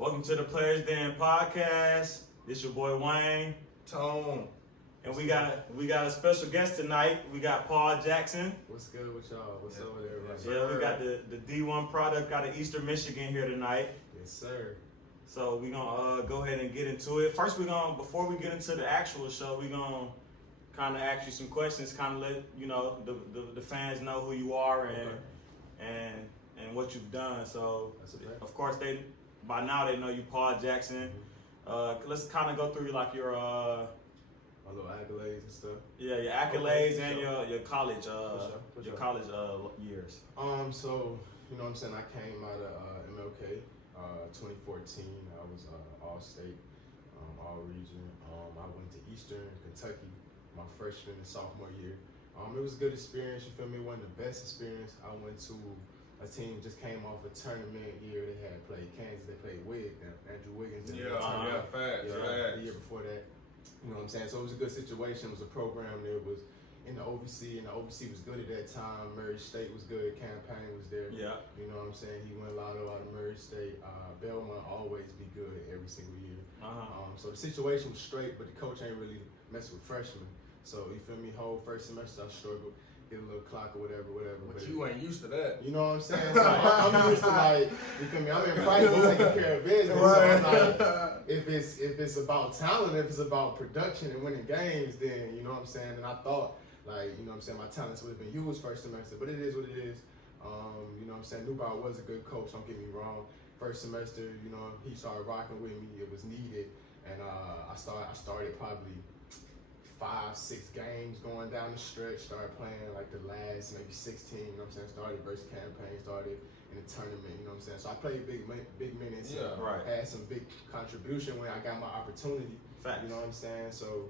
Welcome to the Players Den podcast. This your boy Wayne. Tone. And we got a special guest tonight. We got Paul Jackson. What's good with y'all? What's up with everybody? Yeah, we got the D1 product out of Eastern Michigan here tonight. Yes, sir. So we gonna go ahead and get into it. First, before we get into the actual show, we gonna kind of ask you some questions, kind of let the fans know who you are and what you've done. So of course by now they know you, Paul Jackson. Let's kind of go through like your my little accolades and stuff. Yeah, your accolades and your college college years. So you know what I'm saying, I came out of MLK 2014. I was all-state, all-region. I went to Eastern Kentucky my freshman and sophomore year. It was a good experience. You feel me? It wasn't the best experience. I went to a team just came off a tournament year. They had played Kansas. They played Andrew Wiggins. Facts. The year before that. You know what I'm saying? So it was a good situation. It was a program that was in the OVC, and the OVC was good at that time. Murray State was good. Campaign was there. Yeah. You know what I'm saying? He went lotto out of Murray State. Belmont always be good every single year. So the situation was straight, but the coach ain't really messing with freshmen. So you feel me? Whole first semester I struggled. Get a little clock or whatever. But you ain't used to that. You know what I'm saying? So I'm used to like, you feel me? I'm in practice taking care of business. Right. So I'm like, if it's about talent, if it's about production and winning games, then you know what I'm saying? And I thought like, you know what I'm saying, my talents would have been used first semester, but it is what it is. You know what I'm saying? Newbout was a good coach, don't get me wrong. First semester, you know, he started rocking with me. It was needed. And I started probably 5-6 games going down the stretch, started playing like the last maybe 16, you know what I'm saying, started versus campaign, started in the tournament, you know what I'm saying, so I played big minutes, had some big contribution when I got my opportunity. Facts. You know what I'm saying, so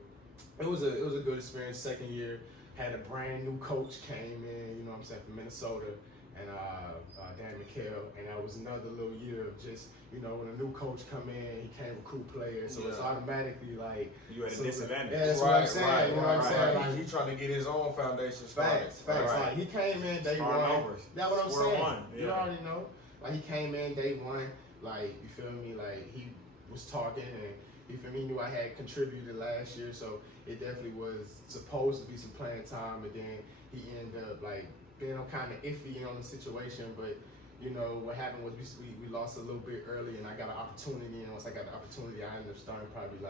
it was a good experience. Second year, had a brand new coach came in, you know what I'm saying, from Minnesota, and Dan McHale, and that was another little year of just, you know, when a new coach come in, he can't recruit players, so it's automatically like you at a disadvantage. Yeah, that's what I'm saying. You know what I'm saying? Like he trying to get his own foundation started. Facts. Like he came in day one. That's what I'm saying. You already know. Like he came in day one. Like you feel me? Like he was talking and you feel me? He knew I had contributed last year, so it definitely was supposed to be some playing time. And then he ended up like being kind of iffy on the situation, but. You know, what happened was we lost a little bit early, and I got an opportunity, and once I got the opportunity, I ended up starting probably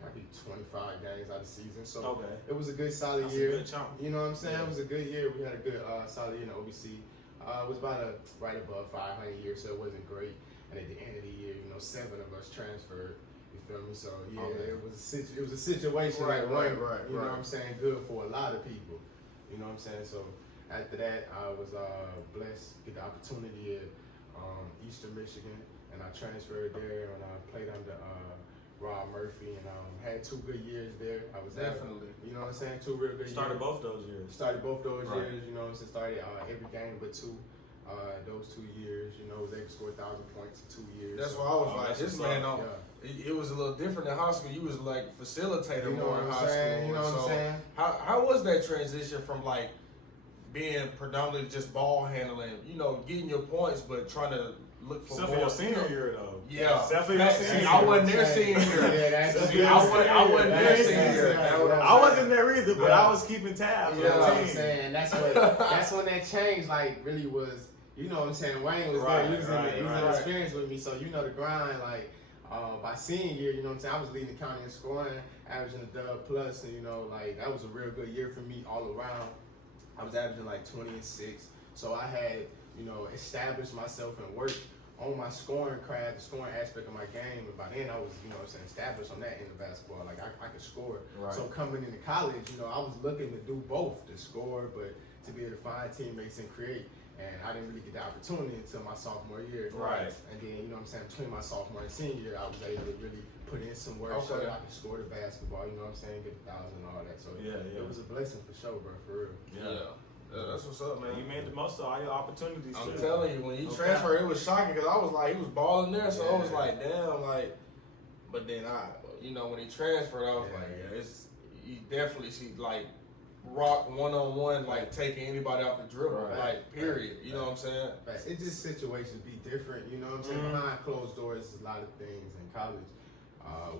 25 games out of the season. So it was a good, solid year. You know what I'm saying? It was a good year. We had a good, solid year in the OVC. It was about right above 500 years, so it wasn't great. And at the end of the year, you know, 7 of us transferred. You feel me? So it was a situation You know what I'm saying? Good for a lot of people. You know what I'm saying? So. After that, I was blessed to get the opportunity at Eastern Michigan, and I transferred there, and I played under Rob Murphy, and had 2 good years there. I was definitely, you know what I'm saying, 2 real good years. Started both those years, you know, so started every game but 2. Those 2 years, you know, was able to score 1,000 points in 2 years. That's why I was like, this man, it was a little different in high school. You was like facilitator more in high school. You know what I'm saying? How was that transition from like being predominantly just ball handling, you know, getting your points, but trying to look for except more. For your senior year, though. Yeah. Except for your senior year. I wasn't there senior year. I wasn't there senior year. I wasn't there either, but I was keeping tabs. You know what I'm saying? That's when that change, like, really was, you know what I'm saying? Wayne was there. He was in the experience with me, so you know the grind, like, by senior year, you know what I'm saying? I was leading the county in scoring, averaging a dub plus, and, you know, like, that was a real good year for me all around. I was averaging like 20 and 6. So I had, you know, established myself and worked on my scoring craft, the scoring aspect of my game. And by then I was, you know what I'm saying, established on that end of basketball. Like I could score. Right. So coming into college, you know, I was looking to do both, to score, but to be able to find teammates and create. And I didn't really get the opportunity until my sophomore year. Right. And then, you know what I'm saying, between my sophomore and senior year, I was able to really put in some work, so that I could score the basketball, you know what I'm saying, get 1,000 and all that. So it was a blessing for sure, bro, for real. Yeah. That's what's up, man. You made the most of all your opportunities. I'm telling you, when he transferred, it was shocking because I was like, he was balling there, so I was like, damn, like. But then when he transferred, I was like, you definitely see, like, rock one-on-one, like taking anybody off the dribble, Right. like period. You know what I'm saying? It just situations be different, you know what I'm saying? Behind closed doors, there's a lot of things in college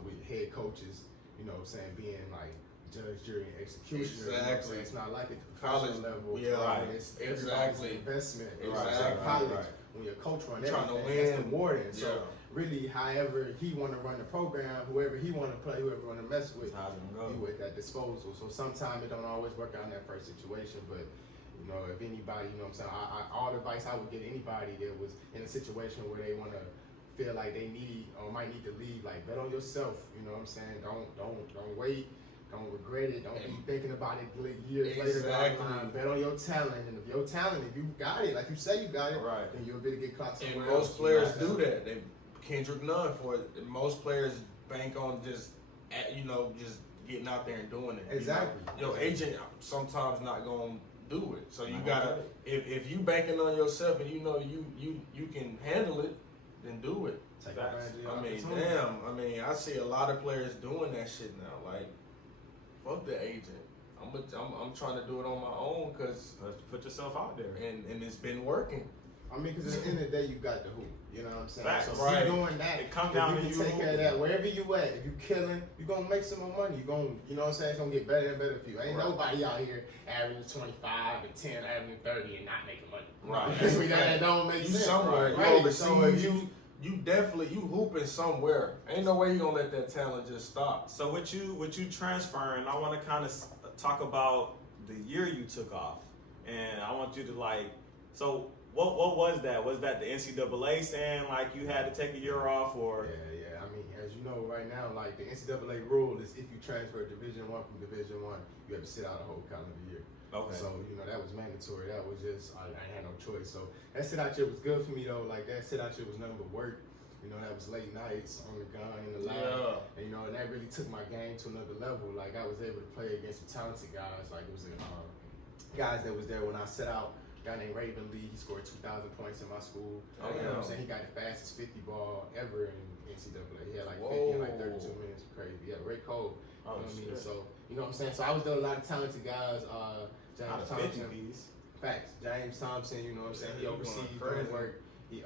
with head coaches, you know what I'm saying, being like judge, jury, and executioner. You know what I'm saying? It's not like at the professional level. Yeah, right. It's everybody's investment. Right. It's like college. Right. When your coach run Trying to everything, that's win. the warden. So Yeah. really, however he want to run the program, whoever he want to play, whoever want to mess with, That's how it's gonna go. you at that disposal. So sometimes it don't always work out in that first situation, but you know, if anybody, you know what I'm saying, all the advice I would give anybody that was in a situation where they want to feel like they need or might need to leave, like bet on yourself. You know what I'm saying? Don't wait. Don't regret it. Don't be thinking about it years later down the line. Bet on your talent, and if your talent, if you got it, like you say you got it, Right. then you'll be able to get clocked somewhere And else. most players do that. They Kendrick Nunn for it. And most players bank on just getting out there and doing it. Exactly. Your agent sometimes not gonna do it. So you Not gotta gonna if you banking on yourself and you know you can handle it, then do it. Take Facts. advantage of I mean, opportunity. damn. I mean, I see a lot of players doing that shit now. Like, fuck the agent. I'm trying to do it on my own because Put yourself out there. and it's been working. I mean, because at the end of the day, you got the hoop. You know what I'm saying? Facts. So Right. keep doing that. It come If down you to can you take care of that wherever you at. If you killing, you gonna make some more money. You gonna, you know what I'm saying? It's gonna get better and better for you. Ain't Right. nobody out here averaging 25 and 10, averaging 30 and not making money. Right. that don't make You sense. somewhere, you Right. overseas, So if you definitely hooping somewhere. Ain't no way you gonna let that talent just stop. So with you transferring, I want to kind of talk about the year you took off, and I want you to like. So what was that? Was that the NCAA saying like you had to take a year off, or? Yeah. I mean, as you know, right now, like the NCAA rule is if you transfer Division I from Division I, you have to sit out a whole calendar year. Okay. So, you know, that was mandatory. That was just, I had no choice. So that sit out year was good for me though. Like that sit out year was nothing but work. You know, that was late nights on the gun in the lab. And, you know, and that really took my game to another level. Like I was able to play against some talented guys. Like it was guys that was there when I set out. A guy named Raven Lee, he scored 2,000 points in my school. Oh, You know what I'm yeah. saying? He got the fastest 50 ball ever in NCAA. He had like 50 in Whoa. like 32 minutes. Crazy. Yeah, Ray Cole. Oh, You know what I mean? shit. So, you know what I'm saying? So I was doing a lot of talented guys. James Out of 50 Thompson. piece. Facts. James Thompson, you know what I'm saying? He Yeah, he overseas going crazy. doing work. He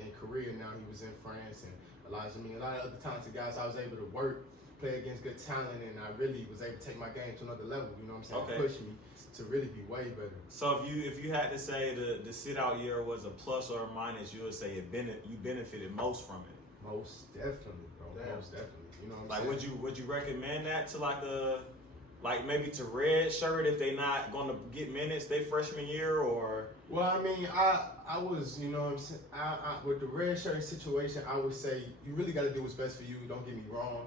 in Korea now, he was in France, and a lot of other talented guys I was able to work, play against good talent, and I really was able to take my game to another level, you know what I'm saying? Okay. Push me to really be way better. So if you had to say the sit out year was a plus or a minus, you would say you benefited most from it. Most definitely, bro. Damn. Most definitely. You know what I'm Like saying? would you recommend that to like maybe to red shirt if they not going to get minutes they freshman year, or? Well, I mean, I was, you know what I'm saying, I with the red shirt situation, I would say you really got to do what's best for you. Don't get me wrong.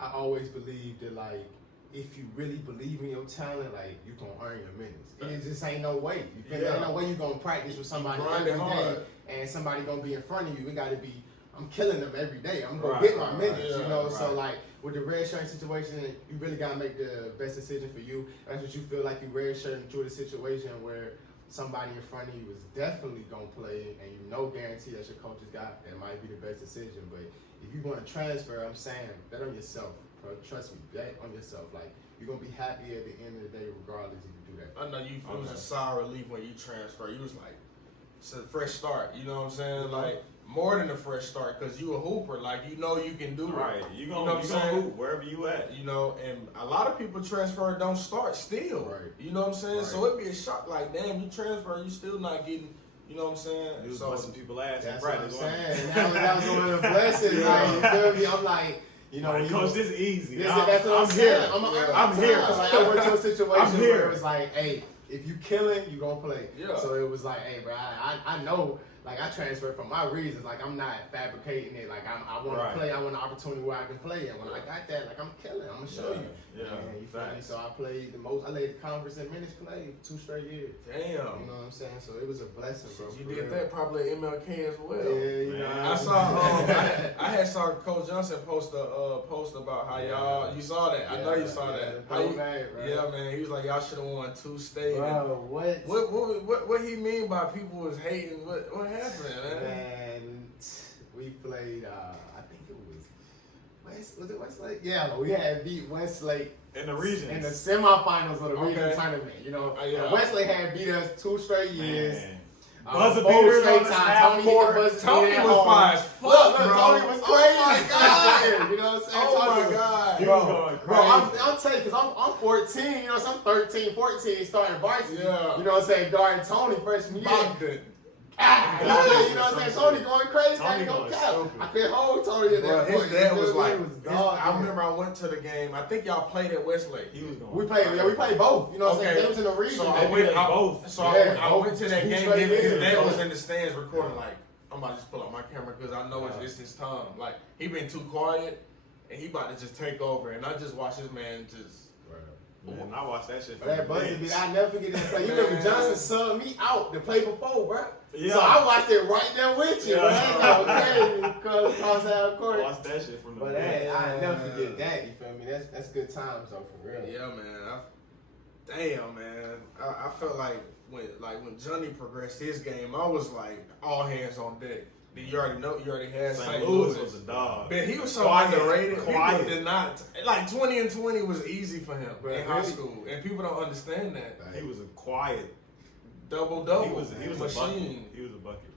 I always believe that, like, if you really believe in your talent, like, you gonna earn your minutes. It just ain't no way. You feel me? Yeah. Ain't no way you gonna practice with somebody grinding every day hard. and somebody gonna be in front of you. It gotta be, I'm killing them every day. I'm gonna Right, get my right, minutes, right. you know? Yeah, So, right. like, with the red shirt situation, you really gotta make the best decision for you. That's what you feel like you red shirting through the situation where somebody in front of you is definitely gonna play, and you know guarantee that your coach has got, that might be the best decision. But if you want to transfer, I'm saying bet on yourself, bro. Trust me, bet on yourself. Like, you're gonna be happy at the end of the day, regardless if you do that. I know it was Okay. a sigh of relief when you transfer. You was like, it's a fresh start. You know what I'm saying? Like more than a fresh start, because you a hooper. Like you know you can do Right, it. you know gonna what I'm saying? hoop wherever you at. You know, and a lot of people transfer and don't start still. Right. You know what I'm saying? Right. So it'd be a shock. Like damn, you transfer, you still not getting. You know what I'm saying? You was So busting people ass in That's what I'm practice. wasn't saying. you? And that was one of the blessings. Like, you feel me? I'm like, you know, Like, when you- coach, this is easy. That's what I'm I'm saying. here. I'm here. Like, I went to a situation I'm here. where it was like, hey, if you killing, you gonna play. Yeah. So it was like, hey, bro, I know, like, I transferred for my reasons. Like, I'm not fabricating it. Like, I want Right. to play. I want an opportunity where I can play. And when I got that, like, I'm killing. I'm gonna show you. Yeah, And you feel me? facts. So I played the most. I led the conference in minutes played 2 straight years. damn. You know what I'm saying? So it was a blessing, bro. You for did real. that probably at MLK as well. Yeah, you know. Man. I saw. I had saw Coach Johnson post about how y'all. You saw that. I know you saw that. How you, yeah, man. He was like, y'all should have won 2 states. Bro, what? What he mean by people was hating? What happened, man? Man, we played. I think it was. Where Was it Westlake? Yeah, we had beat Westlake in the regions. In the semifinals of the region tournament. You know, Westlake had beat us 2 straight years. Buzzer beaters on the half court. Tony was fine as fuck, bro. Tony was crazy. Oh my God. You know what I'm saying? Oh my God. He was going crazy. Bro, I'll tell you, because I'm 14, you know, so I'm 13, 14, starting varsity. Yeah. You know what I'm saying? Guarding Tony freshman year. You know what I'm saying? Tony going crazy. Tony going stupid. I couldn't hold Tony in that His point. dad was like, dog. I remember I went to the game. I think y'all played at Westlake. He was going we played both. You know what I'm saying? They was in the region. So I went to that game. His dad was in the stands recording like, I'm about to just pull out my camera because I know it's his time. Like, he been too quiet and he about to just take over. And I just watched this man just... Man, I watched that shit. That buzzer beat, I never forget that play. You remember Johnson subbed me out the play before, bro. Yeah. So I watched it right there with you, Yeah. man. Cross out court. I watched that shit from the But hey, I never forget that. You feel me? That's good times though, for real. Yeah, man. Damn, man. I felt like when Johnny progressed his game, I was like all hands on deck. You already know, you already had St. Louis was a dog. Man, he was so Quiet, underrated. quiet. People did not like 20 and 20 was easy for him Bro, in high school, and people don't understand that. He was a quiet Double. He was a machine. He was a bucket.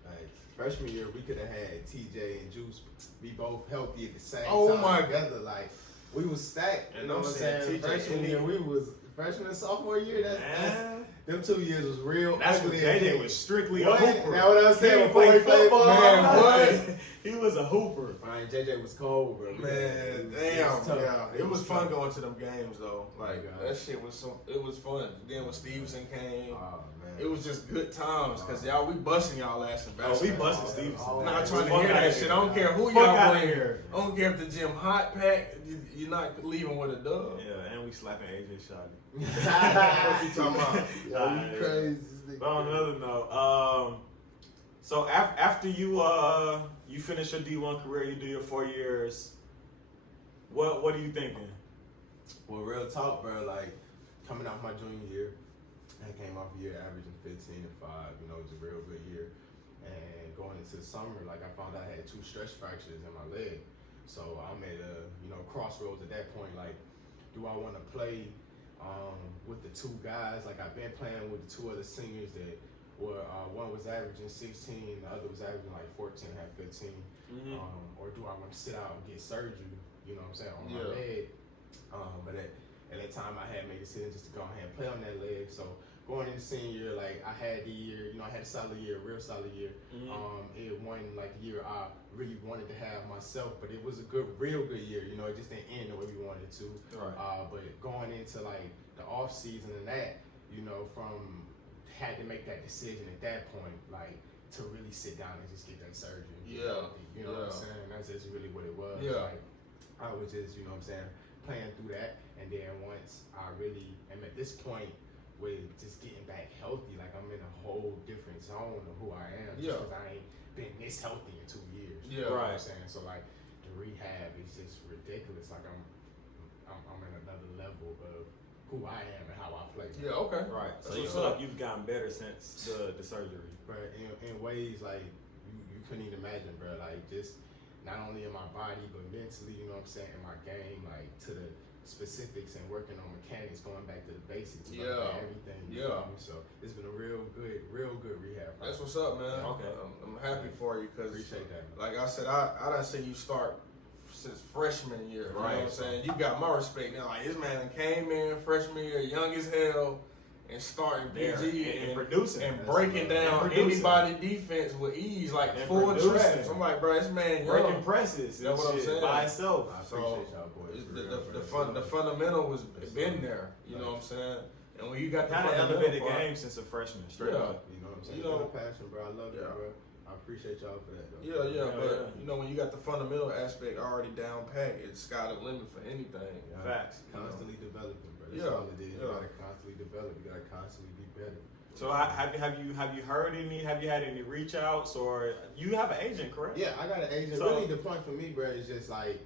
Freshman year, we could have had TJ and Juice be both healthy at the same Oh time my together. Like we was stacked. You know what I'm saying? TJ Freshman year, we was freshman and sophomore year. That's them 2 years was real. That's when ugly. JJ was strictly a What? hooper. That's what I said He before we played played football. Man, what? He was a hooper. Man, JJ was cold, bro. Man, damn, yeah. It was fun going to them games though. Like that shit was it was fun. Then when Stevenson came, it was just good times because y'all we busting y'all ass in basketball. We busting Stevenson. Not trying to hear that shit. I don't care who y'all bring here. I don't care if the gym hot pack. You're not leaving with a dub. Yeah, and we slapping AJ Shotty. What you talking about? Yeah, you crazy. But on another note, so after you finish your D1 career, you do your 4 years. What are you thinking? Well, real talk, bro. Like coming off my junior year, I came off a year averaging 15 and 5. You know, it was a real good year. And going into the summer, like I found out I had 2 stress fractures in my leg. So I'm at a crossroads at that point. Like, do I want to play with the 2 guys? Like I've been playing with the 2 other seniors that were one was averaging 16, the other was averaging like 14, had 15. Or do I want to sit out and get surgery? You know what I'm saying, on my leg. But at that time, I had made a decision just to go ahead and play on that leg. So going into senior year, like I had the year, I had a solid year, a real solid year. It wasn't like the year I really wanted to have myself, but it was a real good year. It just didn't end the way we wanted it to. Right. But going into like the off season and that, had to make that decision at that point, like to really sit down and just get that surgery. Yeah. You know what I'm saying? That's just really what it was. Yeah. Like, I was just, playing through that. And then once I really am at this point with just getting back healthy, like I'm in a whole different zone of who I am. Just because I ain't been this healthy in 2 years. Yeah. You know Right. what I'm saying? So like the rehab is just ridiculous. Like I'm in another level of who I am and how I play. Yeah, okay. Right. So That's you what's feel up. like you've gotten better since the surgery. But in ways like you couldn't even imagine, bro. Like just not only in my body but mentally, you know what I'm saying, in my game, like to the specifics and working on mechanics, going back to the basics, everything. You feel me? So it's been a real good rehab. That's what's up, man. Okay. I'm happy for you because, Appreciate that. like I said, I done seen you start since freshman year. You know what I'm saying? You got my respect now. Like this man came in freshman year, young as hell, and starting PG and producing and breaking down anybody defense with ease, like and full producing. traps. I'm like, bro, this man Breaking young. presses. That's what I'm shit saying. by itself. I So, appreciate y'all boys. The fundamental was been there. You know what I'm saying? And when you got the Kind of fundamental elevated part, game since a freshman, straight up. You know what I'm saying? You know, Got a passion, bro. I love it, bro. I appreciate y'all for that, though. But when you got the fundamental aspect already down pat, it's sky the limit for anything. Facts. Constantly developing, bro. That's all it is. You gotta constantly develop. You gotta constantly be better. So have you heard any? Have you had any reach outs, or you have an agent, correct? Yeah, I got an agent. So- Really, the point for me, bro, is just like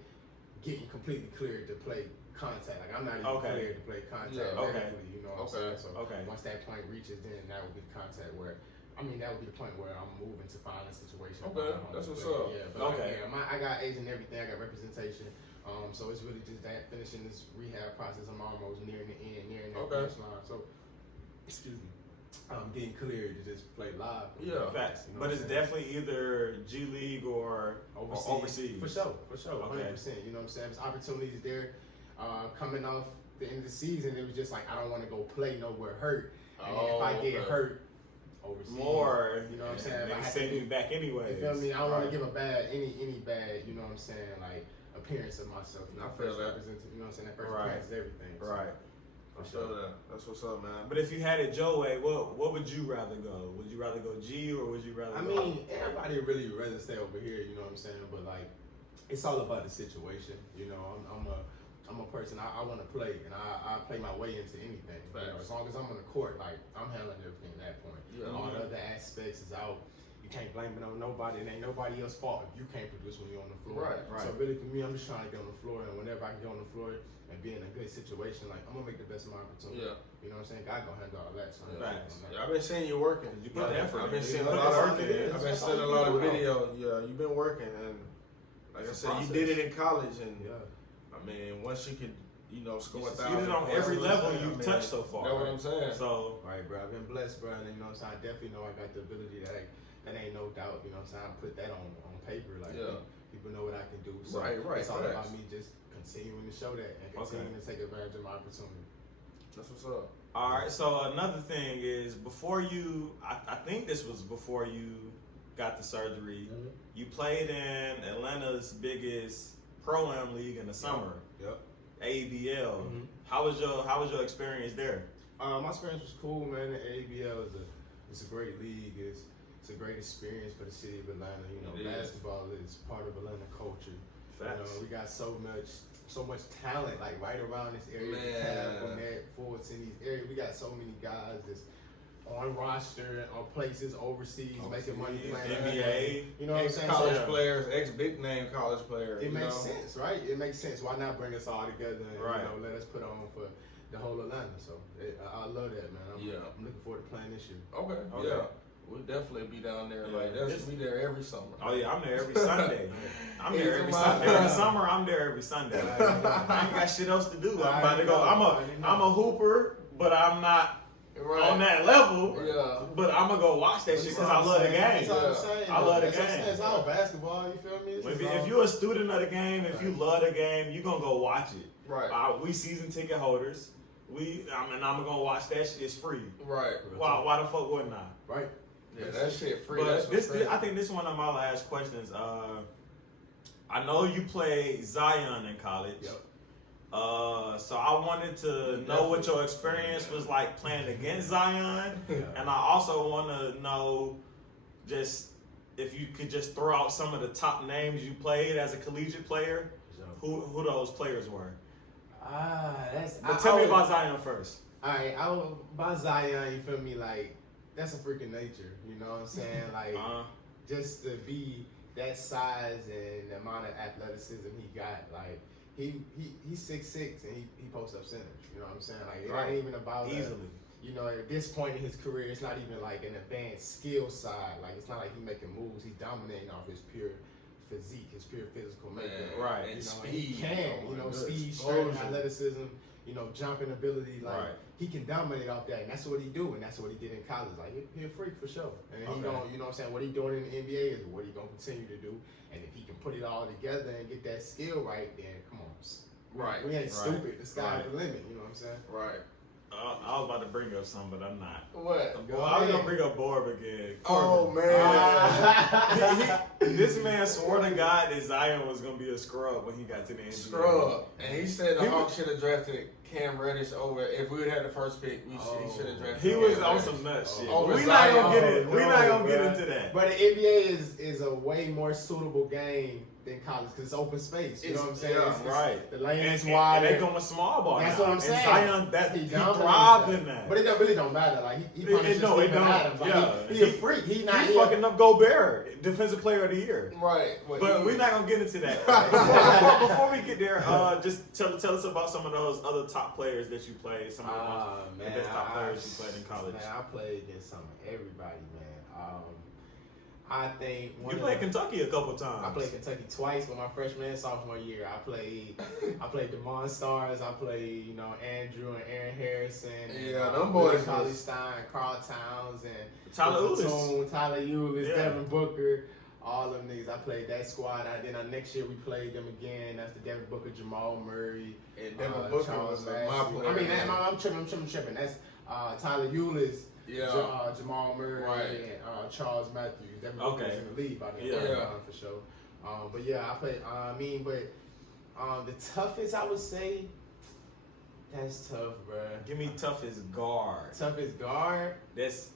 getting completely cleared to play contact. Like I'm not even cleared to play contact. Medically, you know what I'm saying? So once that point reaches, then that would be the contact where. That would be the point where I'm moving to find a situation. Okay, that's what's up. Yeah, but I got agent and everything. I got representation. So it's really just that finishing this rehab process. I'm almost nearing the end, nearing that Okay. finish line. So, excuse me. I'm getting cleared to just play live. Yeah. Facts. You know But what it's I'm saying? definitely either G League or overseas. For sure, 100%. Okay. You know what I'm saying? There's opportunities there. Coming off the end of the season, it was just like I don't want to go play nowhere hurt. And then if I get hurt overseas, More, you know what I'm saying? If I They have send to you back anyway. You feel me? I don't want to Right. give a bad any bad, you know what I'm saying, like appearance of myself. You know, I feel first that. represent- you know what I'm saying? That first Right. appearance is everything. So, Right. I feel that. That's what's up, man. But if you had it Joe way, what would you rather go? Would you rather go G or would you rather I go? mean, everybody really rather stay over here, you know what I'm saying? But like, it's all about the situation. You know, I'm a person. I want to play, and I play my way into anything. You know, as long as I'm on the court, like I'm handling everything at that point. Yeah. All the other aspects is out. You can't blame it on nobody. It ain't nobody else's fault if you can't produce when you're on the floor. Right. So really, for me, I'm just trying to get on the floor, and whenever I can get on the floor and be in a good situation, like I'm gonna make the best of my opportunity. Yeah. You know what I'm saying? God gonna handle all that. So I'm Facts. not- Yeah, I've been seeing you working. You put the effort I've in. been seeing a You put lot the of work in. I've been That's seeing a all lot you of do. video. Yeah, you've been working, and like I It's a said, you process. did it in college, and Yeah. I mean, once you could, score You 1,000. succeeded on points, every you know level what I'm saying? you've I mean, touched so far. That's what I'm saying. So Right, bro. I've been blessed, bro. And you know what I'm saying? I definitely know I got the ability that ain't no doubt. You know what I'm saying? I put that on paper. Like, Yeah. people know what I can do. So Right, it's all facts. about me just continuing to show that and continuing to take advantage of my opportunity. That's what's up. all right. So another thing is before you, I think this was before you got the surgery. Mm-hmm. You played in Atlanta's biggest pro-am league in the summer, Yep. ABL. Mhm. How was your experience there? My experience was cool, man. The ABL is a great league. It's a great experience for the city of Atlanta. You know, It is. basketball is part of Atlanta culture. Facts. You know, we got so much talent like right around this area. Man. Connect, Fulton, these areas. We got so many guys that's on roster or places overseas making money playing NBA. You know what I'm saying? College So, players, ex-big name college players. it you makes know? sense, right? It makes sense. Why not bring us all together and Right. let us put on for the whole Atlanta? So I love that, man. I'm looking forward to playing this year. Okay. Okay. Yeah. We'll definitely be down there. Yeah. Like that's we there every summer. Oh yeah, I'm there every Sunday. I'm there every Every Sunday. month. Every summer, I'm there every Sunday. I ain't got shit else to do. I'm about to go. I I'm a hooper, but I'm not Right. on that level. Yeah. But I'm gonna go watch that shit because I love the game. That's all I'm saying. I love the That's what I'm game. saying. It's all basketball. You feel me? It's If, just all- if you're a student of the game, if you love the game, you gonna go watch it. Right. We season ticket holders. I'm gonna watch that shit. It's free. Right. Why the fuck wouldn't I? right. Yeah, that shit free. But That's this, what's I think this is one of my last questions. I know you played Zion in college. Yep. So I wanted to know what your experience was like playing against Zion, Yeah. and I also want to know just if you could just throw out some of the top names you played as a collegiate player. Who those players were? That's. But tell me about Zion first. All right, about Zion, you feel me? Like that's a freaking nature. You know what I'm saying? Like just to be that size and the amount of athleticism he got, like he's 6'6" and he posts up centers. You know what I'm saying? Like it ain't even about Easily. You know, at this point in his career, it's not even like an advanced skill side. Like it's not like he's making moves. He's dominating off his pure physique, his pure physical makeup. Right. And You know, speed. he can. Oh, You know, good speed, strength, explosion. athleticism. You know, jumping ability. Like Right. he can dominate off that, and that's what he do, and that's what he did in college. Like he a freak for sure. And he Okay. gonna, you know what I'm saying? What he doing in the NBA is what he gonna continue to do. And if he can put it all together and get that skill right, then come on. Right. We ain't Right. stupid. The sky's Right. the limit. You know what I'm saying? Right. I was about to bring up some, but I'm not. What? Go Well, I was gonna ahead. bring up Borb again. Oh Corbin. man. This man swore to God that Zion was gonna be a scrub when he got to the NBA. Scrub. And he said the He Hawks should have drafted Cam Reddish over. If we would had the first pick, he should have drafted. He was Cam on Reddish. some nuts shit. Over But we not gonna Zion. get it. We're not gonna get bruh. into that. But the NBA is a way more suitable game than college because it's open space. You know what I'm saying? Yeah, It's- Right. The lane is And wide. they going small ball. That's now. what I'm And saying. Zion, he dominates thrives in that. But it really don't matter. Like he punishes No, it Steven don't. Adams. Like, Yeah. he a freak. He not He's here. fucking up Gobert, Defensive Player of the Year. Right. But he- we're not gonna get into that. Before we get there, just tell us about some of those other top players that you played. Some of the best top players you played in college. Man, I played against some of everybody, man. I think You played Kentucky a couple times. I played Kentucky twice, but my freshman and sophomore year, I played DeMond Stars. I played, Andrew and Aaron Harrison. And, them boys. Collie Stein, Carl Towns, and Tyler Ulis. Tyler Ulis, Yeah. Devin Booker. All them niggas. I played that squad. Then next year we played them again. That's the Devin Booker, Jamal Murray, And Devin Booker Charles was my Matthews. player. I mean, I'm tripping. That's Tyler Ulis. Yeah. Jamal Murray Right. and Charles Matthews. Devin Booker was in the league by then. Yeah. For sure. But yeah, I played. The toughest I would say. That's tough, bro. Give me toughest guard. Toughest guard. That's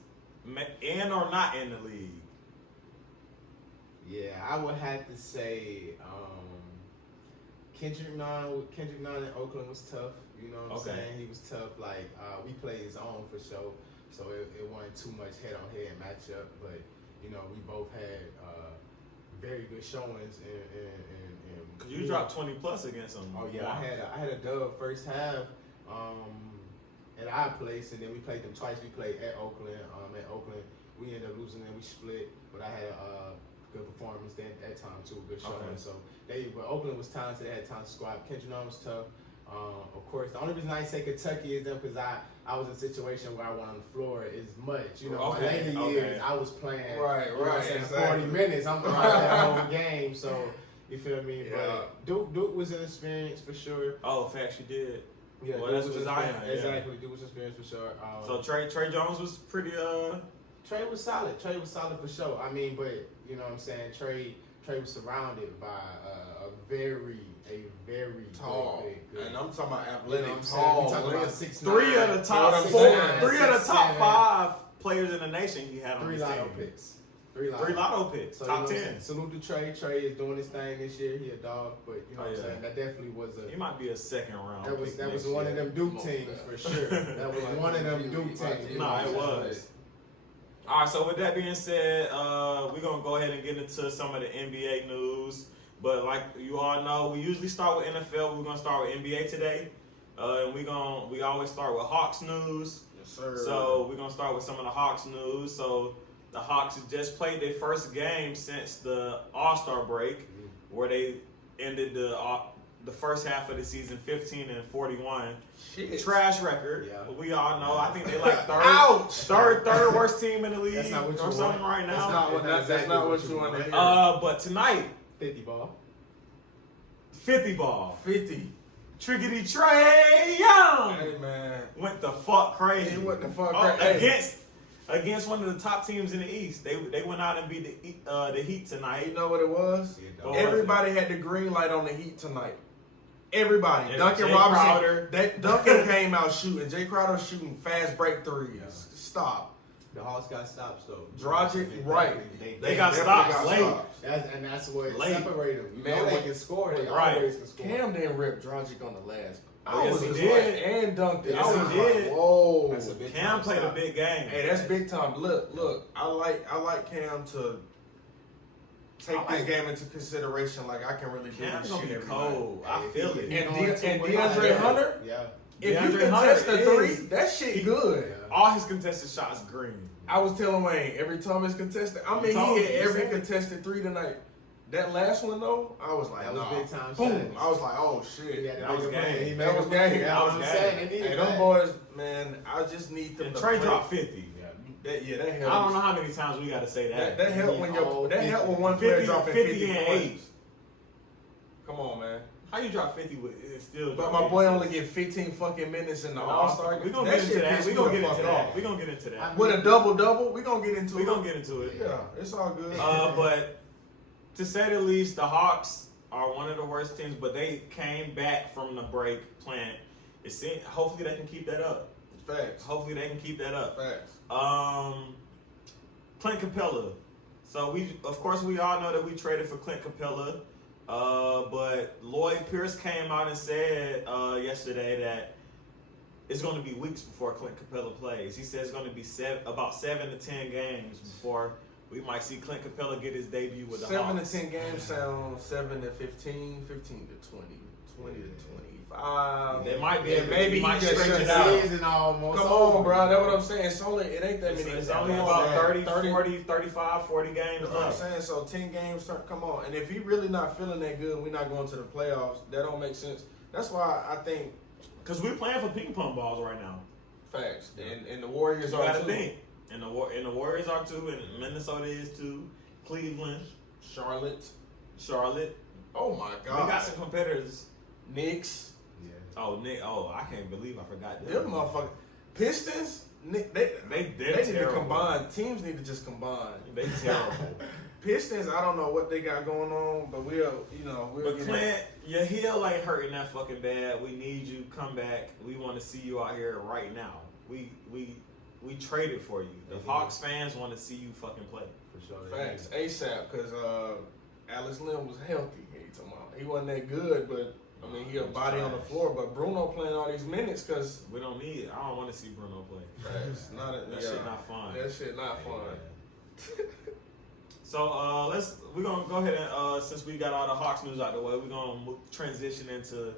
in or not in the league. Yeah, I would have to say Kendrick Nunn in Oakland was tough. You know what I'm saying? He was tough. Like we played his own for sure, so it wasn't too much head-on-head matchup. But we both had very good showings. And Cause you dropped 20 plus against him. Oh yeah, I had a dub first half at our place, and then we played them twice. We played at Oakland. At Oakland, we ended up losing, and we split. But I had a good performance then at that time too, good showing. Okay. So but Oakland was talented. They had talented squad. Kendrick Nunn was tough. Of course, the only reason I say Kentucky is them because I was in a situation where I went on the floor as much. My later years I was playing. Right, Exactly. 40 minutes. I'm throughout that whole game. So you feel me? Yeah. But Duke was an experience for sure. Oh, facts, you did. Yeah, Well, Duke that's was what an Zion. experience. Exactly, Duke was an experience for sure. So Trae Jones was pretty Trae was solid. Trae was solid for sure. I mean, but you know what I'm saying? Trae was surrounded by a very tall. good. And I'm talking about You know athletic, what I'm saying? tall. We talking about length. 6'9", three of the top 6'9", four, three of the top 6'7". 5 players in the nation he had on Three his lotto team. picks. Three lotto picks. So, Top you know 10. Salute to Trae. Trae is doing his thing this year. He a dog, but you know what I'm yeah. saying? That definitely was He might be a second round. that was pick next one year. of them Duke teams for sure. That was one of them Duke teams. Nah, it was. All right, so with that being said, we're going to go ahead and get into some of the NBA news. But like you all know, we usually start with NFL. We're going to start with NBA today. And we always start with Hawks news. Yes, sir. So we're going to start with some of the Hawks news. So the Hawks just played their first game since the All-Star break, where they ended the first half of the season 15-41. Shit. Trash record. Yeah. We all know. I think they like Ouch! third worst team in the league That's not what you or something want. right That's now. not what- That's not what you want to hear. But tonight, 50 ball. 50 ball. 50. Triggity Trae Young Hey, man. went the fuck crazy. Hey, what the fuck? Oh, Hey. against one of the top teams in the East. They went out and beat the Heat tonight. You know what it was? What was Everybody had the green light on the Heat tonight. Everybody. Yeah, Duncan Jay Robinson. Crowder. Duncan came out shooting. Jay Crowder shooting fast break threes. Yeah. Stop. The Hawks got stops though. Dragic, right. They got definitely stops got late. stops. That's what Late. separated them. You Man, know they they- can score. They Right. always can score. Cam didn't rip Dragic on the last. Oh, yes, was he just did. like, and dunked it. Yes, I he was did. like, whoa. That's a big Cam time played a stop. big game. Hey, that's big time. Look. I like Cam to take I like- this game into consideration. Like I can really do Cam's this gonna shit be every cold. night. I feel it. And Going De- and to- DeAndre Hunter? Yeah. If you DeAndre Hunter contest the three, is- that shit he- good. Yeah. All his contested shots green. I was telling Wayne every time it's contested. I mean, told he me, hit you every said. contested three tonight. That last one though, I was like, That was nah. big time Boom! shots. I was like, oh He shit. had to That make was a game. play. He That made was a play. game. That's That what was I'm game. saying. They needed Hey, them that. boys, man, I just need them And to Trae play. dropped 50. That I helps. don't know how many times we got to say that. That help when all that help when one player 50, dropping 50 50 and points. 8. Come on, man. How you drop 50 with it's still? But drop my 50? boy only get 15 fucking minutes in the All-Star. We gonna That get into shit that. pissed We me gonna the get into fuck that. off. We gonna get into that. With a double, we gonna get into We it. gonna get into it. Yeah, it's all good. But to say the least, the Hawks are one of the worst teams. But they came back from the break playing. Hopefully they can keep that up. Facts. Hopefully they can keep that up. Facts. Clint Capella. So of course we all know that we traded for Clint Capella. But Lloyd Pierce came out and said yesterday that it's going to be weeks before Clint Capella plays. He said it's going to be about 7 to 10 games before we might see Clint Capella get his debut with the 7 Hawks. to 10 games sound 7 to 15, 15 to 20, 20 to 25. It might be. And maybe he might just stretch shut it down. out. Season almost Come over. on, bro. That's what I'm saying. It ain't that many. It's only Come about on, 30, 30, 40, 35, 40 games That's what I'm left. saying. So 10 games, come on. And if he really not feeling that good, we're not going to the playoffs. That don't make sense. That's why I think Because we're playing for ping pong balls right now. facts. And the Warriors You are gotta too. think. And the Warriors are too, and Minnesota is too. Cleveland, Charlotte. Charlotte. Oh my We got God. some competitors. Knicks. Yeah. Oh, Nick. Oh, I can't believe I forgot Them motherfuckers. Pistons. They They're need to terrible. combine. Teams need to just combine. They terrible. Pistons, I don't know what they got going on, but we'll But get Clint, your heel ain't hurting that fucking bad. We need you. Come back. We want to see you out here right now. We traded for you. The Hawks fans want to see you fucking play. For sure. facts ASAP because Alex Lim was healthy. He wasn't that good, but I mean he a body on the floor. But Bruno playing all these minutes because We don't need it. I don't want to see Bruno play. facts. That shit not fun. That shit not fun. So we're gonna go ahead and since we got all the Hawks news out the way, we're gonna transition into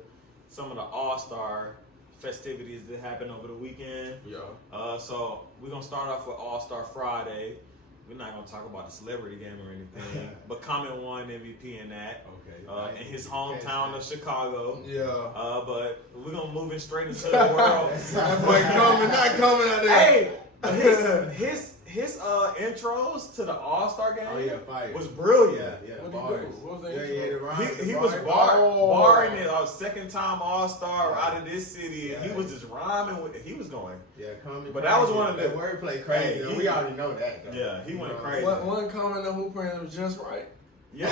some of the All-Star festivities that happened over the weekend. Yeah. So we're gonna start off with All-Star Friday. We're not gonna talk about the celebrity game or anything, but Common won MVP in that. Okay. In his hometown of Chicago. Yeah. But we're gonna move in straight into the world. That boy not coming out there. Hey, his intros to the All-Star game Oh yeah, fire. was brilliant. Yeah. What Bars. do you do? What was the Yeah, intro? yeah, the rhymes, He the was bars. barring it, a second-time All-Star out of this city, and he Yeah. was just rhyming with. He was going. Yeah, comedy. But that was crazy. one of the- that wordplay crazy. Hey, we already know that. Though. Yeah, he went crazy. One comment on who playing was just right. Yeah,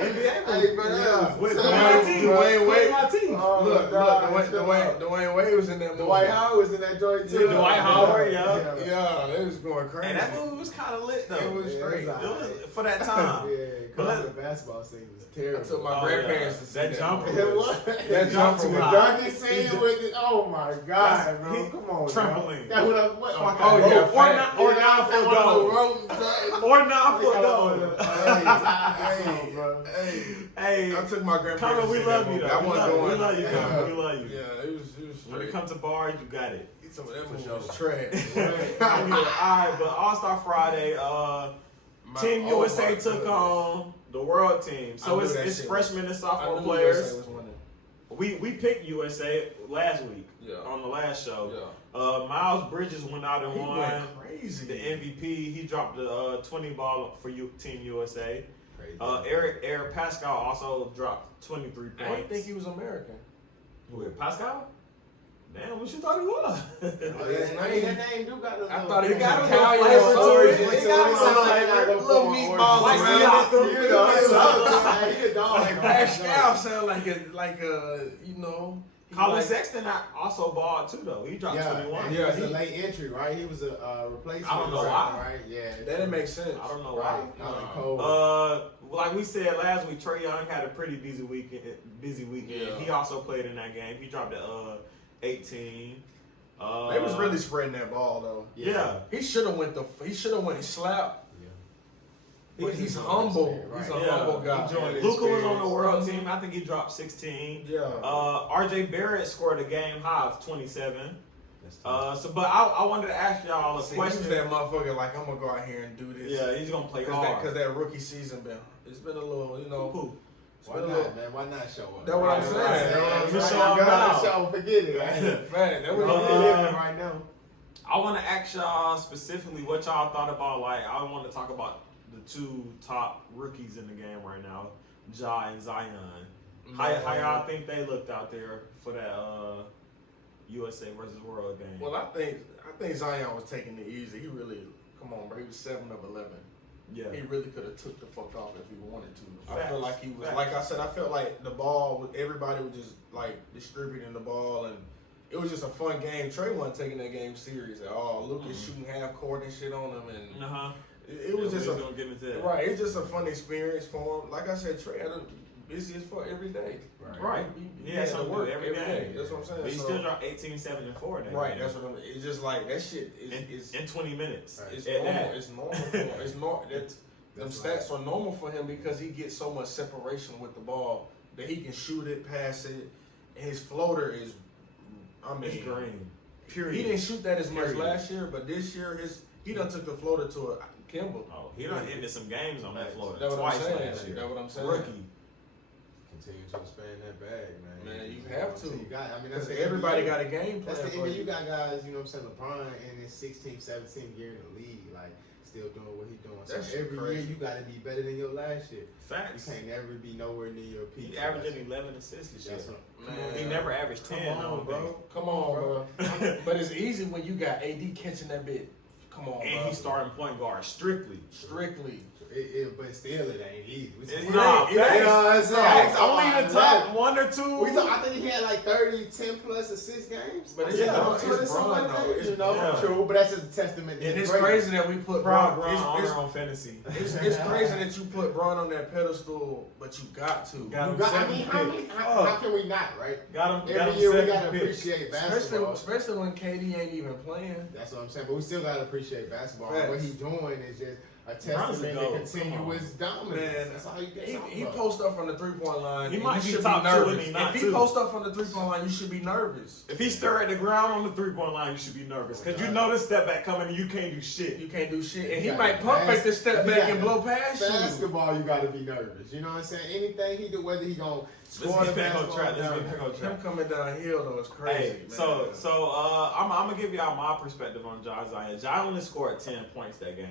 NBA Hey, bro, Yeah. with Dwayne Wade. my team. Oh, Look, God, Dwayne Wade was in that movie. Dwight Howard was in that joint too. Dwight Howard, yeah. Yeah, they was going crazy. And that movie was kind of lit though. It was straight. It was for that time. Yeah, But comedy basketball scene was terrible. I took my Oh, grandparents yeah. to see That that jumper. movie. It was. That jumper the was- dunking scene with it. Oh my God, That's- bro! he- Come on, trampoline. Bro. That what? Fuck Oh, out. yeah, or fact. not, or 9-foot goal. Or 9-foot goal. Hey, I took my grandparents. Common, we to see love that you movie. though. I wasn't going. We love you, Yeah. Common. We love you. Yeah, it was When it straight. comes to bars, you got it. Some of that movie sure. was trash. Alright, but All-Star Friday, Team USA took on the world team. So I knew it's that it's shit freshmen and I sophomore knew players. USA was winning. We picked USA last week Yeah. on the last show. Yeah. Miles Bridges went out and He won went crazy. the MVP. He dropped the 20 ball for Team USA. Crazy. Eric Pascal also dropped 23 points. I didn't think he was American. Who, Pascal? Damn, what you thought he was? Oh, yeah, I mean, that name do got a I little- thought he It got a was little Italian flavor or to something. it. It got a little flavor. Little meatballs Like around Siakam. it. You know, it's other- he a dog, Like bro. Pascal sound like a you know. he Colin like- Sexton also balled too, though. He dropped Yeah, 21. and he Yeah, was he- a late entry, right? He was a replacement. I don't know or why. something, Right? Yeah. That didn't make sense. I don't know why. Right. Colin Cole. Like we said last week, Trae Young had a pretty busy weekend. Yeah. He also played in that game. He dropped 18. They was really spreading that ball though. Yeah. He should have went and slapped. Yeah. But he's humble. Right. He's a Yeah. humble guy. Luka was on the world team. I think he dropped 16. Yeah. RJ Barrett scored a game high of 27. But I wanted to ask y'all a See, question. he's that motherfucker like I'm gonna go out here and do this. Yeah, he's gonna play Cause hard. that rookie season it's been a little, you know. Who? It's Why been a not, little. man? Why not show up? That's what I'm Right, saying. right, That's what I'm right. saying. You Show gotta him show, forget it. Right? Fact, that We was living right now. I want to ask y'all specifically what y'all thought about. Like, I want to talk about the two top rookies in the game right now, Ja and Zion. How y'all think they looked out there for that USA versus World game? Well, I think Zion was taking it easy. He really, come on, bro. He was 7 of 11. yeah, He really could have took the fuck off if he wanted to. I Facts. feel like he was, Facts. like I said, I felt like the ball, everybody was just like distributing the ball, and it was just a fun game. Trey wasn't taking that game serious at all. Lucas shooting half court and shit on him, and it was just we a gonna get into that. right. It's just a fun experience for him. Like I said, Trey had a busy as fuck every day. Right. He Yeah, had so to work every every day. day. That's what I'm saying. But he So- still dropped 18, 7, and 4. That right. game. That's what I'm. It's just like that shit is in 20 minutes. Right. It's At normal. that. It's normal for him. It's normal. Them That's stats are normal for him because he gets so much separation with the ball that he can shoot it, pass it. His floater is, It's green. Period. He didn't shoot that as much last year, but this year he done took the floater to a Kimball. Oh, he done ended some games on that floater. That's what twice I'm saying. last year. That's what I'm saying. Rookie. Continue to expand that bag, man. Man, you have to. You got, I mean, that's everybody NBA. got a game plan. That's the for NBA. You got guys, you know what I'm saying, LeBron in his 16th, 17th year in the league, like, still doing what he's doing. So That's every crazy. year you got to be better than your last year. Facts. You can't never be nowhere near your peak. He averaging 11 assists this year. That's what, Man. He never averaged 10. Come on, bro. Come on, bro. But it's easy when you got AD catching that bit. Come on, And bro. he's starting point guard strictly. but still, it ain't easy. Nah, facts. Facts. Only the top 1 or 2. I think he had like 30, 10 plus assist games. But it's Yeah, Bron, though. It's Bron. True, but that's just a testament to And his it's greatness. crazy that we put Bron Bron. on fantasy. It's crazy that you put Bron on that pedestal, but you got to. Got him I seventh mean, pick. how can we not, right? Got him Every year we 7th gotta pick. appreciate basketball. Especially when KD ain't even playing. That's what I'm saying. But we still gotta appreciate basketball. Facts. What he's doing is just a Bron's a testament to goat. continuous dominance. Man, That's all you get. He posts up from the 3-point line. He and might you be should top be 2 nervous. and he not If he 2. posts up from the 3-point line, you should be nervous. If he stir at the ground on the 3-point line, you should be nervous. Because you know this step back coming and you can't do shit. You can't do shit. And he got might pump fake this step back and blow past you. Basketball, you gotta be nervous. You know what I'm saying? Anything he do, whether he gonna score the Let's get back on basketball track. down. Let's get back on Him track. coming downhill though is crazy. Hey, man. so I'm gonna give y'all my perspective on Ja Zion. Ja only scored 10 points that game,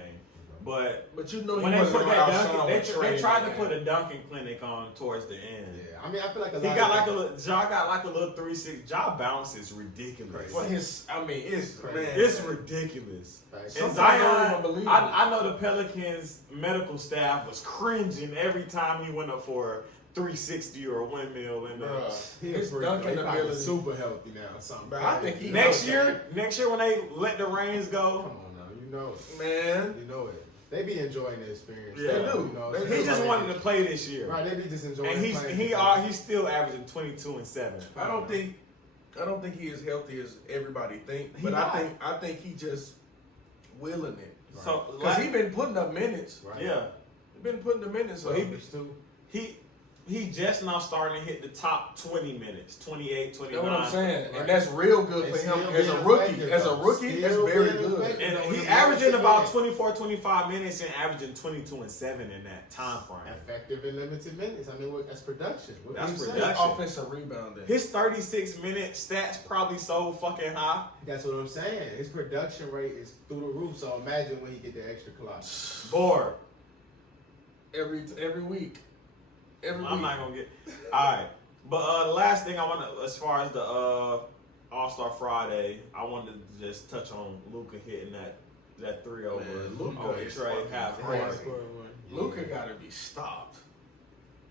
but But you know when he they wasn't put that outshined dunking, with Trae they tried to Young. put a dunking clinic on towards the end. Yeah, I mean, I feel like a He lot got of like a little, Ja got like a little 3-6. Ja bounce is ridiculous. For his, I mean, it's Crazy. man, It's ridiculous. Facts. And Sometimes I don't Zion, even believe it. I know the Pelicans medical staff was cringing every time he went up for a 360 or a windmill. And Bruh. He His probably dunking ability. super healthy now. Or something. Bro, I think he next year when they let the reins Come go, on now, you know it. man. You know it. They be enjoying the experience. Yeah. They do. You know, They he just wanted to play this year. Right, they be just enjoying. And he's still averaging 22 and 7. I don't think he is healthy as everybody think, He but not. I think he just willing it. So Cause he been putting up minutes. Right. yeah, He been putting the minutes. So up. he just now starting to hit the top 20 minutes, 28, 29. That's what I'm saying, Right. and that's real good And for him still as a being rookie. effective, As a though. rookie, that's Still very being good. effective. And You know, he when averaging you about get 24, 25 minutes and averaging 22 and 7 in that time frame. effective in limited minutes. I mean, that's production. What That's you saying? production. That's offensive rebounding. His 36-minute stats probably so fucking high. That's what I'm saying. His production rate is through the roof. So imagine when he get the extra clock. Bored. every week. Every I'm week. not gonna get. All right, but the last thing I want to, as far as the All-Star Friday, I wanted to just touch on Luka hitting that 3 over Man, Luka on is Trae fucking half crazy. court. Luka gotta be stopped.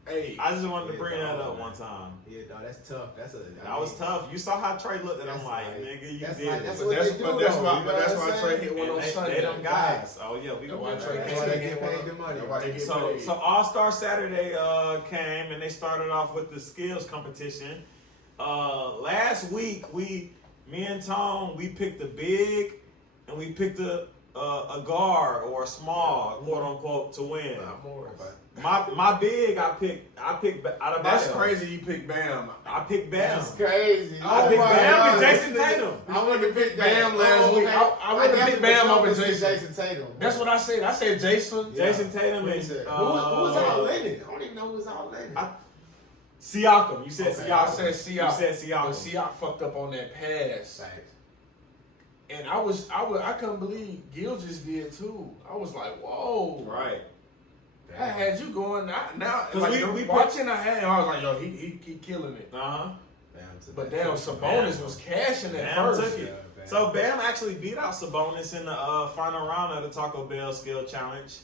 Hey, I just wanted to bring that up one time. Yeah, dog, that's tough. That was tough. You saw how Trey looked at him That's like, like- nigga, you that's did like- it. that's but what that's they do, but that's though, why you know but that's what why I'm Trey saying? hit one on And Sunday. they them guys. Oh yeah, we That's why gonna Trey That's Can't why they get get one. paid the money. That's why they get So, paid. so All-Star Saturday came and they started off with the skills competition. Last week me and Tom, we picked a big and we picked a guard or a small, quote unquote, to win. Not Morris. My big, I picked out of That's Bam. crazy. You picked Bam. I picked Bam. That's crazy. I Oh picked my Bam God. and Jason Tatum. I wanted to pick Bam last week. I would've picked Bam over Jason. Tatum. That's what I said. I said Jason. Jason Tatum What and you said? Who was all in it? I don't even know who was all in it. Siakam. You said Okay. Siakam. I said Siakam. You said Siakam. But Siakam fucked up on that pass. Facts. And I couldn't believe Gil just did too. I was like, whoa. Right. I had you going now. 'Cause Like we watching, I was like, yo, he killing it. Uh-huh. But damn, Sabonis was cashing at Bam first. took it. So Bam actually beat out Sabonis in the final round of the Taco Bell Skill Challenge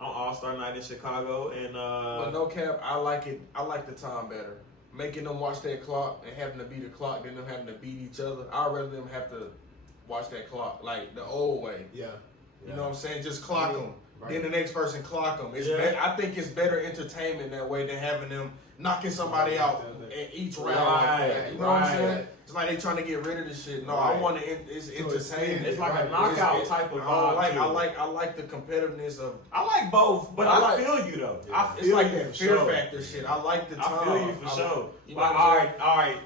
on All-Star Night in Chicago. And But no cap, I like it. I like the time better. Making them watch that clock and having to beat the clock, then them having to beat each other. I'd rather them have to watch that clock like the old way. Yeah. You know what I'm saying? Just clock them. then the next person clock them. I think it's better entertainment that way than having them knocking somebody out in each round. Right, you know what I'm saying? It's like they trying to get rid of this shit. No, I want to. It's entertainment. It's like a knockout type of vibe. I like the competitiveness of. I like both, but I feel you though. Yeah. It's like that fear factor shit. I like the time. I feel you for sure. You know like, all right.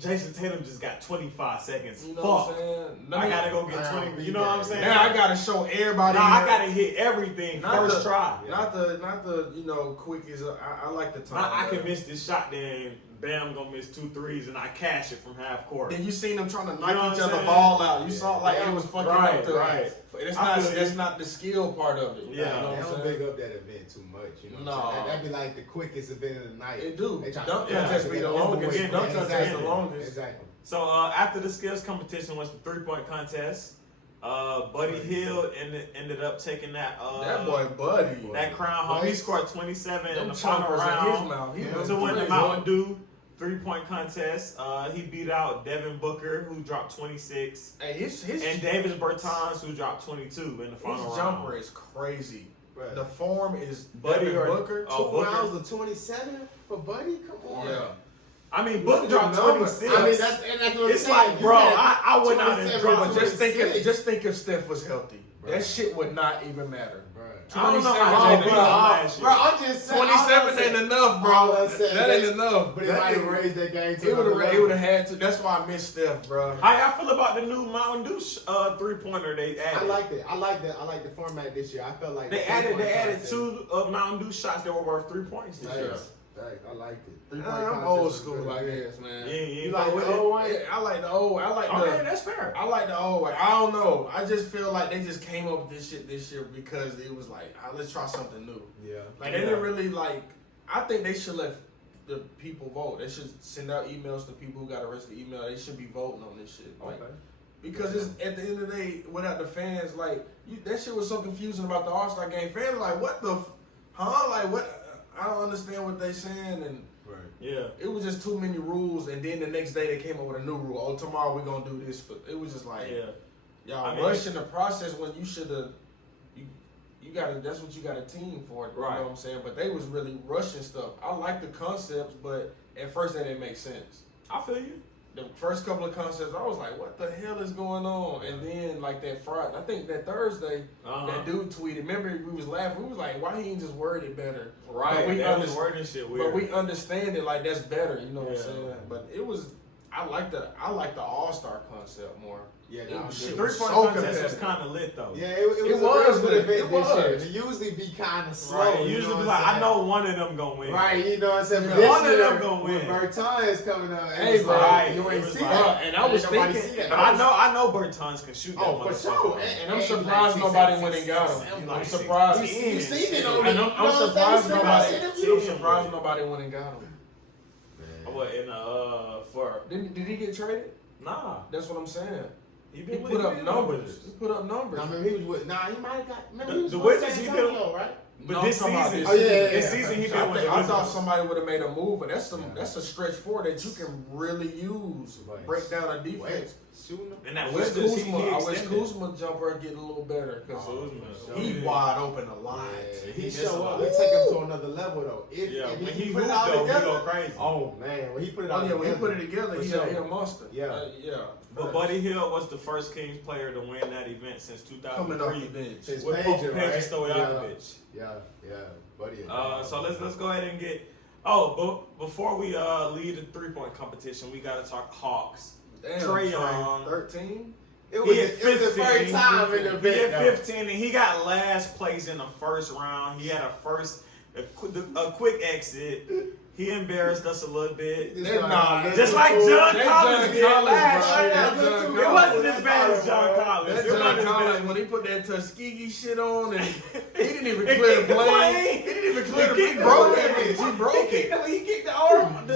Jason Tatum just got 25 seconds. You know Fuck. what I'm saying? I gotta go get 20. You know what I'm saying? Now I gotta show everybody. I gotta hit everything first try. Not the quickest. I like the time. I can miss this shot, then Bam gonna miss 2 threes, and I cash it from half court. Then you seen them trying to knock each other ball out. You saw like it was fucking up the right. That's not the skill part of it. Yeah, they don't big up that event too much. You know what I'm saying? That'd be like the quickest event of the night. It do. Dunk contest be the longest. Dunk contest the longest. Exactly. So after the skills competition was the 3-point contest. Buddy Hield ended up taking that. That boy Buddy. That crown home. He scored 27 in the final chompers round in his mouth. to win the Mountain Dew 3-point contest. He beat out Devin Booker, who dropped 26, and Davis Bertans, who dropped 22 in the final round. His jumper is crazy. Right. The form is Buddy Devin Booker. 2 rounds of 27 for Buddy? Come on. Yeah. I mean, Book dropped 26. I mean, that's what I'm it's saying. like, bro, I went out and dropped. But just think if Steph was healthy. Right. That shit would not even matter. I don't know how bro, I'm just saying. 27 ain't enough, bro. That ain't enough. But it might have raised that game to It would have had to. That's why I miss Steph, bro. How y'all feel about the new Mountain Dew 3-pointer they added? I like it. I like the format this year. I felt like they added 2 Mountain Dew shots that were worth 3 points this year. I liked it. I'm old school, I guess, man. You like the old one? I like the old. Okay, that's fair. I like the old way. I don't know. I just feel like they just came up with this shit this year because it was like, let's try something new. Yeah. Like they didn't really like. I think they should let the people vote. They should send out emails to people who got arrested. Email. They should be voting on this shit. Like, because it's at the end of the day, without the fans, like that shit was so confusing about the All-Star game. Fans were like, what the, Like what? I don't understand what they saying and. Yeah, it was just too many rules, and then the next day they came up with a new rule. Oh, tomorrow we're gonna do this. It was just like, y'all rushing the process when you should have. You got to. That's what you got a team for. You know what I'm saying? But they was really rushing stuff. I like the concepts, but at first that didn't make sense. I feel you. The first couple of concepts, I was like, what the hell is going on? And then like that Friday, I think that Thursday, that dude tweeted. Remember, we was laughing. We was like, why he ain't just word it better? Right. But we wording shit weird. But we understand it like that's better. You know what I'm saying? But it was. I like the All-Star concept more. Yeah, it was the 3-point contest was kind of lit though. Yeah, it was a good event this year. It usually be kind of slow. Right. Usually be like, I know one of them gonna win. Right, you know what I'm saying? Yeah. One of them gonna win. Bertans coming up. Hey, bro, you ain't see that. And I was thinking, but I know Bertans can shoot that. Oh, for sure. And I'm surprised nobody went and got him. I'm surprised. You seen it on I'm surprised nobody. I'm surprised nobody went and got him. What Did he get traded? Nah, that's what I'm saying. He put up numbers. He put up numbers. I mean, he was with. Nah, he might have got. Remember, he was the with Wizards. San He Antonio, right? But this season, this season he been with the I thought Wizards. somebody would have made a move, but that's a stretch four that you can really use. Break down a defense. And that I wish Wizards, Kuzma jumper get a little better because he wide open a lot. Yeah, he show up. He take him to another level though. If when he put hoop it all though, he together, go crazy. Oh man, when he put it all together, when he put it together, he a monster. Yeah, yeah. But Buddy Hield was the first Kings player to win that event since 2003. Coming off the bench. Since with Pager, Pager right? Stojakovic. Yeah, Buddy. So let's go ahead and get. Oh, but before we lead the 3-point competition, we gotta talk Hawks. Damn, Trae Young, 13. It was the first time in the event. He had 15, and he got last place in the first round. He had a quick exit. He embarrassed us a little bit. Just like John Collins did last year. It wasn't as bad as John Collins. John Collins, when he put that Tuskegee shit on, and he didn't even clear the plane. He didn't even clear the plane. He broke it. He broke it. He kicked the arm.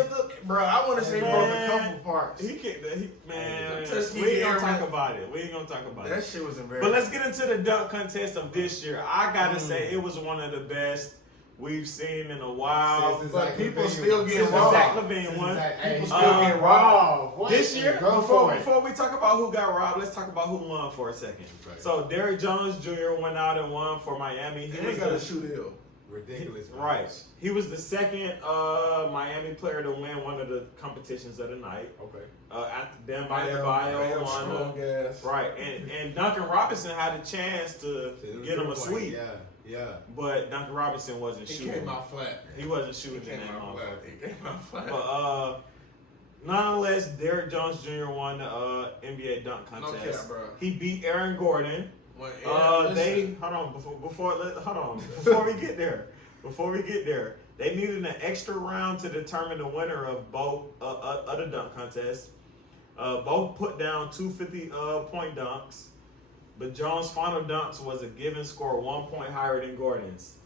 Bro, I want to say he broke a couple parts. He kicked the man. Tuskegee We ain't gonna talk about it. We ain't gonna talk about it. That shit was embarrassing. But let's get into the dunk contest of this year. I gotta say it was one of the best we've seen in a while. But people still getting Zach robbed. LaVine won. People still getting robbed. This year, before we talk about who got robbed, let's talk about who won for a second. Right. So Derrick Jones Jr. went out and won for Miami. He got a shoe deal. Ridiculous. Right. He was the second Miami player to win one of the competitions of the night. Okay. After Bam Adebayo won. Right. And Duncan Robinson had a chance to get him a sweep. Yeah. But Duncan Robinson wasn't shooting. He came out flat. He wasn't shooting in that flat. He came out flat. But nonetheless, Derrick Jones Jr. won the NBA dunk contest. No cap, bro. He beat Aaron Gordon. Well, Before we get there, they needed an extra round to determine the winner of both other dunk contests. Both put down 250 point dunks, but Jones' final dunks was a given score 1 point higher than Gordon's.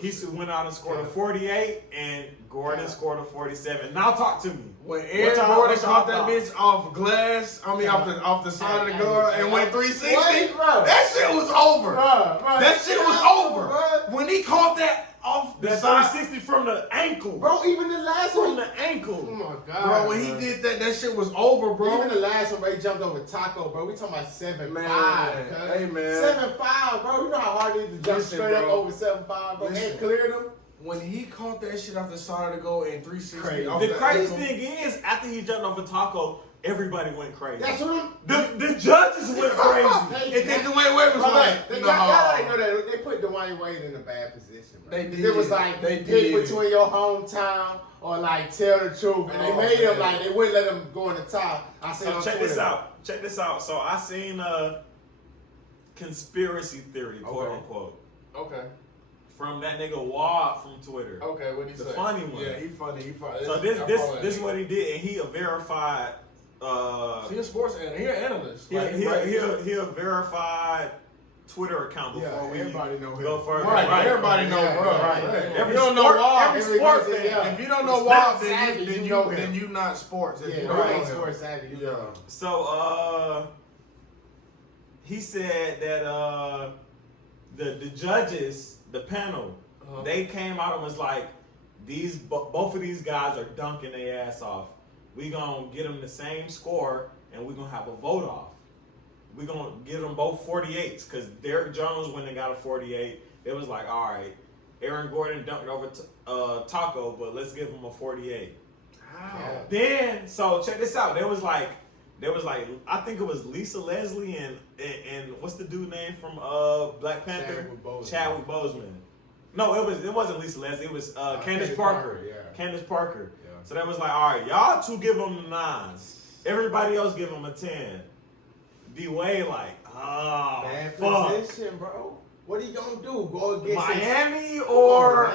He went out and scored a 48, and Gordon scored a 47. Now talk to me. When Aaron Gordon caught that bitch off glass, off the side of the guard and went 360, that shit was over. That shit was over. When he caught that off the side, 360 from the ankle, bro. Even the last from one, the ankle. Oh my god, bro. When he did that, that shit was over, bro. Even the last one, bro, he jumped over Taco, bro. We talking about 7'5". Hey man, 7'5", bro. You know how hard it is to jump straight up over 7'5", bro. And cleared him. When he caught that shit off the side of the goal in 360, The crazy thing is, after he jumped over Taco, everybody went crazy. That's what the judges went crazy. And then Dwayne Wade was like, they no. know that they put Dwayne Wade in a bad position, bro. They did. It was like pick between your hometown or like tell the truth, and they made him like they wouldn't let him go in the top. I said, so check this out. So I seen a conspiracy theory, quote unquote. Okay. From that nigga Wad from Twitter. Okay, what he say? The funny one. Yeah, he funny. So this is what he did, and he a verified. He a sports analyst. He an analyst. He a verified Twitter account before we go further. Right, everybody know, bro. Right. If you don't know Wad, every sports fan. If you don't know Wad, then you not sports. If you don't know sports savvy. Yeah. So he said that the judges, the panel, they came out and was like, both of these guys are dunking their ass off. We gonna get them the same score, and we gonna have a vote off. We gonna give them both 48s, because Derrick Jones, when they got a 48, it was like, all right, Aaron Gordon dunked over Taco, but let's give him a 48. How? Then, so check this out. There was like, I think it was Lisa Leslie and what's the dude name from Black Panther? Chadwick Boseman. No, it wasn't Lisa Leslie. It was Candace Parker. Candace Parker. Yeah. So that was like, all right, y'all two give them 9s. Everybody else give them a 10. D-Wade like, bad fuck. position, bro. What are you gonna do? Go against Miami or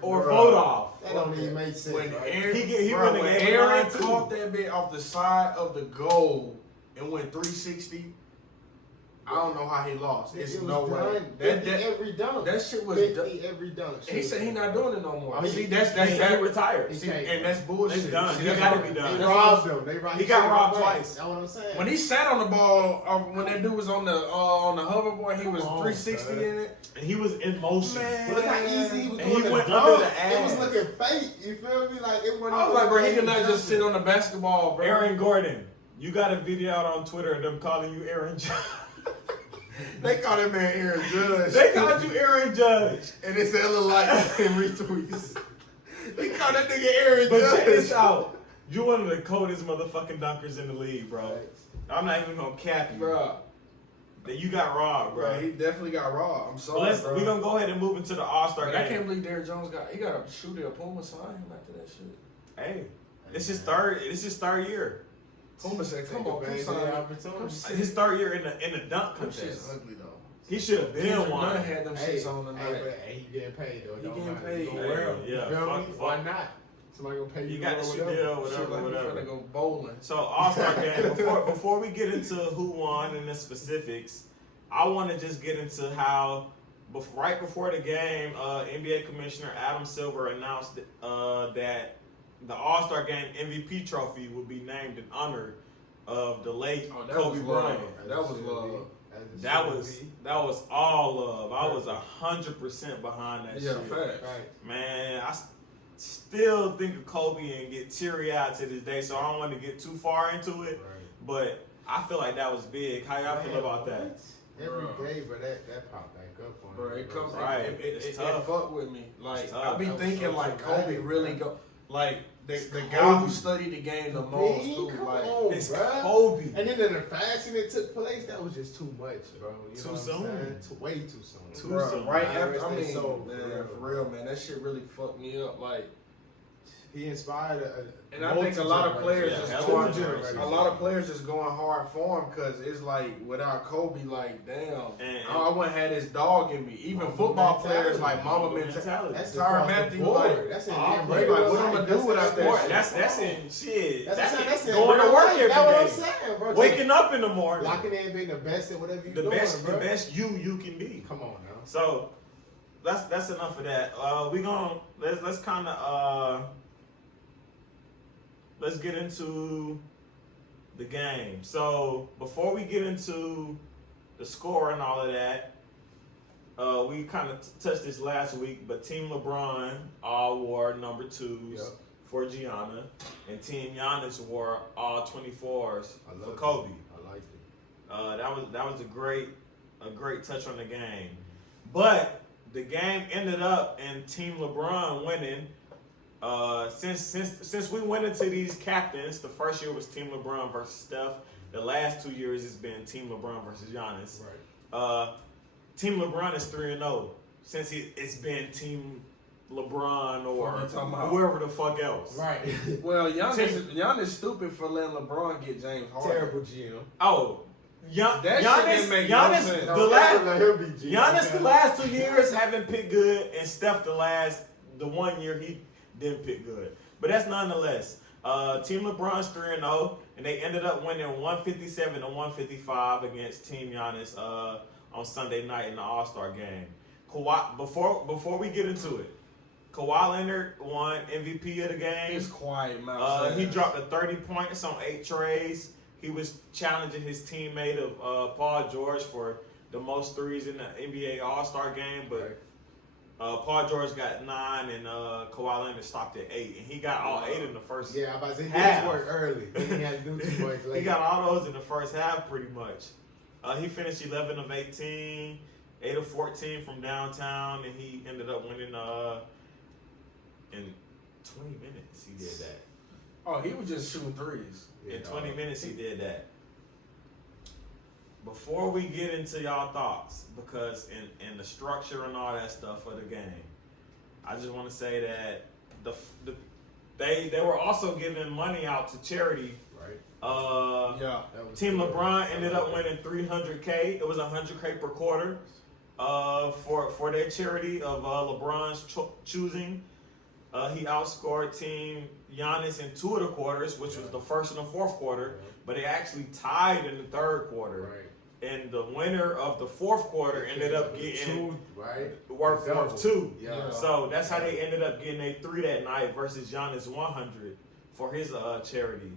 vote off? That don't even make sense. When right? Aaron caught that bit off the side of the goal and went 360, I don't know how he lost. It's no way. Every dunk. That shit was 50 every dunk. He said he not doing it no more. See, that's retired. And that's bullshit. It's done. See, He got to be done. They robbed him. He got robbed twice. That's what I'm saying. When he sat on the ball, when that dude was on the hoverboard, he was 360 in it. And he was in motion. Man, look how easy he was and doing he the went dunk. under the ass. It was looking fake. You feel me? Like it wasn't. I was like, bro, he did not just sit on the basketball, bro. Aaron Gordon, you got a video out on Twitter of them calling you Aaron Judge. They called that man Aaron Judge. They called you Aaron Judge. And they said little likes and retweets. They called that nigga Aaron But Judge. check this out. You one of the coldest motherfucking dunkers in the league, bro. I'm not even gonna cap you. Bro. That you got robbed, bro. He definitely got robbed. I'm sorry, bro. We're gonna go ahead and move into the All-Star game. I can't believe Derrick Jones got a shooter, a Puma sign him after that shit. Hey, it's his third year. Puma said, "Come on, come sign." His third year in the dunk Them shit's contest. ugly though. He should have been one. None had them shits on tonight. He getting paid though. He getting paid. Yeah, Why not? Somebody gonna pay you. You got the shoe deal, whatever. Finna go bowling. So All-Star game. Before we get into who won and the specifics, I want to just get into how right before the game, NBA Commissioner Adam Silver announced that the All-Star Game MVP trophy would be named in honor of the late Kobe Bryant. That was love. That was all love. I was 100% behind that shit. Facts. Right. Man, I still think of Kobe and get teary-eyed to this day, so I don't want to get too far into it. Right. But I feel like that was big. How y'all feel about that? Every day, but that popped back up on Bro, it comes Right. It tough. fuck with me. Like tough. I be That was thinking so like traumatic, Kobe really bro. go like the guy Kobe. who studied the game the most too. Come Like on, It's bruh. Kobe. And then the fashion that took place, that was just too much, bro. You Too know what soon. I'm saying? Way too soon. Too bro, soon. right I after rest I their mean, soul, man, for real, man, that shit really fucked me up. Like, He inspired and I think a lot of players Yeah, just hell going, of a generation. a lot of players just going hard for him because it's like without Kobe, like damn, And- I wouldn't have this dog in me. Even Mama football mentality. players like mama mentality. mentality. That's Tyrann across the Matthew, board. like, That's in all regular like, what life. I'ma do That's in without that sport. shit? That's in shit. That's in going to real work life. every That's what I'm day. saying, bro. Waking up in the morning. Locking in, being the best at whatever you're The doing, best, bro. the best you can be. Come on now. So that's enough of that. We gonna let's kind of let's get into the game. So before we get into the score and all of that, we kind of touched this last week, but Team LeBron all wore number 2s Yep. for Gianna, and Team Giannis wore all 24s I for love Kobe. I like it. That was a great touch on the game, but the game ended up in Team LeBron winning. Since we went into these captains, the first year was Team LeBron versus Steph. The last 2 years has been Team LeBron versus Giannis. Right. Team LeBron is 3-0 since it's been Team LeBron or What you talking about? whoever the fuck else. Right. Well, Giannis stupid for letting LeBron get James Harden. Terrible GM. Oh, That shit Giannis, didn't make no Giannis, sense. the last Let him be GM. Giannis the last 2 years haven't picked good, and Steph the 1 year he didn't pick good. But that's nonetheless. Team LeBron's 3-0, and they ended up winning 157-155 against Team Giannis on Sunday night in the All-Star game. Kawhi, before we get into it, Kawhi Leonard won MVP of the game. He's quiet mouth. He dropped 30 points on 8 trays. He was challenging his teammate of Paul George for the most threes in the NBA All-Star game, but Paul George got 9 and Kawhi Leonard stopped at 8, and he got all 8 in the first. Yeah, I'm about to say he half. did work early. He didn't have to do too much later. He got all those in the first half, pretty much. He finished 11 of 18, 8 of 14 from downtown, and he ended up winning in 20 minutes. He did that. Oh, he was just shooting threes. In 20 minutes, he did that. Before we get into y'all thoughts, because in the structure and all that stuff of the game, I just want to say that they were also giving money out to charity. Right. Yeah. Team LeBron ended up winning $300K. It was $100K per quarter for their charity of LeBron's choosing. He outscored Team Giannis in 2 of the quarters, which was the first and the fourth quarter, but they actually tied in the third quarter. Right. And the winner of the fourth quarter ended up getting worth 2. Yeah. So that's how they ended up getting a 3 that night versus Giannis 100 for his charity.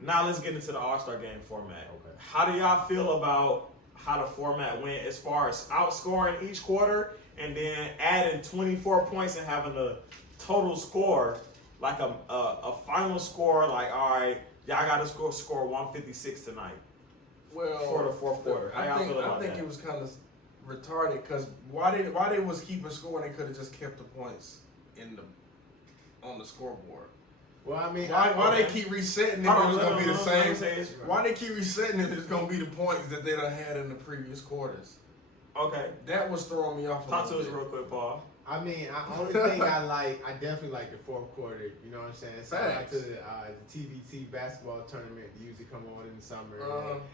Now let's get into the All-Star game format. Okay. How do y'all feel about how the format went as far as outscoring each quarter and then adding 24 points and having a total score, like a final score, like, all right, y'all got to score 156 tonight? Well, For the fourth quarter. How y'all feel about I think that? it was kind of retarded because why they was keeping score and they could have just kept the points on the scoreboard. Well, I mean, Why they keep resetting if it was gonna be the same? same. Why they keep resetting if it's gonna be the points that they done had in the previous quarters? Okay. That was throwing me off. Talk to us real quick, Paul. I mean, only thing I definitely like the fourth quarter. You know what I'm saying? Shout out to the TBT basketball tournament. They usually come on in the summer.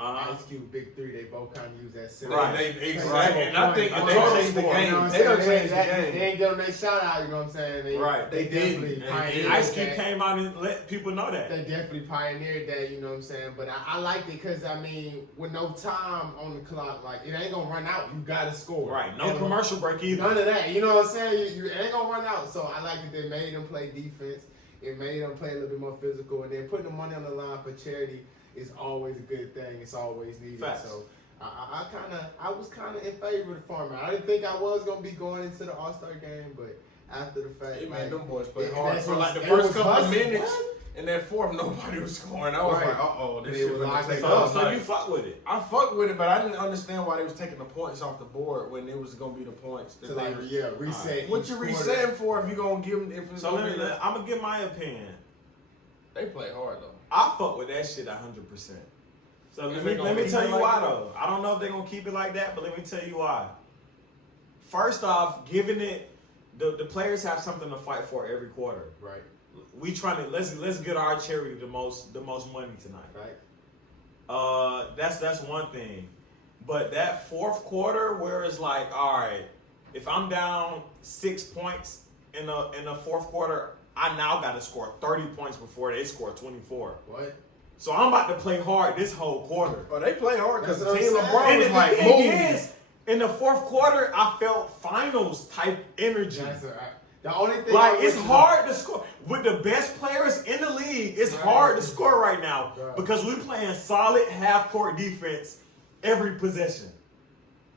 Ice Cube, Big 3, they both kind of use that same. Right. Exactly. And I think A they total changed the score, game. You know what I'm They don't saying? change the They game. ain't give them their shout out, you know what I'm saying? They definitely And pioneered Ice Cube that. came out and let people know that. They definitely pioneered that, you know what I'm saying? But I liked it because, I mean, with no time on the clock, like, it ain't going to run out. You got to score. Right. No And commercial break either. None of that. You know what I'm saying? You ain't going to run out. So I like that they made them play defense. It made them play a little bit more physical. And then putting the money on the line for charity is always a good thing. It's always needed. Facts. So I was kind of in favor of the format. I didn't think I was gonna be going into the All-Star game, but after the fact, Hey, man, like, them boys played and hard. that's For what- like the and first it was couple of hustling. minutes, What? in that fourth, nobody was scoring. I was Right. like, this And it shit was gonna like- take So- off. So you fuck with it. I fucked with it, but I didn't understand why they was taking the points off the board when it was gonna be the points. That to they like was, reset. what each you quarter. resetting for if you gonna give them? If it's So gonna be I'm gonna give my opinion. they play hard though. I fuck with that shit 100%. So Is let they me gonna keep tell it you like why that? though. I don't know if they're gonna keep it like that, but let me tell you why. First off, giving it the players have something to fight for every quarter. Right. We trying to let's get our charity the most money tonight. Right. That's one thing. But that fourth quarter where it's like, all right, if I'm down 6 points in the fourth quarter, I now got to score 30 points before they score 24. What? So I'm about to play hard this whole quarter. Oh, they play hard because That's what Team I'm saying. LeBron And was the like, thing move. is, in the fourth quarter, I felt finals type energy. The only thing Like, I it's wish- hard to score. With the best players in the league, it's Right. hard to score right now Right. because we're playing solid half-court defense every possession.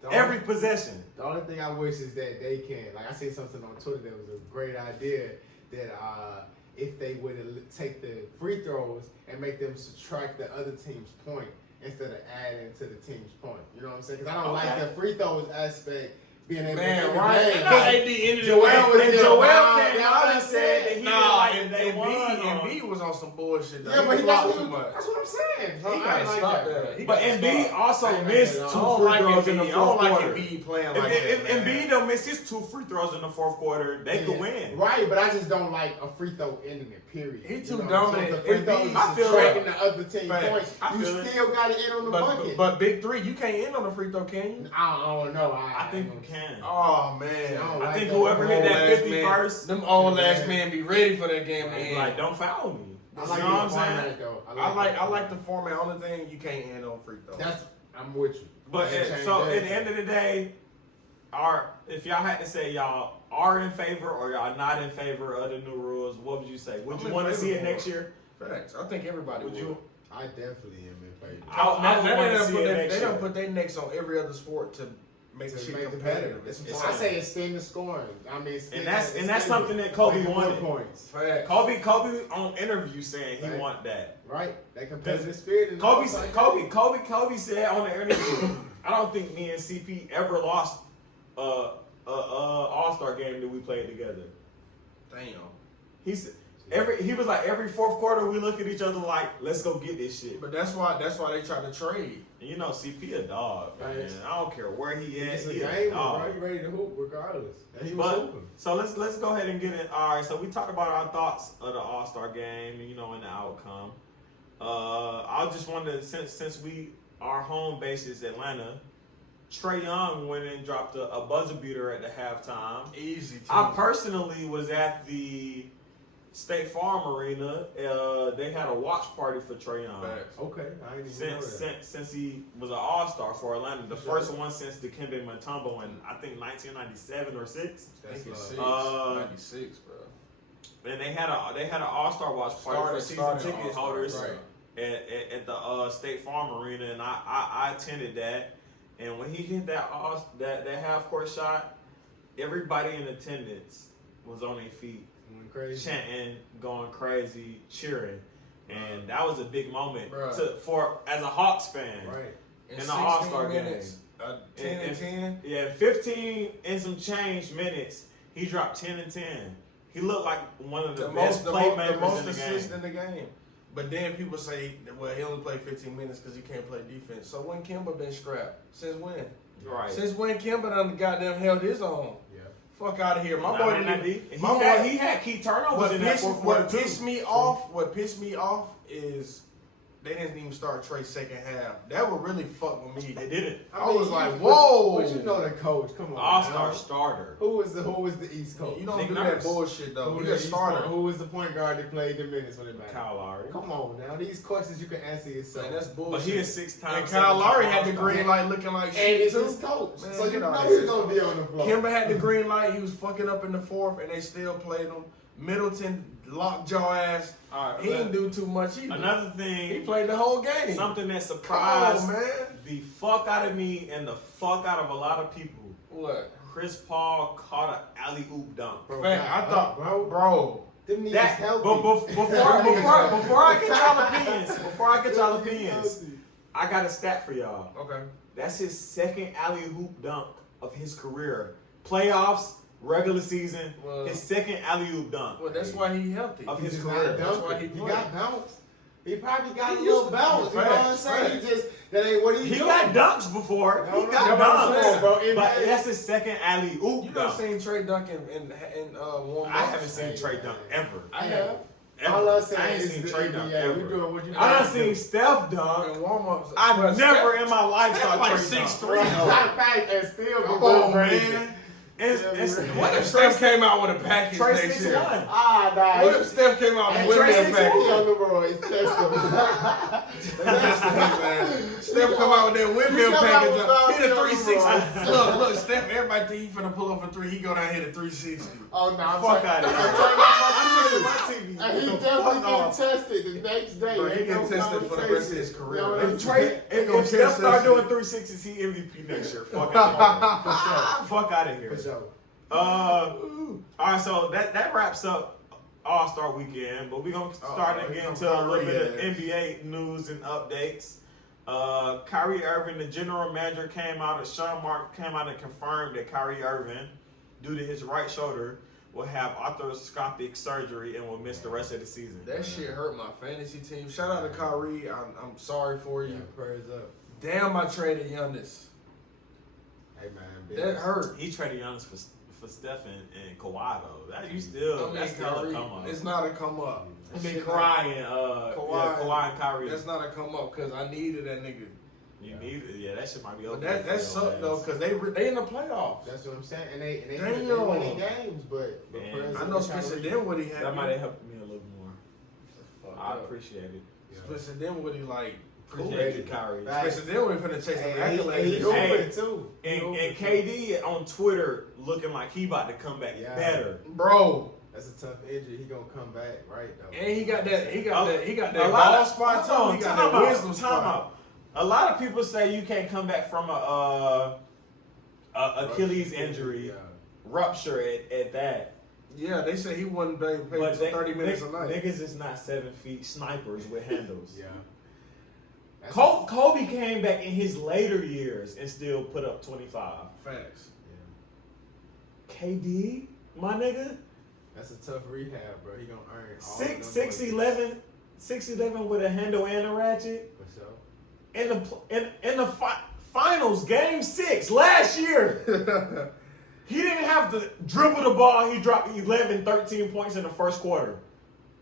The Every only- possession. The only thing I wish is that they can, like I said something on Twitter that was a great idea, that if they would take the free throws and make them subtract the other team's point instead of adding to the team's point. You know what I'm saying? Because I don't like the free throws aspect being able Man, to right? game. And now AD ended it Joel with- was And still Joel around, came you know out what and I'm said that saying? he Nah, didn't like and that they won. Embiid was on some bullshit though. Yeah, but he he got flopped too much. That's what I'm saying. So He I gotta ain't like stop that. that. He But gotta Embiid stop. also I ain't missed like two that. I don't free like throws in the Embiid. I fourth don't like quarter. Embiid playing If, like if that, man. Embiid don't miss his 2 free throws in the fourth quarter, they could win. Right, but I just don't like a free throw ending it, period. He too You know, dominant. So if the free throw is I feel subtracting it. the other team Facts. points, I you feel it. still got to end on the bucket. But Big Three, you can't end on the free throw, can you? I don't know. I think you can. Oh man, I don't I like think that. whoever hit Old that ass 50 man. first, Them old Yeah. ass men be ready for that game to end. like, don't foul me. I You like know what I'm the saying? format though. I like the format. Only thing you can't end on free throw. I'm with you. But I ain't changed so that. at the end of the day, if y'all had to say y'all are in favor or y'all not in favor of the new rules, what would you say? Would I'm you in want to favor see it for next it. year? Facts. I think everybody Would would. you? I definitely am in favor. I would Now wanna they see it next they year. don't put their necks on every other sport to make To shit make it competitive. better. It's I say extend the scoring. I mean, And that's something that Kobe Make it more wanted. points. facts. Kobe on interview saying he Right. want that. Right? That competitive spirit. and Kobe all said, that. Kobe said on the interview, I don't think me and CP ever lost a All-Star game that we played together. Damn. He said he was like every fourth quarter we look at each other like, let's go get this shit. But that's why they try to trade. And you know CP a dog, man. Right. I don't care where he at. It's a He a game, dog. bro. You ready to hoop regardless. And he was But hooping. so let's go ahead and get it. All right, so we talked about our thoughts of the All-Star game, you know, and the outcome. I just wanted to, since our home base is Atlanta, Trae Young went and dropped a buzzer beater at the halftime. Easy. Too. I personally was at the State Farm Arena. They had a watch party for Trae Young. Facts. Okay. I didn't even know that. Since he was an All-Star for Atlanta, the Sure. first one since Dikembe Mutombo in I think 1997 or 6. I think it's That's 96, bro. And they had an All-Star watch party for season Started ticket All-Star, holders right. at the State Farm Arena, and I attended that. And when he hit that half-court shot, everybody in attendance was on their feet, Went crazy. chanting, going crazy, cheering, and that was a big moment Bruh. for as a Hawks fan. Right. In the 16 All-Star minutes, 10 and 10. Yeah, 15 and some change minutes, he dropped 10 and 10. He looked like one of the best playmakers the most in the assists game. in the game. But then people say, well, he only played 15 minutes because he can't play defense. So when Kemba been scrapped? Since when? Right. Since when Kemba done goddamn held his own? Yeah. Fuck out of here. My Not boy in that didn't. deep. My boy. He had key turnovers in that fourth quarter What too. pissed me off is they didn't even start Trae's second half. That would really fuck with me. They did it. I was like, But whoa. you know the coach. Come on. All-Star now. starter. Who was the East Coast? You don't Nick do Nurse. that bullshit though. Who You the just East starter. Coast? Who was the point guard that played the minutes when it mattered? Kyle Lowry. Come on now. These questions you can answer yourself. Man, that's bullshit. But he is 6 times. And Kyle Lowry had the All-Star. green light looking like and shit it's too. his coach. Man, So you get out know of he's here. gonna be on the floor. Kemba had the green light. He was fucking up in the fourth, and they still played him. Middleton lockjaw ass. All right, He didn't do too much either. Another He thing, played the whole game. something that Come surprised on, man. the fuck out of me and the fuck out of a lot of people. What? Chris Paul caught an alley-oop dunk. Bro, Man, I thought, bro. them niggas That, healthy. but before I get y'all opinions, I got a stat for y'all. Okay. That's his second alley-oop dunk of his career. Playoffs, regular season, Well- his second alley-oop dunk. Well, that's why he healthy. Of He's his just career. not a That's dunker. why he He played. got bounce. He probably got He a little used to- bounce. You know what I'm Facts, saying? facts. He just that ain't what he He do. got dunks before. No, He no, got no, dunks. no, bro. In But that- that's his second alley-oop You dunk. done seen Trae Young in warm I haven't seen Trae dunk ever. I have. Ever. All I'm I saying ain't is seen the Trae dunk NBA. ever. We doing what you I done guys seen do. Steph dunk. In warm ups. I never in my life saw like Trae dunk. 6'3". Matter of fact, and still Come be on, crazy. man. It's What if Steph came out with a package Trae next year? 6'1". Ah, nah. What if Steph came out with And a Trae windmill 6'1" package? on the road. Test him. Steph come out with that windmill He come out package. with bounce Hit a on the 360. road. Look, Steph, everybody think he finna pull up a three. He go down here to 360. Oh, no. I'm Fuck turning- outta here. I'm turning off I'm turning my my TV. TV. And he The definitely fuck getting off. tested the next day. Bro, he Ain't getting no tested for the rest of his conversation. career. You know what I'm If saying? Trae, They gonna if Steph test start that doing shit. 360s, he MVP next year. Fuck out of here. Fuck out of here. For sure. All right, so that wraps up All-Star Weekend, but we're gonna start here to get comes into a little Kyrie, bit of yeah. NBA news and updates. Kyrie Irving, the general manager, Sean Mark came out and confirmed that Kyrie Irving, due to his right shoulder, will have arthroscopic surgery and will miss the rest of the season. That shit hurt my fantasy team. Shout out to Kyrie. I'm sorry for you. Yeah, prayers up. Damn, I traded Giannis. Hey, man. That hurt. He traded Giannis for Steph and Kawhi though. That's still a come up. It's not a come up. I mean Kawhi and Kawhi and Kyrie. That's not a come up because I needed that nigga. You need it. Yeah, that shit might be But okay. that sucked though because they in the playoffs. That's what I'm saying. And they Damn. winning games, but Man. prayers I up know to Spencer Kyrie. Dinwiddie had That might have helped me a little more. I appreciate it. Spencer Dinwiddie like Appreciate you, Kyrie. Right. Spencer Dinwiddie finna chase some Hey, accolades. he this hooping year. Hey. too. And KD on Twitter looking like he about to come back Yeah. better. Bro. That's a tough injury. He gonna come back, right? Though. And he got that A lot ball of spot too. hold on, He got time that out, wisdom time spot. out. A lot of people say you can't come back from a Achilles injury, Yeah. rupture at that. Yeah, they said he wasn't being paid But for 30 minutes a night. niggas is not 7 feet snipers with handles. Yeah. That's Kobe came back in his later years and still put up 25. Facts. Yeah. KD, my nigga, That's a tough rehab, bro. He gonna earn all 6'11" with a handle and a ratchet. For sure. In the finals, game 6 last year, he didn't have to dribble the ball. He dropped 11, 13 points in the first quarter.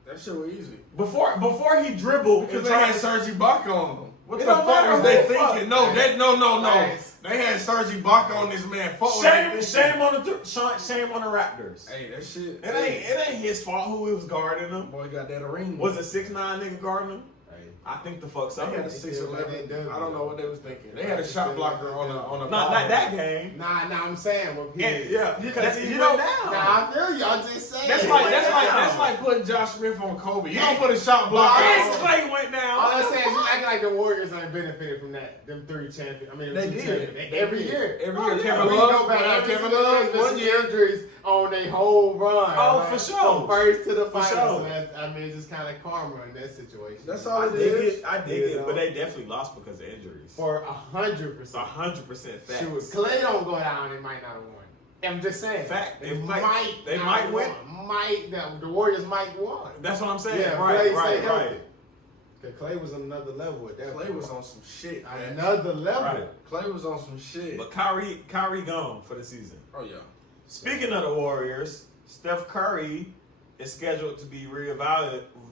That shit was easy. Before he dribbled, Because and they tried had to- Serge Ibaka on them. What It the don't fuck matter was they who the fuck. thinking? No. Nice. They had Serge Ibaka on this man. Fuck what they shame thinking. on the Raptors. Hey, that shit. It ain't his fault who was guarding him. Boy got that ring. Was it 6'9" nigga guarding him? Hey. I think the fuck so. They had a They 6'11". do. I don't know what they was thinking. They had a shot blocker on a. Not that game. Nah, I'm saying what he Yeah, because You he know- went down. Nah, I feel you. I'm just saying. That's like putting Josh Smith on Kobe. You don't put a shot blocker Yes, on. Clay went down. All I'm What the saying is you fuck? acting like the Warriors ain't benefited from that. Them 3 champions. I mean, They them 2 did. champions. Every year. Every Oh, year. yeah. Kevin We Love. know about every Kevin single Love. year, there's 1 some year. injuries on their whole run. Oh, like, for sure. From first to the For finals. sure. So that's, I mean, it's just kind of karma in that situation. That's all I it dig is. it. I dig You it. know? But they definitely lost because of injuries. For It's 100%. 100% fact. Shoot, Clay don't go down, they might not have won. I'm just saying. Fact. They They might might win. The Warriors might won. That's what I'm saying. Yeah, right, Clay right, stay right. healthy. Cause Clay was on another level at that Clay point. was on some shit, man. Another level. Right. Clay was on some shit. But Kyrie gone for the season. Oh yeah. Speaking of the Warriors, Steph Curry is scheduled to be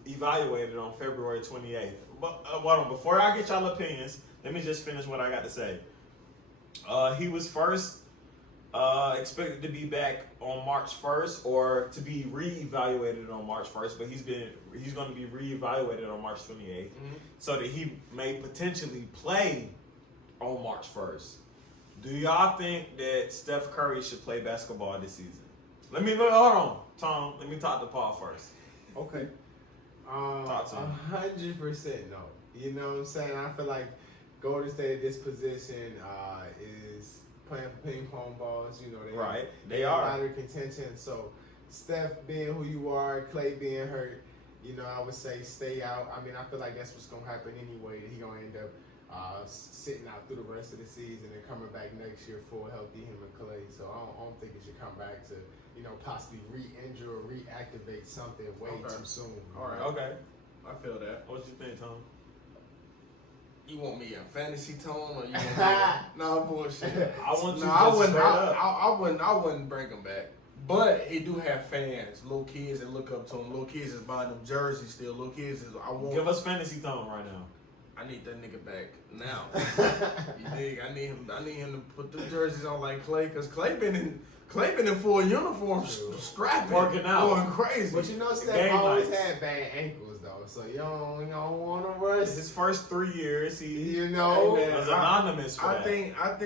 evaluated on February 28th. But hold on, before I get y'all opinions, let me just finish what I got to say. He was first expected to be back on March 1st or to be reevaluated on March 1st, but he's going to be reevaluated on March 28th so that he may potentially play on March 1st. Do y'all think that Steph Curry should play basketball this season? Hold on. Tom, let me talk to Paul first. Okay. Talk to him. 100% no. You know what I'm saying? I feel like Golden State at this position is playing for ping pong balls. You know, They are out of contention. So Steph being who you are, Clay being hurt, you know, I would say stay out. I mean, I feel like that's what's gonna happen anyway. He gonna end up sitting out through the rest of the season and coming back next year full healthy, him and Clay. So I don't think it should come back to, you know, possibly re-injure or reactivate something way too soon. All right. Okay. I feel that. What you think, Tom? You want me a fantasy tone or you want me no bullshit? I want you to I wouldn't. straight up. I wouldn't bring him back. But he do have fans, little kids that look up to him. Little kids is buying them jerseys still. Little kids is Give us fantasy Tom right now. I need that nigga back now. You dig? I need him to put the jerseys on like Clay, cause Clay been in full uniform, scrapping, working out, going crazy. But you know, Steph always had bad ankles though, so you don't want to rush. His first 3 years, he was anonymous for I that.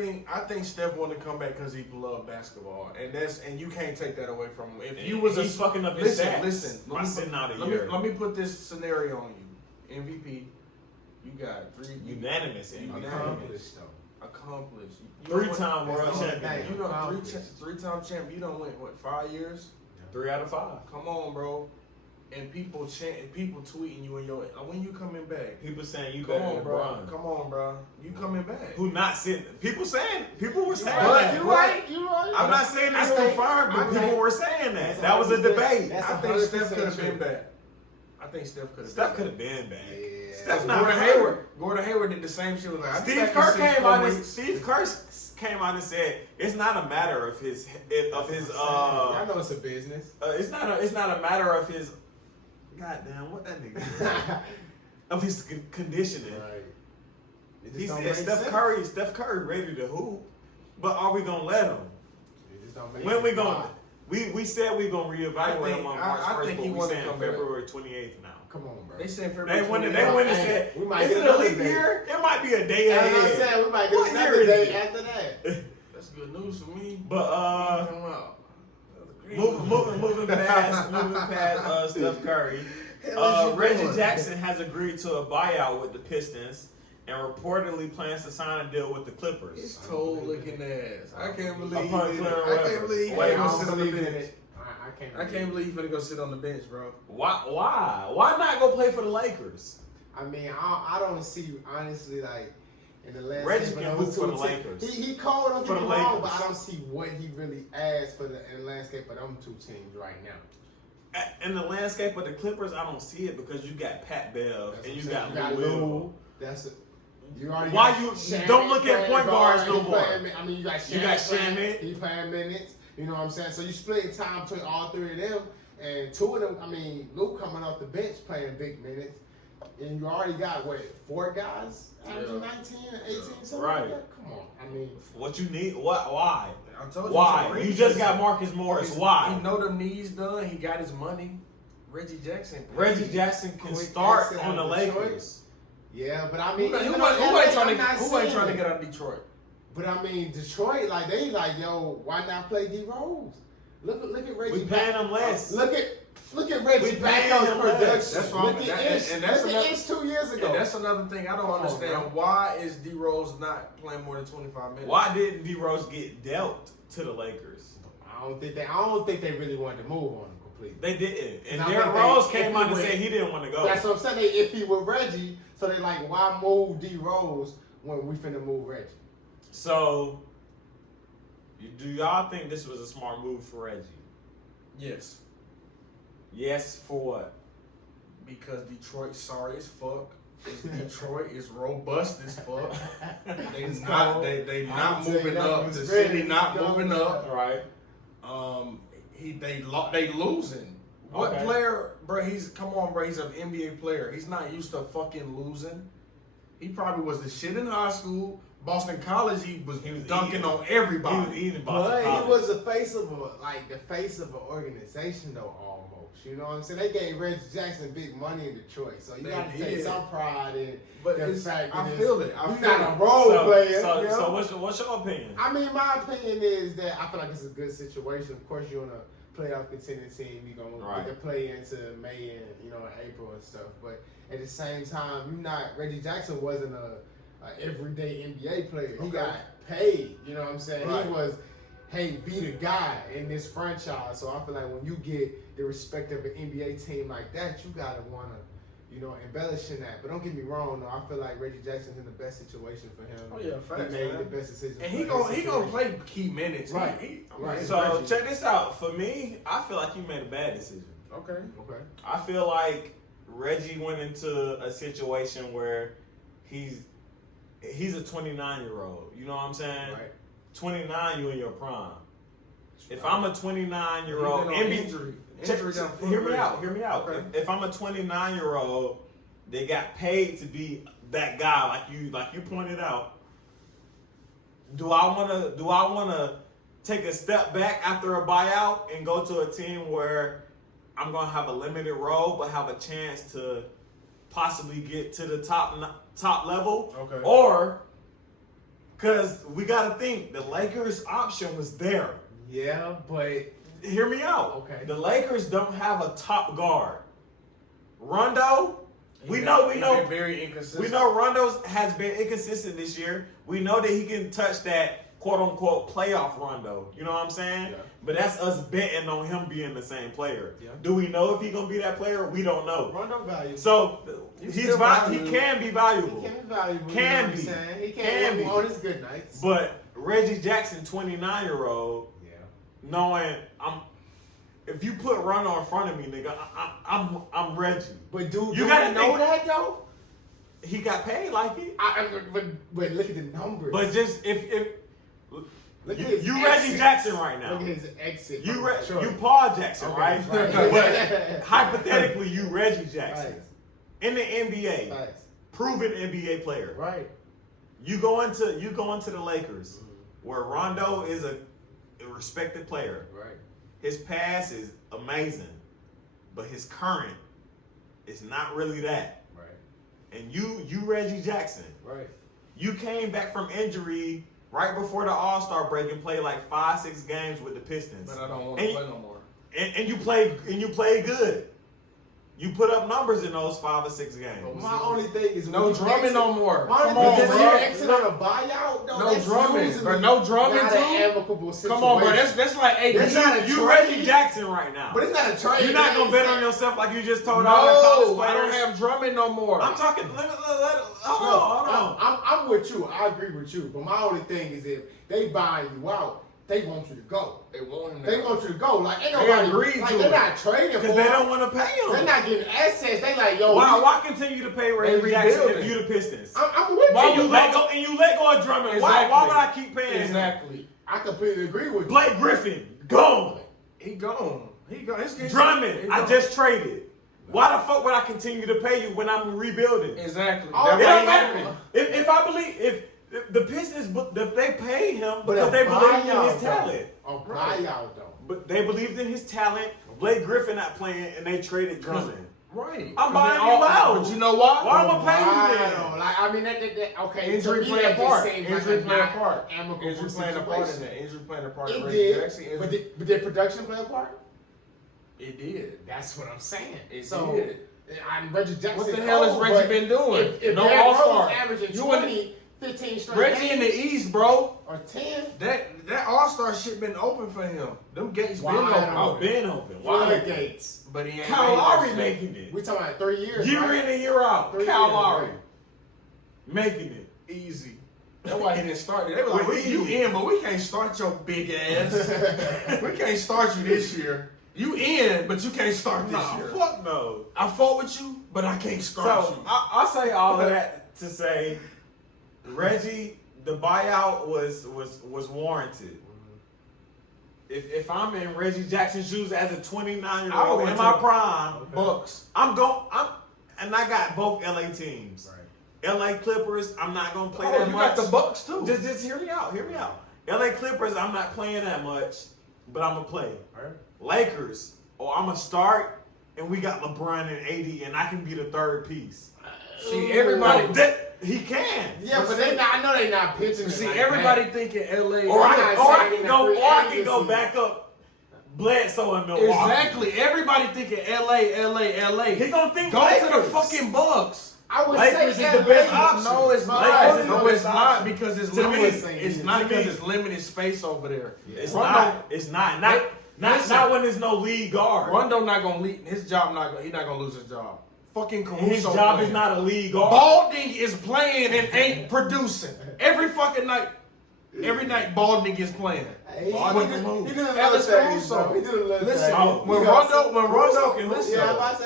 think Steph want to come back because he loved basketball, and you can't take that away from him. If And you was he's fucking up his stats. Listen, by sitting out a year. Let me put this scenario on you. MVP, you got unanimous MVP. Accomplished. You 3-time world champion. You know, three-time champion. You don't win what 5 years? 3 out of 5. Come on, bro. And people tweeting you in your when you coming back. People saying you Come better on, than bro. LeBron. Come on, bro. You coming back? Who not sitting? People were saying But that. You right. I'm not saying it's confirmed, but people were saying that. That was a debate. I think Steph could have been back. Steph could have been back. Yeah. Steph not Gordon Hayward did the same shit. Was like, Steve Kerr came out and said it's not a matter of his I know it's a business. it's not a matter of his goddamn what that nigga of his conditioning. Right. He said Steph Curry ready to hoop, but are we gonna let him? When we gonna? We said we gonna reevaluate him on March 1st, but we saying February 28th now. Come on, bro. They said February. They went and said, we might is get it a another leap day. year? It might be a day ahead. As I said, we might get What another year is day it? after that. That's good news for me. But moving past Steph Curry, Reggie Jackson has agreed to a buyout with the Pistons and reportedly plans to sign a deal with the Clippers. His toe looking ass. I can't believe. Upon I clear can't believe he Wait, finna I go don't sit on the believe in bench. it. I can't believe he finna go sit on the bench, bro. Why? Why not go play for the Lakers? I mean, I don't see, honestly, like, in the last Reggie game, can hoop for the Lakers. He called, don't For get the me wrong, Lakers. but I don't see what he really asked for in the landscape of them two teams right now. In the landscape of the Clippers, I don't see it because you got Pat Bev That's and what you I'm saying. got Lou. That's it. You already Why got you Shaman don't look at point guards no he more? I mean, you got Shaman. He playing minutes. You know what I'm saying? So you split time between all three of them, and two of them. I mean, Luke coming off the bench playing big minutes, and you already got 4 guys averaging 19 and 18, something Right. like that. Come on, I mean, What you need? What? Why? I told you. Why? You just got Marcus Morris. Why? He know them knees done. He got his money. Reggie Jackson can Quick start exit on the out of Detroit. Lakers. Yeah, but I Who mean, ain't even trying though LA, I'm to not saying get it. out of Detroit? But I mean, Detroit, like they like, yo, why not play D Rose? Look at Reggie. We paying him less. Look at Reggie We paying Backups him production. less. That's wrong. Look at Ish 2 years ago. And that's another thing I don't Come on, understand. bro. Why is D Rose not playing more than 25 minutes? Why didn't D Rose get dealt to the Lakers? I don't think they really wanted to move on him completely. They didn't. And I Derrick think Rose if came he out and went- said he didn't want to go. That's what I'm saying. They iffy with Reggie, so they like, why move D Rose when we finna move Reggie? So, do y'all think this was a smart move for Reggie? Yes. Yes, for what? Because Detroit's sorry as fuck. Detroit is robust as fuck. They It's not cold. they I'll not tell you moving that up. was The ready. city not It's moving going up. Right. They losing. What Okay. player, bro? Come on, bro. He's an NBA player. He's not used to fucking losing. He probably was the shit in high school. Boston College, he was dunking eating. on everybody. He was eating Boston But College. he was the face of an organization though, almost. You know what I'm saying? They gave Reggie Jackson big money in Detroit, so you They got to take did. some pride in But the fact that I feel it. he's not a role player. you know? So what's your opinion? I mean, my opinion is that I feel like it's a good situation. Of course, you're in playoff contending team. You're gonna get to play into May and April and stuff. But at the same time, Reggie Jackson wasn't a everyday NBA player. He got paid. You know what I'm saying? Right. He was, hey, be the guy in this franchise. So I feel like when you get the respect of an NBA team like that, you gotta wanna embellish in that. But don't get me wrong, though. I feel like Reggie Jackson's in the best situation for him. Oh yeah, facts, he made the best decision. And he gonna play key minutes. Right. Right. So check this out. For me, I feel like he made a bad decision. Okay. I feel like Reggie went into a situation where he's a 29-year-old. You know what I'm saying? Right. 29, you in your prime. If I'm a 29-year-old, injury hear me out. Okay. If I'm a 29-year-old, they got paid to be that guy, like you pointed out. Do I wanna take a step back after a buyout and go to a team where I'm gonna have a limited role but have a chance to possibly get to the top level? Okay. Or because we gotta think the Lakers option was there. Yeah, but hear me out. Okay. The Lakers don't have a top guard. Rondo, we know very inconsistent. we know Rondo has been inconsistent this year. We know that he can touch that quote unquote playoff Rondo. You know what I'm saying? Yeah. But that's us betting on him being the same player. Yeah. Do we know if he's gonna be that player? We don't know. Rondo valuable. So he can be valuable. He can be valuable. Can be. He can be on his good nights. But Reggie Jackson, 29-year-old, knowing if you put Rondo in front of me, nigga, I'm Reggie. But dude, you gotta know that though. He got paid like it. But look at the numbers. But just if look at his you Reggie Jackson right now. Look at his exit. You Paul Jackson, right? Right. But hypothetically, you Reggie Jackson Right. in the NBA, Right. proven NBA player. Right. You go into the Lakers, where Rondo is a respected player. Right. His past is amazing, but his current is not really that. Right. And you Reggie Jackson. Right. You came back from injury right before the All-Star break and played like 5-6 games with the Pistons. But I don't want to play no more. And you played good. You put up numbers in those 5 or 6 games. My only thing is no drumming no more. Come on, bro. You exit on a buyout. No drumming, but no drumming not too. An amicable situation. Come on, bro. That's like You Reggie Jackson right now. But it's not a trade. You're not gonna bet on yourself like you just told no, all the college players. I don't have drumming no more. I'm talking. Hold on. I'm with you. I agree with you. But my only thing is if they buy you out, they want you to go. They want him. They want you to go. Like ain't They nobody. agreed Like to they're it. not trading for Because they don't want to pay him. They're not getting assets. They like yo. Why continue to pay Reggie Jackson if you the Pistons? I'm with Why you. you let go of Drummond? Exactly. Why would I keep paying him? Exactly. I completely agree with you. Blake Griffin, gone. He gone. Drummond, I just traded. Why the fuck would I continue to pay you when I'm rebuilding? Exactly. Oh, It don't yeah. matter. If I believe if the Pistons, they paid him But because a they believed in buyout, his talent. A buyout though. But they believed in his talent. Blake Griffin not playing, and they traded Drummond. Right. I'm buying you out. But you know what? Why am I paying you then? Like I mean that okay. Injury to me, playing a that just part. seems Injury like a playing a not part. amicable Injury playing a part in situation. that. Injury playing a part in It Reggie did, Jackson. but did production play a part? It did. That's what I'm saying. It so, did. I'm Reggie Jackson. What the hell has Reggie been doing? If No Derrick All-Star. Rose averaging You 20, 15 straight Reggie in the games, East, bro. or 10, That All-Star shit been open for him. Them gates been Wide open. Oh, been open. floodgates. But he ain't Kyle made that Lowry shit. making it. We talking about 3 years. Year right? in and year out. 3 Kyle years, Lowry right? making it. Easy. That's why he didn't start it. They were like, Well, you in, but we can't start your big ass. We can't start you this year. You in, but you can't start this Nah, year. fuck no. I fought with you, but I can't start So you. I say all of that to say, Reggie, the buyout was warranted. If I'm in Reggie Jackson's shoes as a 29-year-old in my prime, Bucks. and I got both LA teams. Right. LA Clippers, I'm not gonna play Oh, that you much. got the Bucks too. Just hear me out. LA Clippers, I'm not playing that much, but I'm gonna play. Right. Lakers, I'm gonna start, and we got LeBron and AD, and I can be the third piece. See, everybody. He can. Yeah, but they not. I know they not pitching. See, like everybody that. thinking LA. Or I not can saying go free back up. Bledsoe in Milwaukee. Exactly. Everybody thinking LA. He gonna think Go Lakers. to the fucking Bucks. I would Lakers say is the best LA. option. No, it's not. Lakers is the No, best it's not option. because it's To me, limited. it's It's not to because me. it's limited space over there. It's Rondo, not. It's not. Not when there's no lead guard. Rondo not gonna lead his job. He's not gonna lose his job. Fucking Caruso. His job playing. is not a lead guard. Balding is playing and ain't producing every fucking night. Every night, Balding is playing. He Balding did can move. a little Alex thing, Caruso. bro. He did a little Listen, thing. Oh, when He Rondo, Caruso can listen, Yeah, I'm about to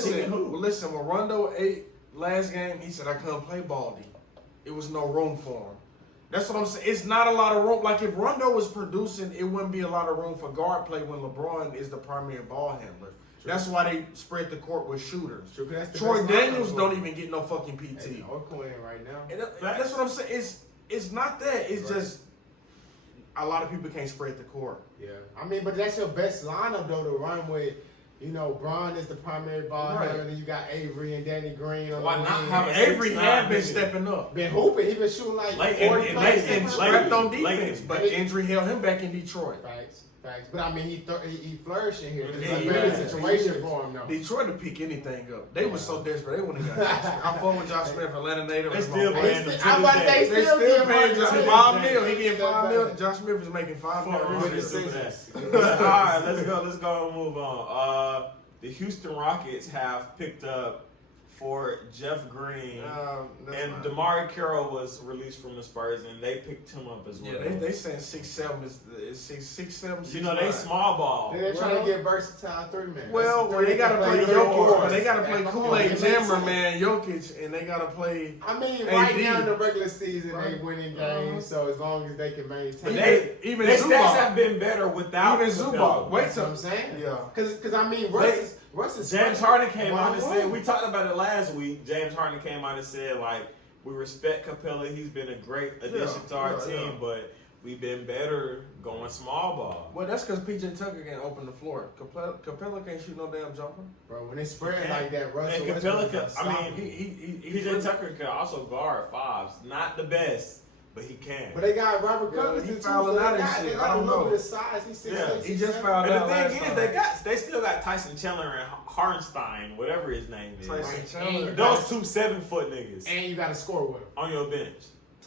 say he listen, when Rondo ate last game, he said I couldn't play Baldy. It was no room for him. That's what I'm saying. It's not a lot of room. Like if Rondo was producing, it wouldn't be a lot of room for guard play when LeBron is the primary ball handler. That's why they spread the court with shooters. True, 'cause that's the Troy best Daniels lineup. don't even get no fucking PT. Hey, Oakland right now. And that's what I'm saying. It's not that. It's just a lot of people can't spread the court. Yeah, I mean, but that's your best lineup though to run with. You know, Bron is the primary ball Right. handler, and then you got Avery and Danny Green on Why the not wing. have a Avery 6'9" had been nigga. stepping up. Been hooping. He been shooting like Like, 40 and plays. they- And Lakers, strapped on defense, Lakers. but injury held him back in Detroit. Facts. But I mean, he flourished in here. It's Yeah, a yeah, better yeah. situation for him though. Detroit to pick anything up. They were so desperate. They wouldn't have got Josh. I fought with Josh Smith, Atlanta native. They still They paying him to I'm about to say, this day. They still give paying money Josh to 5 him. mil. He getting Still 5 paying. mil. Josh Smith is making 5 For mil. a this rookie season. All right, let's go and move on. The Houston Rockets have picked up for Jeff Green, and Damari Carroll was released from the Spurs, and they picked him up as well. Yeah, they saying 6'7" is 6'7". You know, they small ball. They're trying to get versatile 3-man. Well, That's the they thing. gotta play three Jokic, fours. but they gotta play Come on, Kool-Aid it makes Jammer, sense. man, Jokic, and they gotta play. I mean, AD. right now in the regular season, Right. they winning games, so as long as they can maintain. But Even their Zubac. stats have been better without Even Capella. Zubac. Wait That's what I'm saying. Yeah. Because I mean, Russ is James Harden came out and Why? said, we talked about it last week. James Harden came out and said, like, we respect Capella. He's been a great addition to our team, but we've been better going small ball. Well, that's because PJ Tucker can't open the floor. Capella can't shoot no damn jumper. Bro, when they spread like that, Russell And Capella, Westbrook is I solid. mean, PJ Tucker can also guard fives. Not the best, but he can. But they got Robert Yeah, Covington he too. fouling so out they and got, shit. they I got a don't little know. bit of size. He's 6'6", Yeah, he just 6'7". fouled And out the last thing time. is, they still got Tyson Chandler and Harnstein, whatever his name is. Tyson And Chandler. you Those 2 7-foot niggas And you got to score with him. on your bench.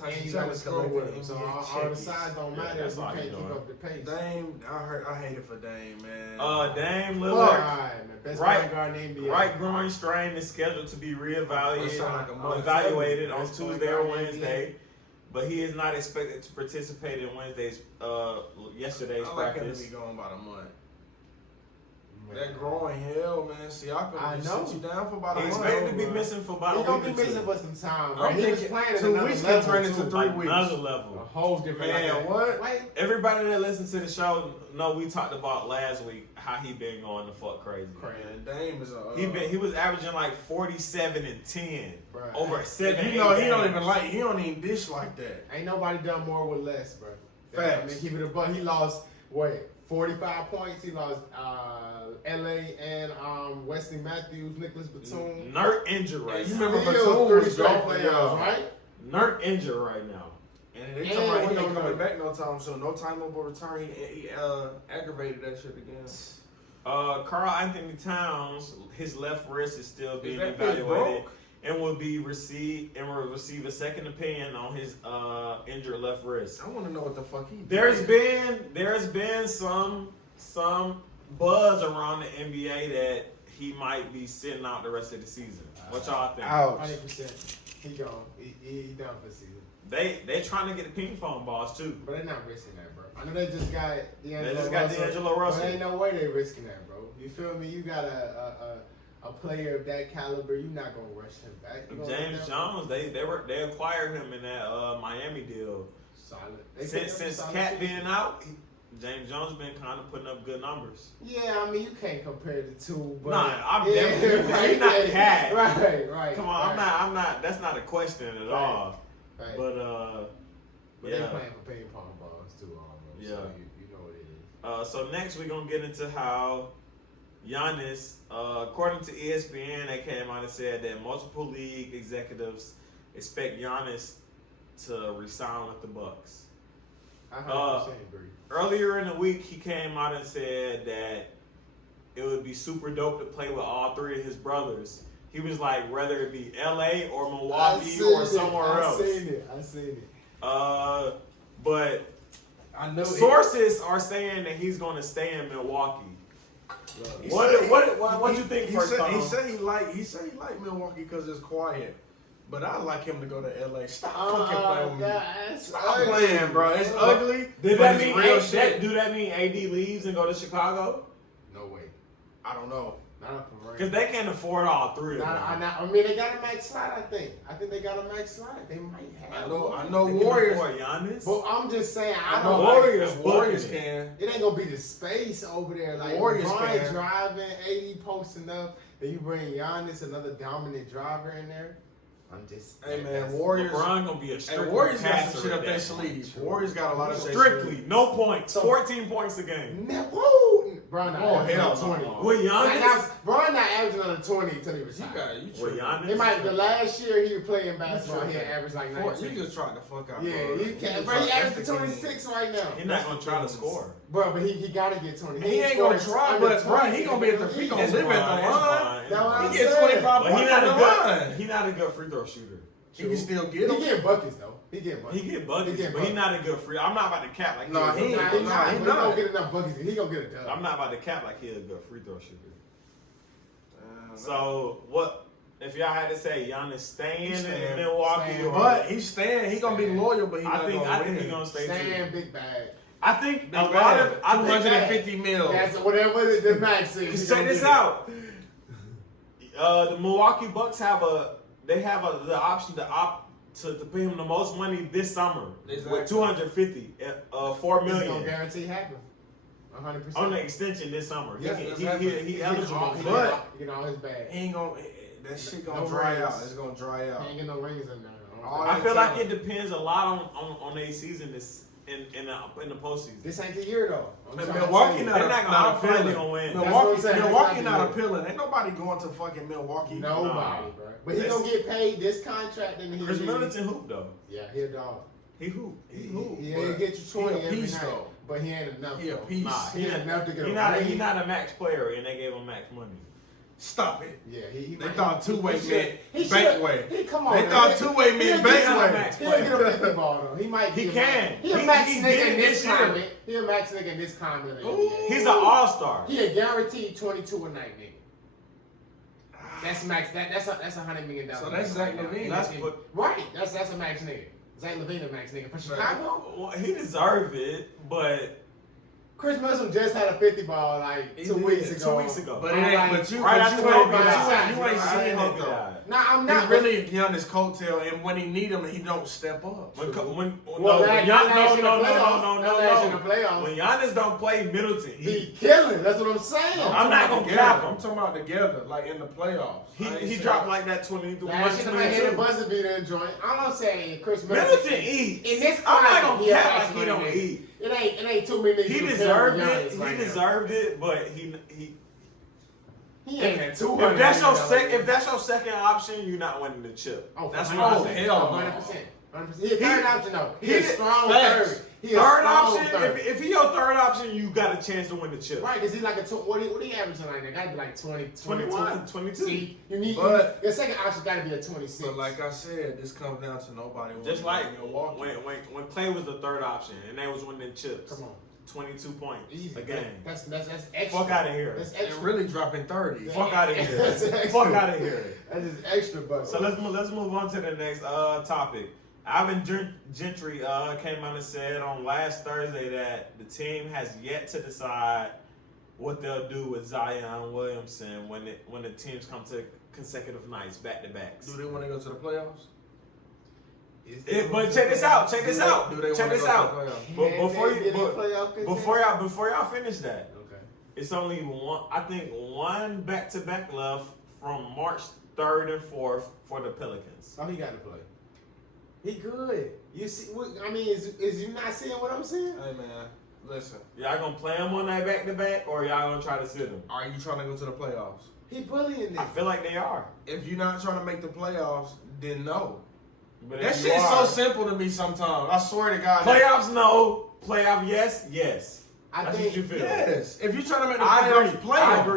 And Tyson you got to Chandler's score with him. collecting So NBA all the checkies. size don't Yeah, matter that's if you all can't he keep doing. up the pace. Dame, I hate it for Dame, man. Dame All Lillard, right, man. Best Right. point guard in the NBA. right groin strain is scheduled to be reevaluated, Sound like a mother- evaluated on Best point Tuesday or guard in the Wednesday. But he is not expected to participate in yesterday's I like him to practice. be gone about a month. Man. That growing hell, man. Siakam I just know. sit you down for about a He's month. expected to be missing for about He's a gonna week be or missing two. for some time, I'm bro. He was thinking playing at 2 another weeks can level, turn into too. 3 weeks. Another A level. whole different Man, level. what? Wait, Everybody that listens to the show know we talked about last week how he been going the fuck crazy. Man, Dame is a. He was averaging like 47 and 10 Bruh. over 7. You know, he don't games. even dish like that. ain't nobody done more with less, bro. Facts. I mean, keep it a buck. He lost 45 points. He lost LA and Wesley Matthews, Nicholas Batum. Nerd injured right You now. remember Still Batum 3 was straight gone, playoffs, yeah. right? Nerd injured right now. And they And talking about we he ain't don't coming know. back no time soon. No time over return. He aggravated that shit again. Karl Anthony Towns, his left wrist is still being that bitch evaluated broke? and will receive a second opinion on his injured left wrist. I want to know what the fuck he did. There's been some buzz around the NBA that he might be sitting out the rest of the season. What y'all think? 100%. He gone. He done for the season. They trying to get the ping pong balls too. But they're not risking that, bro. I know they just got D'Angelo They just got Russell, D'Angelo Russell. But ain't no way they risking that, bro. You feel me? You got a player of that caliber. You're not gonna rush him back. You gonna James let that- Jones, they acquired him in that Miami deal. Solid. They picked up Since some Cat solid being pieces. out, James Jones been kind of putting up good numbers. Yeah, I mean you can't compare the two. But Nah, I'm yeah, definitely right, he's not yeah, Cat. Right. Come on, right, I'm not. That's not a question at Right. all. Right. But But yeah. they playing for ping pong balls too, almost. Yeah. So you know what it is. So next we're gonna get into how Giannis, according to ESPN, they came out and said that multiple league executives expect Giannis to resign with the Bucks. I 100% agree. Earlier in the week, he came out and said that it would be super dope to play with all three of his brothers. He was like, whether it be LA or Milwaukee or somewhere else. I seen it. But I know sources are saying that he's going to stay in Milwaukee. What you think? He First said time? he said he liked Milwaukee because it's quiet. But I like him to go to LA. Stop fucking playing with me. Stop playing, bro. It's ugly. Did but that it's mean real shit? do that mean AD leaves and go to Chicago? No way. I don't know. Not from right. Because they can't afford all three of them. I mean, they got a max slide. I think they got a max slide. They might have. I know They can Warriors. afford Giannis. But I'm just saying, I I know don't. Warriors Warriors booking can. It ain't gonna be the space over there. Like Warriors LeBron can. driving, AD posting up, then you bring Giannis, another dominant driver in there. I'm just. Hey man, that's- Warriors. LeBron gonna be a And strict Warriors got passer some shit at up their that sleeve. point. Warriors got a lot of shit. Strictly, no points, 14 points a game. Woo! Brian not Oh, averaging hell under 20. no. With Giannis, Brian not averaging under 20 until he You retired. got you with tripping. Giannis, It might the last year he was playing basketball, he had averaged like You 19. just tried to fuck out. Yeah, bro. he can't. But just he tried- averaging that's the 26 right now. he's not gonna try to score. Bro, but he gotta get 20. He ain't gonna try, but bro, he gonna be at the he gonna It's live fine, at the it's line. fine, it's That's what fine. I'm He get saying. 25 But he points not at a the good. line. He not a good free throw shooter. He can still He get them. getting buckets though. He getting buckets. He get buckets, He get but he buckets. not a good free. I'm not about to cap like Nah, he. he a ain't. good He free- not. he He not. gonna get enough buckets. He gonna get a dub. I'm not about to cap like he a good free throw shooter. So what? If y'all had to say Giannis staying He's in staying. Milwaukee, Staying. or But he's staying. He gonna be loyal, but he I not think gonna win. he's gonna stay Staying too. big bag. I think Big a lot bag. of I think 250 mil. That's whatever the max is. Cause he check gonna this get it. out. The Milwaukee Bucks have the option to opt to pay him the most money this summer Exactly. with 250, $4 It's gonna million guarantee happen. 100%. on the extension this summer. Yeah, he eligible. He But- get all his bag. He ain't gonna. That shit gonna No dry rings. out. It's gonna dry out. He ain't get no rings in there. All I that feel like talent. it depends a lot on their season this in the postseason. This ain't the year though. I'm Man, trying to Milwaukee tell you. not, They're not gonna not appeal, they appealing. gonna win. That's what I'm saying, that's Milwaukee not not the appealing. Ain't nobody going to fucking Milwaukee. Nobody, bro. But he gonna get paid this contract and he Chris Middleton hoop though. Yeah, he a dog. He hoop. He hoop. He but ain't get you 20 he a every piece, night, though. but he ain't enough. He a though. piece. Nah, He ain't enough to get he a not ring. he not a max player, and they gave him max money. Stop it. Yeah, he They might- thought two-way he meant should- he bank should- way. Come on, They man. thought two-way meant He'll bank get way. a- Max He'll player. get a 50 ball though. He might. He be a can. max- He a He- max he nigga did in this this year. climate. He a max nigga in this climate. in the NBA. He's an all-star. He a guaranteed 22 a night nigga. That's max. That's $100 million. So that's Zach LaVine. That's what. Right. That's a max nigga. Zach LaVine a max nigga for Chicago. Well, he deserved it, but Chris Middleton just had a 50 ball like He 2 did, weeks 2 ago. weeks ago. But it I'm ain't. like, But you. right But after you Kobe ain't. died. You ain't Right seeing after it Kobe though. died. Nah, I'm He not really on his coattail, and when he need him, he don't step up. When Well, no, that- Gian- that last year no, in the playoffs. no, That last year in the playoffs. When Giannis don't play, Middleton He eat. killing. That's what I'm saying. I'm not gonna together. cap him. I'm talking about together, like in the playoffs. I ain't He saying- dropped like that 23, Last year, I hit a 22. buzzer beater and joint. All I'm saying, Chris Middleton eats. In this I'm not climate, gonna he a cap max like he money don't nigga. eat. It ain't too many niggas. He who deserved compare it. with Giannis right He now. deserved it, but He ain't at 200. if that's your million. if that's your second option, you're not winning the chip. Oh, That's for what I'm oh, saying. hell no. 100%. 100%. He a third option though. He a he- strong facts. third. He a Third strong option. third. If he your third option, you got a chance to win the chip. Right, because he's like what he averaging like that? Gotta be like 20, 21, 22. See, you need But- your second option gotta be a 26. But like I said, this comes down to nobody. Just wanting like Milwaukee. when Clay was the third option and they was winning chips. Come on. 22 points Easy. a game. That's extra. Fuck out of here. That's and extra. really dropping 30. Yeah. Fuck out of here. That's extra. Fuck out of here. That's just extra, but So let's move on to the next topic. Alvin Gentry came out and said on last Thursday that the team has yet to decide what they'll do with Zion Williamson when the teams come to consecutive nights, back to backs. Do they want to go to the playoffs? But check this out. Check this out. Do they Check wanna this go to out. the playoffs? But before y'all finish that, Okay. it's only one back-to-back left from March 3rd and 4th for the Pelicans. Oh, he got to play. He good. You see? I mean, is you not seeing what I'm seeing? Hey man, listen. Y'all gonna play him on that back-to-back, or y'all gonna try to sit him? Are you trying to go to the playoffs? He bullying I this. feel like they are. If you're not trying to make the playoffs, then no. But That if you shit's so are- simple to me sometimes. I swear to God. Playoffs, no. Playoff, yes. I That's think what you feel. Yes. If you're trying to make the I playoffs, agree. play I them.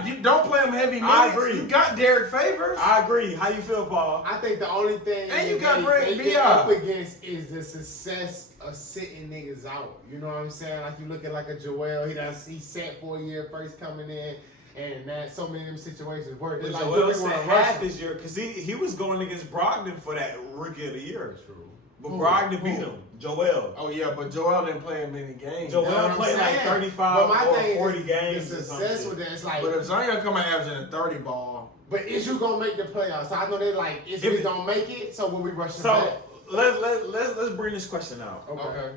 agree. You don't play them heavy minutes. I agree. You got Derek Favors. I agree. How you feel, Paul? I think the only thing And you got Brandon they B.I. get up against is the success of sitting niggas out. You know what I'm saying? Like you look at like a Joel, he sat for a year first coming in, and that so many of them situations work. But Like, Joel we said wanna half rush his year because he was going against Brogdon for that rookie of the year. True. But Who? Brogdon beat Who? him. Joel. Oh yeah, but Joel didn't play in many games. Joel You know what I'm played like saying? 35 But my or thing 40 is, games. The or some success shit. with that, it's like, But if Zion come out averaging a 30 ball, but is you gonna make the playoffs? So I know they're like, is If we it- gonna make it? So will we rush So back? let's bring this question out. Okay.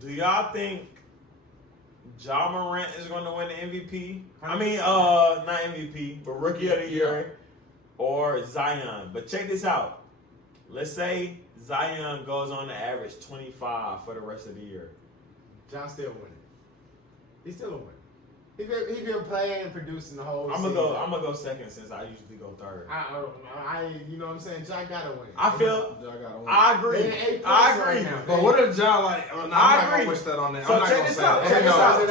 Do y'all think Ja Morant is going to win the MVP? I mean, not MVP, but Rookie of the Year, or Zion. But check this out. Let's say Zion goes on to average 25 for the rest of the year. John still winning. He's still a winner. He been playing and producing the whole I'm season. gonna go second since I usually go third. You know what I'm saying? John gotta win. I feel. Ja gotta win. I agree. They in eighth place I right agree. now. But what if Ja like? I'm not I gonna agree. wish that on there. So I'm not check gonna this say out. that. Check this No. out.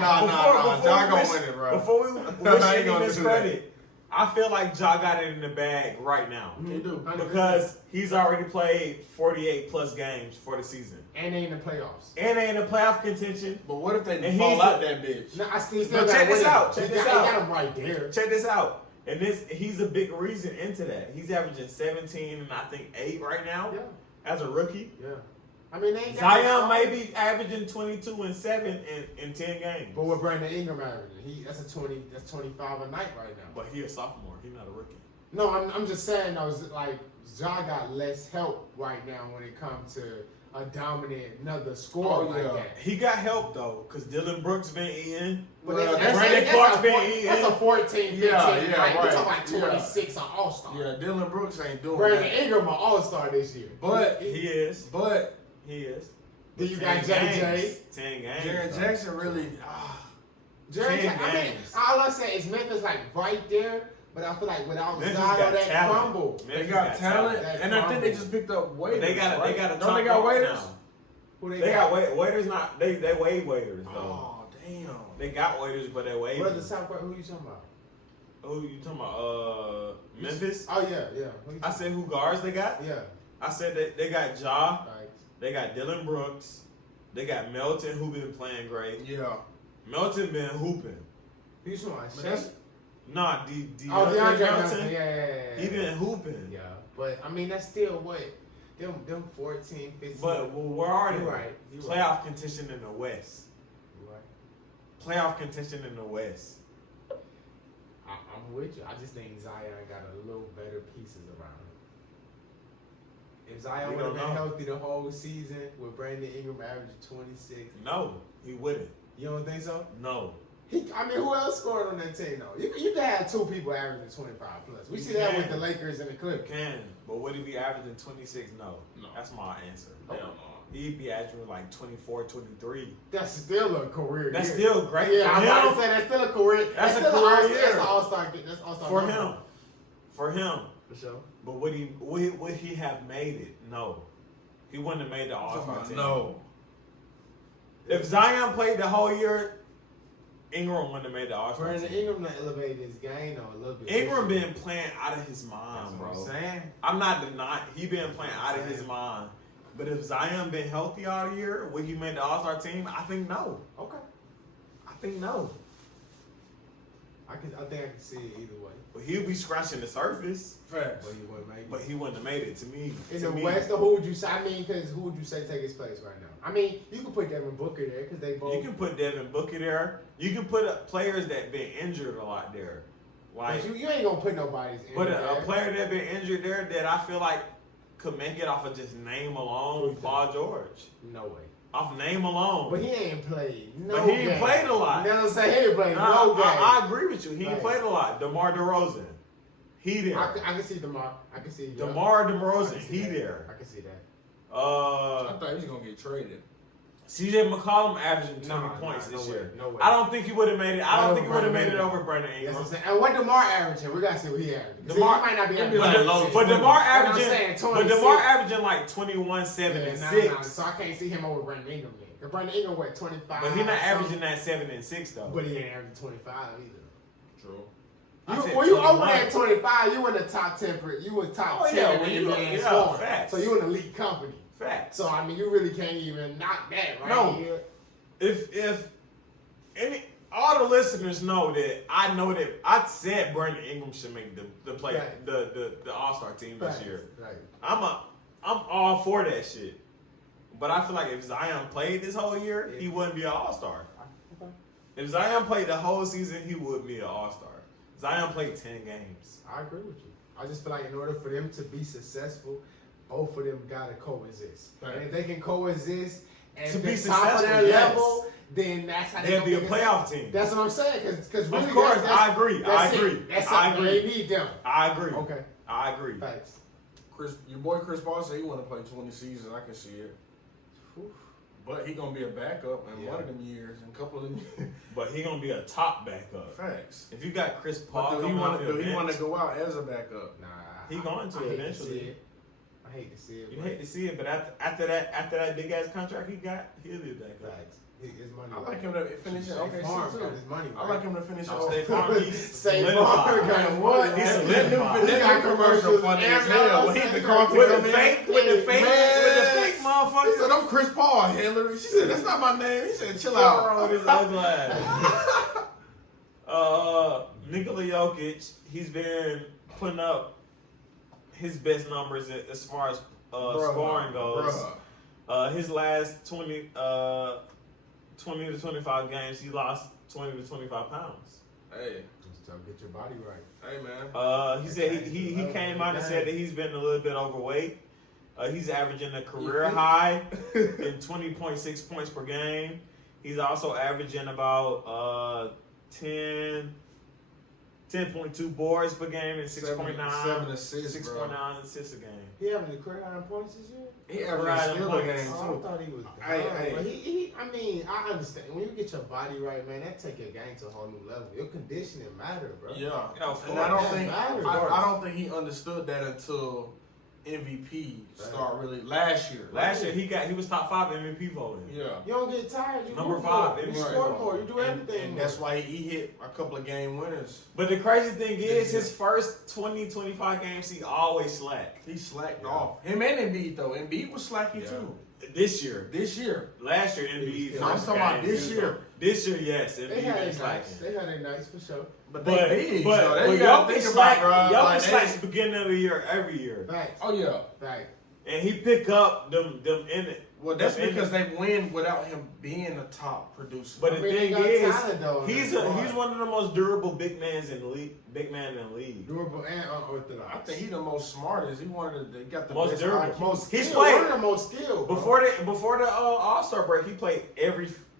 Nah. Ja gonna win it, bro. Before we I wish ain't any gonna do discredit, I feel like Ja got it in the bag right now. He do. 100%. Because he's already played 48 plus games for the season. And they in the playoffs. And they in the playoff contention. But what if they And fall he's out a- that bitch? No, I still But gotta check this win. out, check this out. They got him right there. Check this out. And he's a big reason into that. He's averaging 17 and I think 8 right now Yeah. as a rookie. Yeah. I mean, they ain't got Zion no may be averaging 22 and 7 in 10 games. But what Brandon Ingram averaging? That's 25 a night right now. But he a sophomore. He's not a rookie. No, I'm just saying though, like Ja got less help right now when it comes to a dominant another score like that. He got help though, because Dylan Brooks been eating. But Well, Brandon Clark's been eating. that's a 14, 15 Yeah, night. right. We're talking about 26 an All-Star. Yeah, Dylan Brooks ain't doing Brandon that. Ingram an All-Star this year. But He is. He is. Then you 10 got JJ. games. 10 games. Jaren though. Jackson really. Jerry, 10 I mean, games. all I'm saying is Memphis like right there, but I feel like without Memphis Zion, got that talent. crumble. They Memphis got talent, That and I think they crumble. just picked up waiters. They got right? a Don't top they got guard waiters? now. Who They got waiters. Not they wave waiters though. Oh damn! They got waiters, but they wave. What the South Park? Who you talking about? Who you talking about? Memphis. Oh yeah. Who you I talking said who guards they got. about? Yeah. I said they got Ja. Right. They got Dylan Brooks. They got Melton, who been playing great. Yeah. Melton been hooping. Who you talking about? But Shea? that's- Nah, Oh, DeAndre Melton. Melton. Yeah. He been hooping. Yeah, but I mean that's still what them 14, 15. But where are they? You right. You Playoff contention in the West. right. Playoff contention in the West. I'm with you. I just think Zion got a little better pieces around him. If Zion We would have don't been know. healthy the whole season with Brandon Ingram averaging 26, No, he wouldn't. you don't think so? No. I mean, who else scored on that team though? You can have two people averaging 25 plus. We You see that can. with the Lakers and the Clippers. Can, but would he be averaging 26? No. No. That's my answer. Oh. Hell He'd be averaging like 24, 23. That's still a career. That's year. still great Yeah, for I'm about him. to say that's still a career. That's a still career All-Star- year. That's an All-Star. That's All-Star For number. him. For him. For sure. But would he have made it? No. He wouldn't have made the All-Star team. No. If Zion played the whole year, Ingram wouldn't have made the All-Star Brandon team. Ingram done elevated his game though a little bit. Ingram been playing out of his mind, That's bro. what I'm saying. I'm not denying he been playing out of his mind. But if Zion been healthy all the year, would he made the All-Star team? I think no. Okay. I think no. I think I can see it either way. But he'll be scratching the surface. Facts. But he wouldn't make it. But he wouldn't have made it to me. In to the me. West, who would you say? I mean, because who would you say take his place right now? I mean, you could put Devin Booker there because they both. You can put Devin Booker there. You can put players that been injured a lot there. Like, But you ain't gonna put nobody's in but there. a player that been injured there that I feel like could make it off of just name alone, Who's that? Paul George. No way. Off name alone. But he ain't played no But he ain't game. played a lot. You know what I'm saying? He ain't played Nah, no game. I agree with you. He ain't Right. played a lot. DeMar DeRozan. He there. I can see DeMar. I can see DeMar I DeRozan. can see He that. there. I can see that. I thought he was gonna get traded. CJ McCollum averaging 20 points this year. No way. I don't think he would have made it. I don't think he would have made it over Brandon Ingram. That's what I'm saying. And what DeMar averaging? We gotta see what he averaging. DeMar might not be averaging. But DeMar averaging like 21, 7, and 6. So I can't see him over Brandon Ingram then. Because Brandon Ingram what 25. But he's not averaging that 7 and 6 though. But he ain't averaging 25 either. True. When you over that 25, you in the top 10. You in top 10 in the NBA scoring. So you in elite company. Facts. So I mean, you really can't even knock that right here. If any all the listeners know that I said Brandon Ingram should make the play the All-Star team this year. Right. I'm all for that shit. But I feel like if Zion played this whole year, he wouldn't be an All-Star. Okay. If Zion played the whole season, he would be an All-Star. Zion played 10 games. I agree with you. I just feel like in order for them to be successful, both of them gotta coexist. Right. And if they can coexist and to be top of their level, then that's how they'll be a playoff team. That's what I'm saying. Because really, of course, I agree. I agree. They need them. I agree. Okay. I agree. Thanks. Your boy Chris Paul said he want to play 20 seasons. I can see it. But he gonna be a backup in one of them years, and a couple of them. But he gonna be a top backup. Facts. If you got Chris Paul, do he want to go out as a backup? Nah, he going to eventually. I hate to see it. You hate to see it, but after that big ass contract he got, he'll be a backup. Facts. His money. I like him to finish it. Okay, his money. I like him to finish it. State Farm. State Farm. What? He's solidified. He got commercial funny as hell. When he's with the fake motherfucker. He said, "I'm Chris Paul, Hillary." She said, "That's not my name." He said, "Chill out." With his Nikola Jokic, he's been putting up his best numbers as far as scoring goes. His last 20 to 25 games, he lost 20 to 25 pounds. Hey, just tell him get your body right. Hey man. He said he came out and said that he's been a little bit overweight. He's averaging a career high in 20.6 points per game. He's also averaging about 10.2 boards per game and 6.9 assists, 6.9 assists a game. He having a career high in points this year? He averaged a steal a game too. I thought he was. I mean, I understand. When you get your body right, man, that take your game to a whole new level. Your conditioning matter, bro. Yeah. And I don't think he understood that until MVP start really last year. Last year he was top 5 MVP voting. Yeah. You don't get tired. You number move 5. More. You score more. You do everything. And that's why he hit a couple of game winners. But the crazy thing is, his first 20, 25 games, he always slacked. He slacked off. Him and Embiid though. Embiid was slacky too. This year. Last year, Embiid. I'm talking about this year. This year, yes. They had it nice. They had it nice for sure. But Jokic slacks beginning of the year every year. Facts. Oh yeah. Facts. And he pick up them in it. Well, that's because they win without him being a top producer. But the thing is, he's one of the most durable big men in the league. Durable and unorthodox. I think he's the most smartest. He got the most best durable. Most he's skill. played One of the most skilled. Before the All-Star break, he played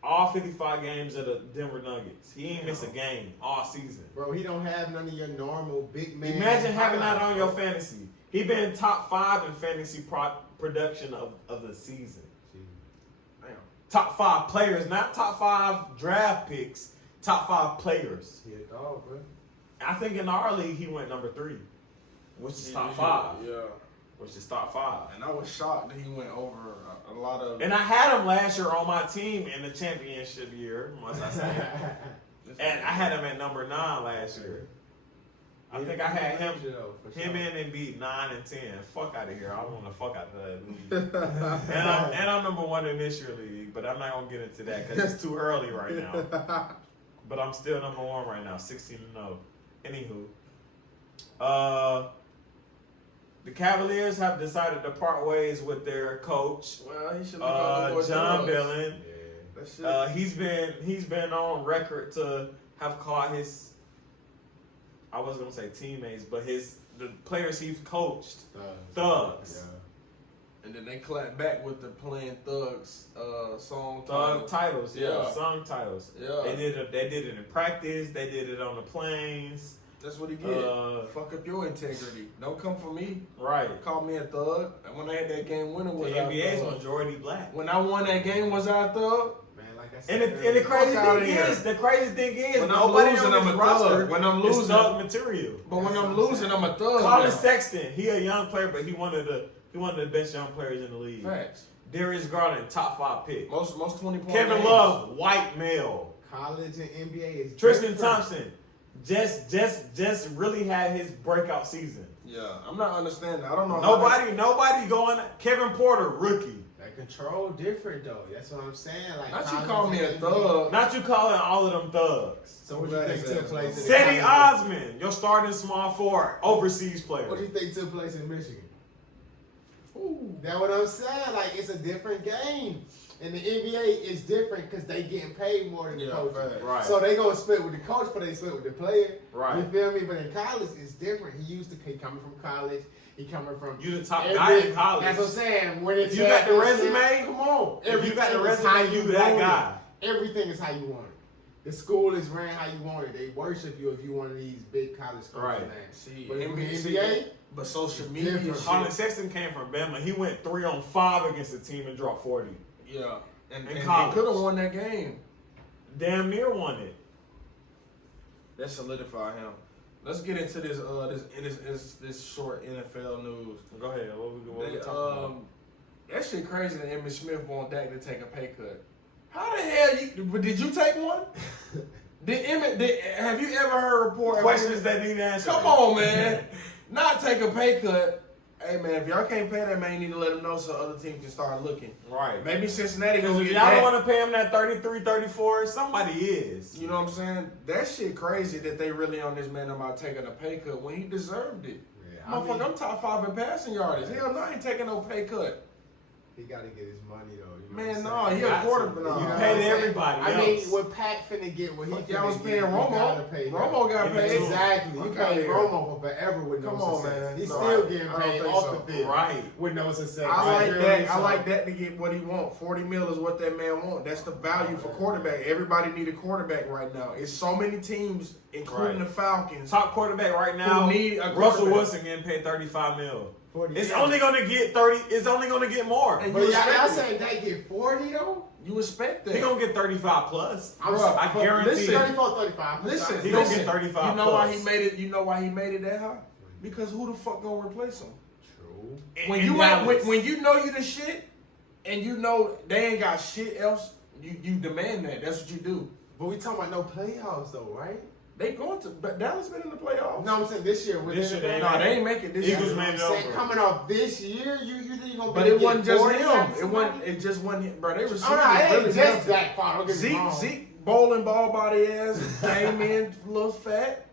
all 55 games of the Denver Nuggets. He ain't missed a game all season. Bro, he don't have none of your normal big man. Imagine having that on your fantasy. He been top 5 in fantasy production of the season. Damn. Top 5 players, not top 5 draft picks. Top 5 players. He a dog, bro. I think in our league he went number 3, which is top 5. Yeah. Which is top 5. And I was shocked that he went over a lot of. And I had him last year on my team in the championship year, must I say. And I had him at number 9 last year. I think I had him and Embiid 9 and 10. Fuck out of here. I want to fuck out of that league. and I'm number 1 in this year league, but I'm not gonna get into that because it's too early right now. But I'm still number 1 right now, 16-0. Anywho, the Cavaliers have decided to part ways with their coach, well, he should be John Billin. Yeah, he's been on record to have called his, I was gonna say teammates, but the players he's coached thugs. Yeah. And then they clapped back with the playing thugs song titles. Yeah. Song titles. Yeah. They did it in practice. They did it on the planes. That's what he get. Fuck up your integrity. Don't come for me. Right. Call me a thug. And when I had that game winner, was The I NBA's thug? majority black. When I won that game, was I a thug? Man, like I said, And the crazy Fuck outta thing here. is, When I'm nobody losing, on I'm this a roster thug. When I'm is losing, thug material. but when I'm losing, I'm a thug. Colin now. Sexton, he a young player, but he one of the best young players in the league. Facts. Darius Garland, top 5 pick. Most 20-point Kevin games. Love, white male. college and NBA is Tristan different. Thompson, just really had his breakout season. Yeah, I'm not understanding. I don't know. Nobody going. Kevin Porter, rookie. That control different though. That's what I'm saying. Like Not you college call me a and thug. Not you calling all of them thugs. So what do you think took place? in Cedi college? Osman, your starting small forward, overseas player. What do you think took place in Michigan? Ooh. That's what I'm saying. Like it's a different game. And the NBA is different because they getting paid more than the coach. Right. So they gonna split with the coach, but they split with the player. Right. You feel me? But in college, it's different. He coming from college. He coming from You the top guy in college. That's what I'm saying. When it's If you got the resume, come on. If you got the Everything is how resume, you that want guy. it. Everything is how you want it. The school is ran how you want it. They worship you if you one of these big college coaches. Right. See, But in the see, NBA, but social it's media different. shit. Colin Sexton came from Bama. He went 3-on-5 against the team and dropped 40. Yeah, and In he college. could have won that game. Damn near won it. That solidified him. Let's get into this short NFL news. Go ahead. What we They, talking about? that shit crazy that Emmitt Smith want Dak to take a pay cut. How the hell did you take one? Have you ever heard a report? Questions that need answers. Come on, man. Not take a pay cut. Hey, man, if y'all can't pay that man, you need to let him know so other teams can start looking. Right. Maybe Cincinnati Because can if get y'all don't that. want to pay him that 33, 34, somebody is. You know what I'm saying? That shit crazy that they really on this man about taking a pay cut when he deserved it. Yeah, Motherfucker, I'm top 5 in passing yardage. Hell no, I ain't taking no pay cut. he got to get his money though. You know Man, what I'm no, saying? he a Got to. quarterback. You No. know paid what I'm saying? everybody I mean, else. what Pat finna get, what he Fuck, finna y'all was get, paying you Romo. gotta pay him. Romo got Him paid. too. Exactly. You Fuck outta paid here. Romo for forever with Come no on, success. man. He's No, still I getting don't paid think off so. the field Right. with no success. I like You feel that. me? I So- like that to get what he want. 40 mil is what that man want. That's the value for quarterback. Everybody need a quarterback right now. It's so many teams, including Right. the Falcons. Top quarterback right now, Who need a Russell quarterback. Wilson getting paid 35 mil. 40 It's mil. only gonna get 30. It's only gonna get more. And But you y'all expect it. saying they get 40 though? You expect that. He gonna get 35 plus. Bruh, I guarantee listen. it. 34, 35. Listen, He gonna listen. get 35 You know why plus. he made it? You know why he made it that high? Because who the fuck gonna replace him? True. When In you Dallas. when you know you the shit, and you know they ain't got shit else, you demand that. That's what you do. But we talking about no playoffs though, right? They going to, but Dallas been in the playoffs. No, I'm saying this year. This year they No, they ain't make it this Eagles year. made I'm it saying over. coming off this year, you think you gonna But be it wasn't just 40 him. after It wasn't. somebody? It just wasn't him, bro. They receivers Oh no, it ain't really just healthy. that far. Don't get me wrong. Zeke bowling ball body ass came in a little fat,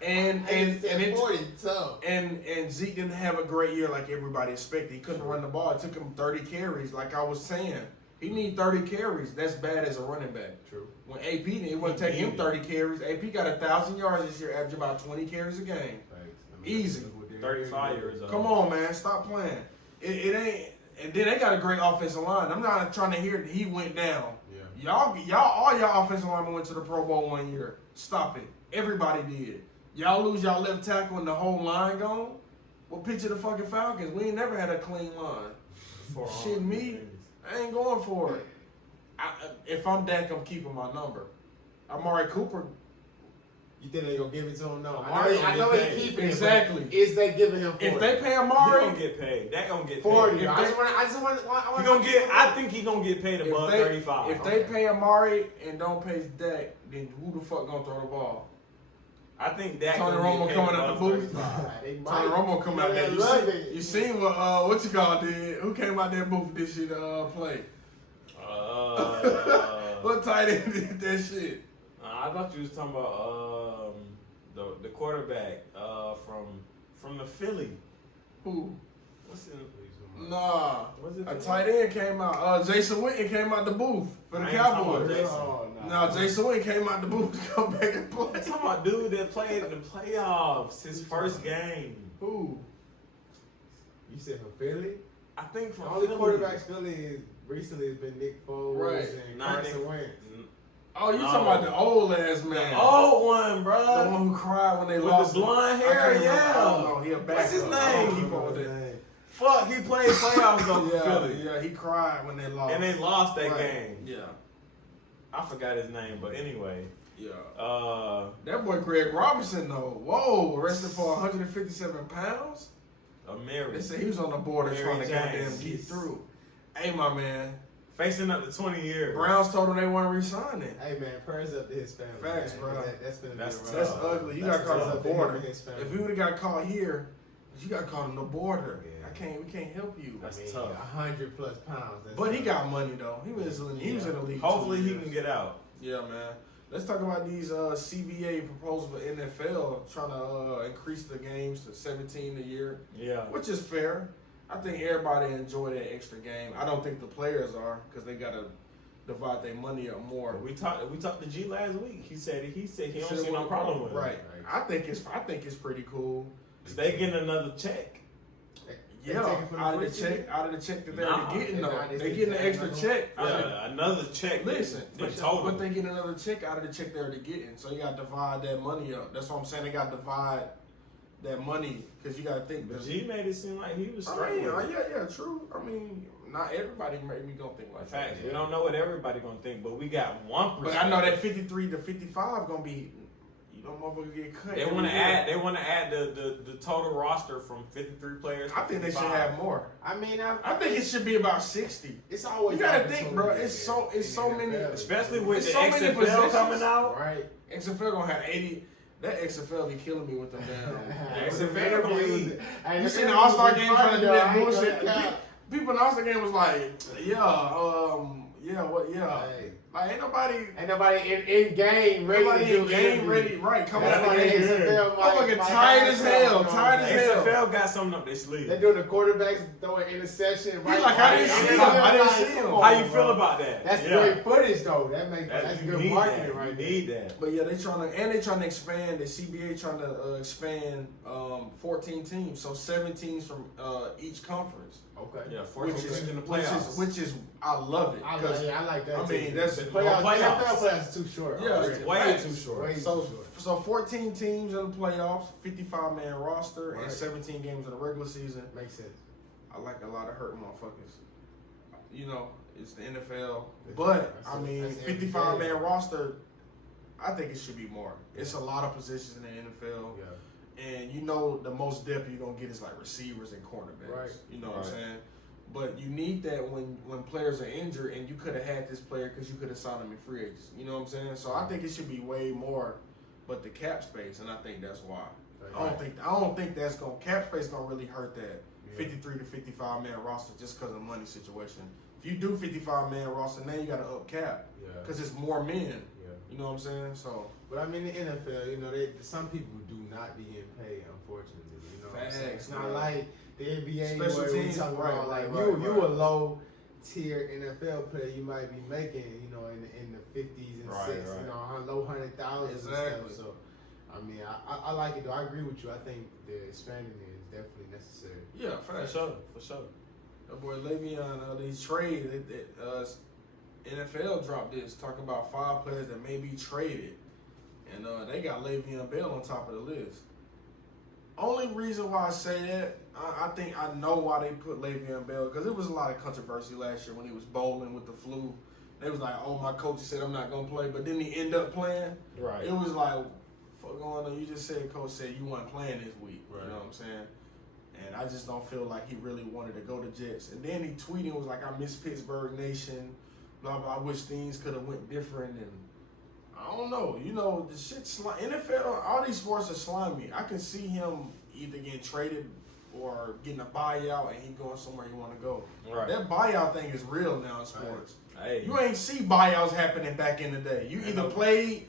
and it 40 tough. and Zeke didn't have a great year like everybody expected. He couldn't run the ball. It took him 30 carries, like I was saying. He need 30 carries. That's bad as a running back. True. When AP, it wouldn't take him 30 carries. AP got 1,000 yards this year, averaging about 20 carries a game. Thanks. Easy. 35 years old. Come on, man, stop playing. It ain't. And then they got a great offensive line. I'm not trying to hear that he went down. Yeah. All y'all offensive linemen went to the Pro Bowl one year. Stop it. Everybody did. Y'all lose y'all left tackle and the whole line gone. Well, picture the fucking Falcons. We ain't never had a clean line. Shit, me. I ain't going for it. If I'm Dak, I'm keeping my number. Amari Cooper. You think they gonna give it to him? No. Amari I know gonna they get paid. keeping Exactly. it. But is they giving him 40? If they pay He Amari, gonna get paid. That gonna get paid. 40. If I they- just want. He gonna get. I think he gonna get paid above 35. if they pay Amari and don't pay Dak, then who the fuck gonna throw the ball? I think that Tony gonna Romo get paid coming out above the booth. 35. They might. Tony Romo come out there. They love it. You seen what you call did? Who came out there booth this shit play? What tight end did that shit? I thought you was talking about the quarterback from the Philly. Who? What's it? Nah. Was it A Philly? tight end came out. Jason Witten came out the booth for the I ain't talking Cowboys. about Jason. Oh, No, Jason Witten came out the booth to come back and play. I'm talking about dude that played in the playoffs, his first game. Who? You said from Philly? I think The from only Philly. quarterbacks Philly is recently has been Nick Foles Right. and Not Carson Nick- Wentz. Oh, you talking about the old ass man? The old one, The bro. one who cried when they With lost. the blonde I can't hair, remember. yeah. I don't know. He a backup. What's his I don't name? keep up with it. Fuck, he played playoffs though for Philly. Yeah, he cried when they lost. And they lost that Right. game. Yeah. I forgot his name, but anyway. Yeah. That boy Greg Robinson though. Whoa, arrested for 157 pounds. They said he was on the border trying to goddamn get through. Hey, my man. Facing up to 20 years. Browns told him they weren't resigning. Hey man, prayers up to his family. Facts, man. bro. That's Ugly. You got caught on the border. If we would have got caught here, you got caught on the border. Yeah. We can't help you. That's tough. 100+ pounds. But he got money though. He was in the league. Hopefully he can get out. Yeah, man. Let's talk about these CBA proposals for NFL trying to increase the games to 17 a year. Yeah. Which is fair. I think everybody enjoy that extra game. I don't think the players are because they gotta divide their money up more. We talked to G last week. He said he don't see no problem with it. Right. I think it's pretty cool. They getting another check. Yeah, out of the check that they're already getting though. They getting an extra check. Yeah, another check. Listen, but they getting another check out of the check they're already getting. So you got to divide that money up. That's what I'm saying. They got to divide that money because you got to think. But G made it seem like he was I straight. mean, yeah, true. I mean, not everybody made me gonna think like Facts. that. We don't know what everybody gonna think, but we got 1%. But I know that 53 to 55 gonna be. You know, motherfuckers get cut. They want to add. They want to add the total roster from 53 players. To I think 55. they should have more. I mean, I think it should be about 60. It's always. You gotta think, bro. It's so many, especially with it's the so many XFL positions. coming out. Right. XFL gonna have 80. That XFL be killing me with them damn. XFL gonna eat. You seen the All-Star game trying to do that bullshit? People in the All-Star game was like, like ain't nobody in game ready. Nobody in game ready, right? Come on, XFL, I'm fucking tired as hell. Tired as hell. XFL got something up their sleeve. They doing the quarterbacks throwing interception. Right, like, I didn't see him. I didn't see him. How you feel about that? That's great footage though. That's you good need marketing that. right You there. need that. But yeah, they trying to expand. The CBA trying to expand 14 teams, so 7 teams from each conference. Okay. Yeah, 14 teams in the playoffs. Which is I love it. I like that. I mean, too. that's the playoffs. NFL playoffs is too short. Yeah, it's way too short. Way too So short. 14 teams in the playoffs, 55-man roster, Right. and 17 games in the regular season. Makes sense. I like a lot of hurt motherfuckers. You know, it's the NFL. But, I mean, 55-man roster, I think it should be more. It's a lot of positions in the NFL. Yeah. And you know the most depth you're going to get is like receivers and cornerbacks. Right. You know what I'm saying? But you need that when players are injured and you could have had this player because you could have signed him in free agency. You know what I'm saying? So I think it should be way more, but the cap space, and I think that's why. Right. I don't think that's going cap space gonna really hurt that 53 to 55-man roster just because of the money situation. If you do 55-man roster, now you got to up cap because it's more men. Yeah. You know what I'm saying? So. But I mean, the NFL, you know, some people do not be getting paid, unfortunately. You know what I'm saying? It's not like the NBA Special where we teams, talk about right, you a low tier NFL player, you might be making, you know, in the 50s and 60s, you know, low 100,000 Exactly. and stuff. So, I mean, I like it though. I agree with you. I think the expanding it is definitely necessary. Yeah, For sure. That boy Le'Veon, these trade, NFL dropped this talking about 5 players that may be traded, and they got Le'Veon Bell on top of the list. Only reason why I say that, I think I know why they put Le'Veon Bell, because there was a lot of controversy last year when he was bowling with the flu. They was like, oh, my coach said I'm not going to play, but then he ended up playing. Right. It was like, fuck going on, you just said coach said you weren't playing this week. Right. You know what I'm saying? And I just don't feel like he really wanted to go to Jets. And then he tweeted, was like, I miss Pittsburgh Nation, blah, blah, I wish things could have went different. And I don't know. You know, the shit, NFL, all these sports are slimy. I can see him either getting traded or getting a buyout and he going somewhere he want to go. Right. That buyout thing is real now in sports. Hey. You ain't see buyouts happening back in the day. You either played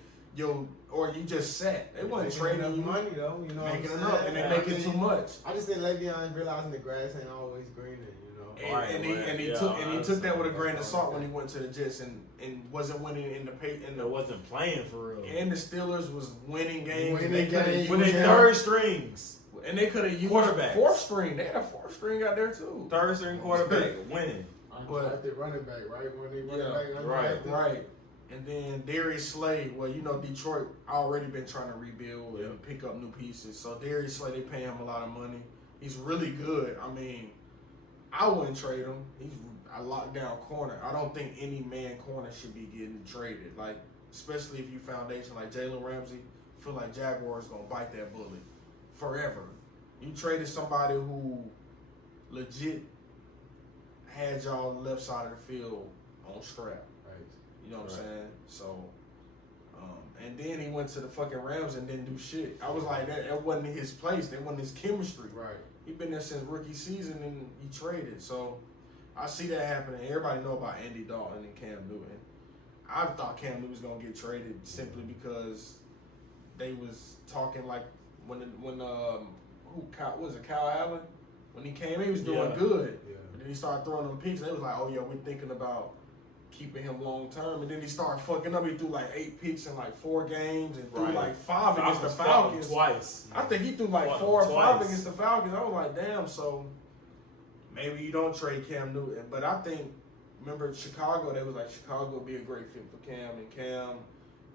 or you just sat. They wasn't trading you money though, you know. making what I'm enough, saying? and they making too much. I just think Le'Veon realizing the grass ain't always greener, you know. And he took that with a grain of salt when he went to the Jets and wasn't winning in the pay. And That wasn't playing for real. and the Steelers was winning games. Winning And they could games. have When they used third strings, and they could have used quarterbacks. 4th string. They had a 4th string out there too. third string quarterback winning. Undrafted running back, right? When they running back, Right. And then Darius Slay, well, you know, Detroit already been trying to rebuild and pick up new pieces. So Darius Slay, they pay him a lot of money. He's really good. I mean, I wouldn't trade him. He's a lockdown corner. I don't think any man corner should be getting traded. Like, especially if you foundation like Jalen Ramsey, I feel like Jaguars gonna bite that bullet forever. You traded somebody who legit had y'all on the left side of the field on strap. Right. You know what I'm saying? So, and then he went to the fucking Rams and didn't do shit. I was like, that wasn't his place. That wasn't his chemistry. Right. He been there since rookie season and he traded. So, I see that happening. Everybody know about Andy Dalton and Cam Newton. I thought Cam Newton was gonna get traded simply because they was talking like when Kyle Allen? When he came in, he was doing good. Yeah. But then he started throwing them picks. They was like, oh yeah, we're thinking about keeping him long term. And then he started fucking up. He threw like 8 picks in like 4 games and threw like 5 against the Falcons. Twice. I think he threw like 4 or 5 against the Falcons. I was like, damn, so maybe you don't trade Cam Newton. But I think, remember Chicago, they was like, Chicago would be a great fit for Cam. And Cam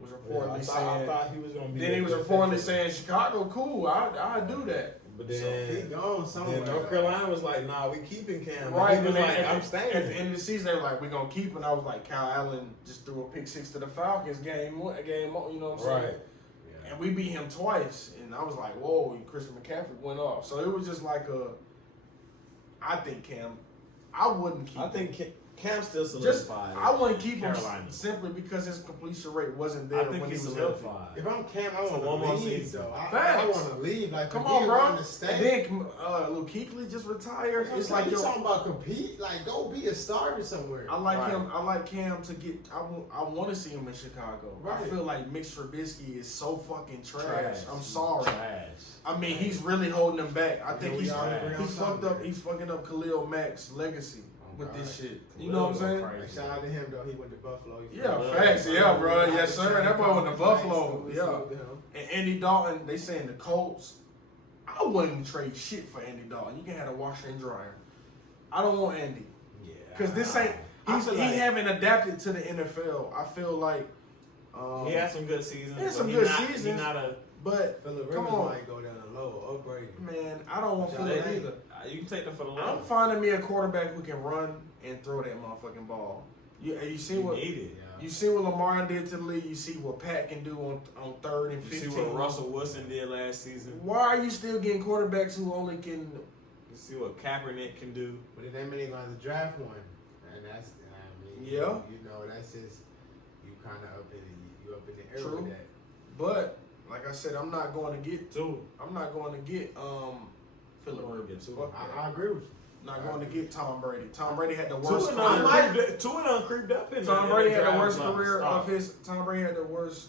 was reportedly saying, I thought he was gonna be. then he was reportedly saying, Chicago, cool, I'd do that. But then He gone somewhere. then North Carolina was like, nah, we keeping Cam. Right, He was but like, I'm staying. At the end of the season, they were like, we're gonna keep him. And I was like, Kyle Allen just threw a pick 6 to the Falcons game, you know what I'm saying? Right. Yeah. And we beat him twice, and I was like, whoa, and Christian McCaffrey went off. So it was just like I think Cam, I wouldn't keep I him. think Cam still Just, solidified. I wouldn't keep Carolina. him simply because his completion rate wasn't there I think when he he's was healthy. solidified. If I'm Cam, I For one want more to leave season. though. I Facts. want to leave. Like, Come forget on, bro. around the And state. then Luke Kuechly just retired. It's like you yo, talking about compete. Like, go be a starter somewhere. I like Right. him. I like Cam to get. I want to see him in Chicago. Right. I feel like Mitch Trubisky is so fucking trash. Trash. I'm sorry. Trash. I mean, he's really holding him back. I think we he's all agree on he's fucked something. up. He's fucking up Khalil Mack's legacy with God. this shit. You know what I'm saying? Crazy. Like, shout out to him though. He went to Buffalo. He Yeah, from- facts. Yeah, bro. Yes, sir. That boy went to Nice. Buffalo. We Yeah. salute him. And Andy Dalton, they saying the Colts. I wouldn't trade shit for Andy Dalton. You can have a washer and dryer. I don't want Andy. Yeah. Because this ain't. I feel He like- haven't adapted to the NFL. I feel like. He had some good seasons. He had some but good not, seasons. He not a. But Phillip come Rivers on, might go down the low. Upgrade. man, I don't want Y'all Phillip think? either. You can take them for the I'm love. finding me a quarterback who can run and throw that motherfucking ball. You see You what need it. Yeah. you see what Lamar did to the league. You see what Pat can do on 3rd and You 15. see what Russell Wilson did last season. Why are you still getting quarterbacks who only can? You see what Kaepernick can do. But it ain't many going to draft one, and that's. I mean, Yeah. You know, that's just you kind of up in you up in the air True. with that. But like I said, I'm not going to get Too. Phillip Rivers. Too. Fuck that. I agree with you. Not going to get Tom Brady. Tom Brady had the Two worst and career. done creeped up in Tom the Brady had the draft worst slot. career Stop. of his. Tom Brady had the worst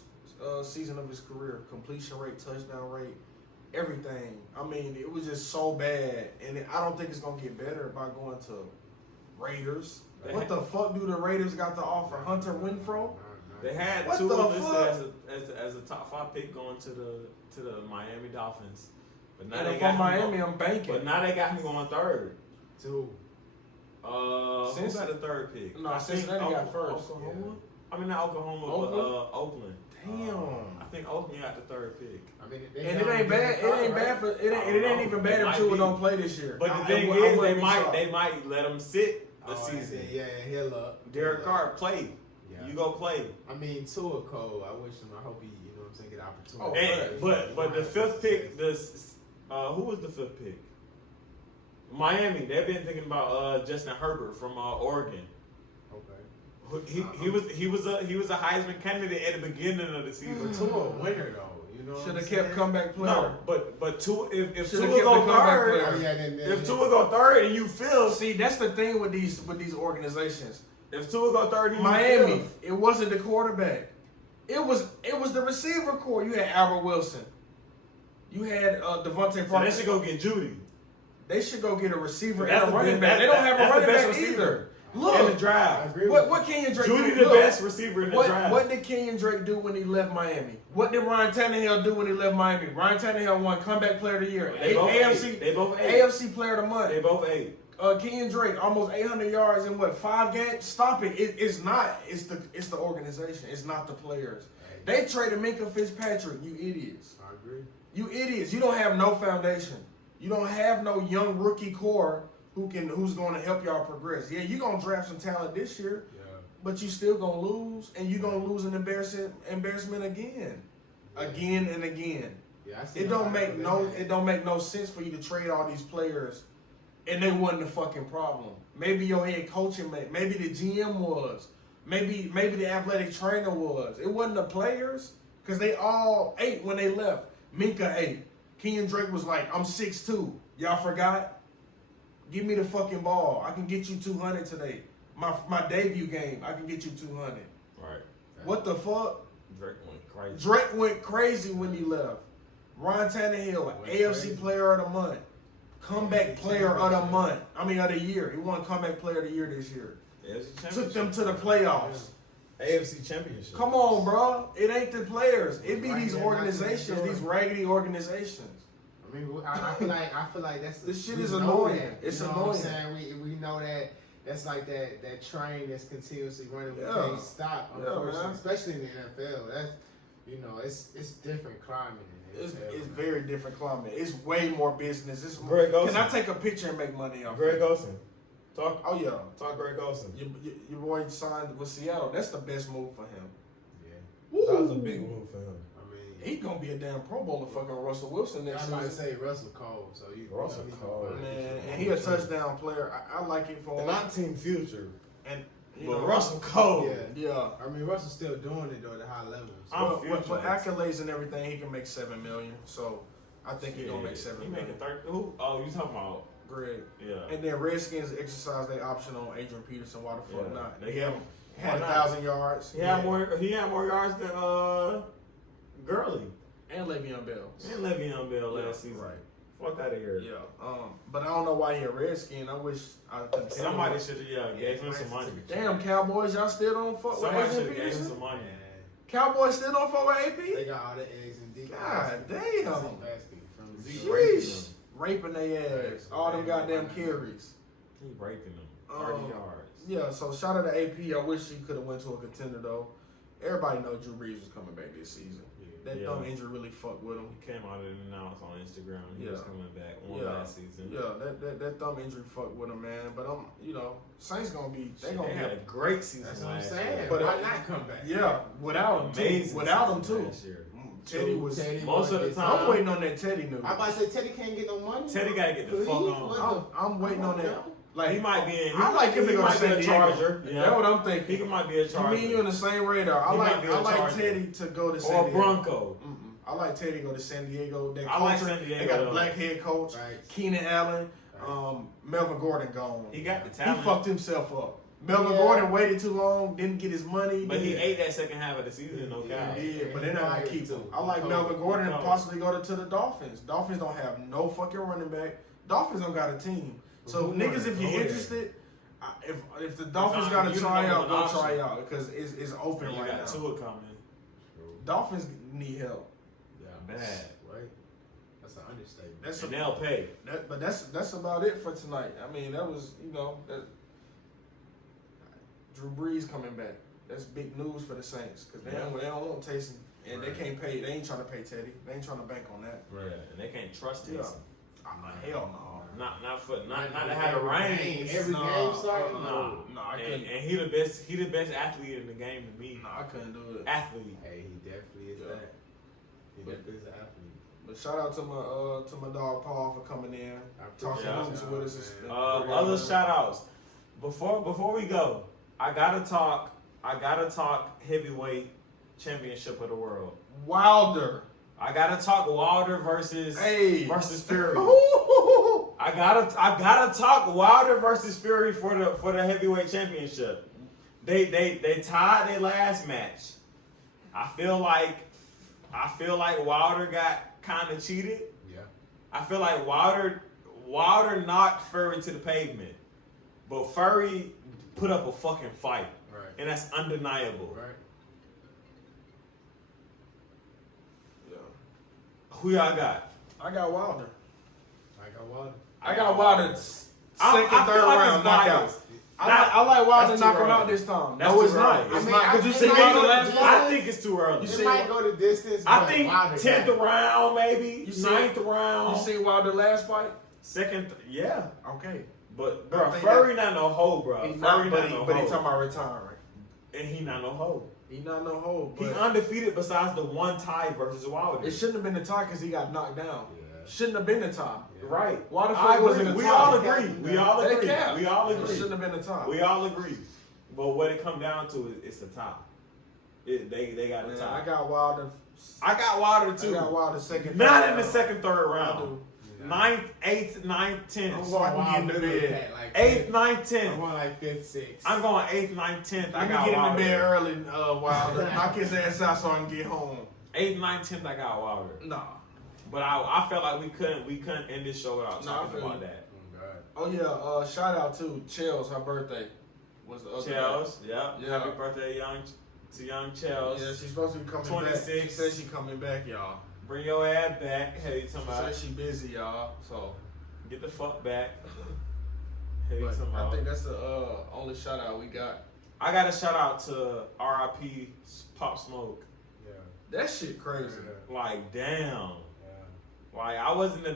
season of his career. Completion rate, touchdown rate, everything. I mean, it was just so bad, and I don't think it's gonna get better by going to Raiders. They What had- the fuck do the Raiders got to offer? Hunter Renfro? They had What two the of fuck? listed as a top 5 pick going to the Miami Dolphins. But now And they if got I'm him Miami, going, I'm banking. but now they got him going 3rd. Two. Who's got the 3rd pick? No, I think Cincinnati got first. Oklahoma? I mean not Oklahoma, but Oakland. Damn. I think Oakland got the 3rd pick. I mean, And it ain't bad. It ain't bad for. It ain't even bad if Tua don't play this year. But the I thing wouldn't is, be shocked. they might let him sit the season. Yeah, he'll up. Derek Carr, play. Yeah. You go play. I mean, Tua Cole. I wish him. I hope he, you know what I'm saying, get opportunity. Oh, And, right. but the 5th pick, who was the 5th pick? Miami. They've been thinking about Justin Herbert from Oregon. Okay. He was a Heisman candidate at the beginning of the season. But Tua a winner though. You know what Should I'm have kept saying? comeback player. No, but Tua, if Shoulda Tua kept go the comeback 3rd, player. Oh, yeah, then, if Tua go 3rd and you feel, See, that's the thing with these organizations. if Tua go 3rd, and you Miami, feel, it wasn't the quarterback. It was the receiver core. You had Albert Wilson. You had Devontae so Parker. they should go get Judy. They should go get a receiver That's and a the running best- back. They don't have a that's the running best back receiver either. in the Look, I draft. agree with what Kenyon Drake Judy do? the Look, best receiver in the draft. What did Kenyon Drake do when he left Miami? What did Ryan Tannehill do when he left Miami? Ryan Tannehill won comeback player of the year. They both AFC eight. They both eight. AFC player of the month. They both 8. Kenyon Drake, almost 800 yards in what, 5 games? Stop it. It's not. It's the organization. It's not the players. They traded Minkah Fitzpatrick. You idiots. I agree. You idiots. You don't have no foundation. You don't have no young rookie core who's going to help y'all progress. Yeah, you're going to draft some talent this year, but you still going to lose, and you're going to lose an embarrassment again. Again and again. Yeah, It don't make no sense for you to trade all these players, and they wasn't the fucking problem. Maybe your head coaching, maybe the GM was, maybe the athletic trainer was. It wasn't the players, because they all ate when they left. Minkah ate. Kenyon Drake was like, I'm 6'2". Y'all forgot? Give me the fucking ball. I can get you 200 today. My debut game, I can get you 200. Right. What the fuck? Drake went crazy. Drake went crazy when he left. Ryan Tannehill, AFC Player of the Month. Comeback Player of the Month. I mean, of the year. He won Comeback Player of the Year this year. Took them to the playoffs. AFC Championship. Come on, bro. It ain't the players. It be these organizations, these raggedy organizations. I mean, I feel like that's This shit we is know annoying. that. It's you know annoying. What I'm saying? We know that that's like that train that's continuously running. We Yeah. can't stop, Yeah, unfortunately, man. especially in the NFL. That's it's different climate in the It's NFL. man. very different climate. It's way more business. It's more, Greg Olsen. can I take a picture and make money off Greg it? Olsen. Talk Oh, yeah. Greg Olsen. Your boy signed with Seattle. That's the best move for him. Yeah, That was a big move for him. I mean, He gonna be a damn Pro Bowler fucking Russell Wilson I next was about to season. say Russell Cole. So Russell Cole. Man, and he a touchdown player. I like it for And him. not Team Future. And you But know, Russell Cole. Yeah. yeah. I mean, Russell's still doing it though at a high level. So. I'm With future. accolades and everything, he can make $7 million. So I think he gonna make He $7 making million. 30. Who? Oh, you talking about? Greg. Yeah. And then Redskins exercise their option on Adrian Peterson. Why the fuck Yeah. not? They He have- had why not? 1,000 yards. He had more. He had more yards than Gurley And Le'Veon Bell. and Le'Veon Bell Yeah, last season. right. Fuck out of here. Yeah. But I don't know why he a Redskin. I wish I could. Somebody should have gave him some money. Damn, Cowboys, y'all still don't fuck with Somebody Adrian should have gave him Peterson? some money. Cowboys still don't fuck with They AP? got all the eggs in deep. God damn. From He Zeke. Sheesh. Raping their ass. All them goddamn carries. He raping them. 30 yards. Yeah, so shout out to AP. I wish he could have went to a contender though. Everybody know Drew Brees was coming back this season. That Yeah. thumb injury really fucked with him. He came out and announced on Instagram he was Yeah. coming back one Yeah. last season. Yeah, that thumb injury fucked with him, man. But Saints gonna be They had a great season That's what I'm last saying. year. But Why not come back? Yeah, without him too. Amazing Without him season too. last year. Teddy was. Teddy most of the was- time- I'm waiting on that Teddy news. I'm about to say Teddy can't get no money. Teddy gotta get the Please? fuck on. What the- I'm waiting on that. now. Like He might be in. I like him to he go to might be San a Diego. Charger. That's Yeah. what I'm He thinking. might be a To Charger. me, you on the same radar. He might be a I like Charger. Teddy to go to San Or a Diego. Bronco. I like Teddy to go to San Diego. That I like culture, San Diego, They got a though. black head coach. Right. Keenan Allen. Right. Melvin Gordon gone. He got the He talent. fucked himself up. Melvin Yeah. Gordon waited too long, didn't get his money. But he didn't- ate that second half of the season, no Yeah. doubt. Yeah, but they're not gonna keep him. I like He Melvin cold. Gordon He and cold. possibly go to the Dolphins. Dolphins don't have no fucking running back. Dolphins don't got a team. So Who niggas, if you're won? interested, if the Dolphins not- got to you try don't out, have go an option. try out because it's open You right got now. Tua coming. Dolphins need help. Yeah. Bad. Right. That's an understatement. That's And they'll pay. but that's about it for tonight. I mean, that was that Drew Brees coming back. That's big news for the Saints because they don't want Taysom and they can't pay. They ain't trying to pay Teddy. They ain't trying to bank on that. Yeah, and they can't trust Yeah. Taysom. Hell no. Not to have the reins. Every No, game starting. No, I couldn't. and he the best athlete in the game to me. No, I couldn't do it. Athlete. Hey, he definitely is Yeah. that. He definitely is an athlete. But shout out to my dog Paul for coming in, talking Yeah. hoops with us. Man. Other shout outs. Before we go, I gotta talk heavyweight championship of the world. Wilder. I gotta talk Wilder versus Fury. I gotta talk Wilder versus Fury for the heavyweight championship. They tied their last match. I feel like Wilder got kind of cheated. Yeah. I feel like Wilder knocked Fury to the pavement, but Fury put up a fucking fight, Right. and that's undeniable. Right. Yeah. Who y'all got? I got Wilder. I got Wilder. I got Wilder second, third round knockout. I like Wilder That's knock too him out early. this time. That's No, too it's not. early. It's I mean, not. Because you it see might Wilder go last to fight. I think it's too early. It might go the distance. I but think Wilder 10th got it. round, maybe. You see- 9th round. You see Wilder last fight? Second, yeah. Okay. But, I bro, think Furry not no hoe, bro. He Furry not, not but he no talking hoe. about retiring. And he not no hoe. He not no hoe. He But undefeated besides the one tie versus Wilder. it shouldn't have been the tie because he got knocked down. Yeah. Shouldn't have been the tie. Right. Why the I fuck was it agree. a We tie? all They agree. capped. We all They agree. capped. We all It agree. shouldn't have been the tie. We all agree. But what it come down to is it's the tie. They got a Man, tie. I got Wilder. I got Wilder I too. got Wilder second. Not third in the round. second, third I round. do. 9th, 8th, 9th, I'm 10th. So I can get in the Wilder bed. at like 8th, fifth. 9th, I'm 10th. going like 5th, 6th. I'm going 8th, 9th, 10th. I Let me got get in the Wilder. bed early, Wilder. Knock his ass out so I can get home. 8th, 9th, 10th. I got Wilder. Nah. But I felt like we couldn't end this show without Nah, I talking feel about you. that. Oh, God. Oh yeah, shout out to Chels, her birthday was the other day. Chels, yep. Yeah. Happy birthday, young Chels. Yeah, she's supposed to be coming 26. back. She said she coming back, y'all. Bring your ass back. Hey, you talking She about? said she busy, y'all. So, Get the fuck back. Hey, you but talking I about? think that's the only shout out we got. I got a shout out to R.I.P. Pop Smoke. Yeah. That shit crazy. Like, damn. Yeah. Like, I wasn't a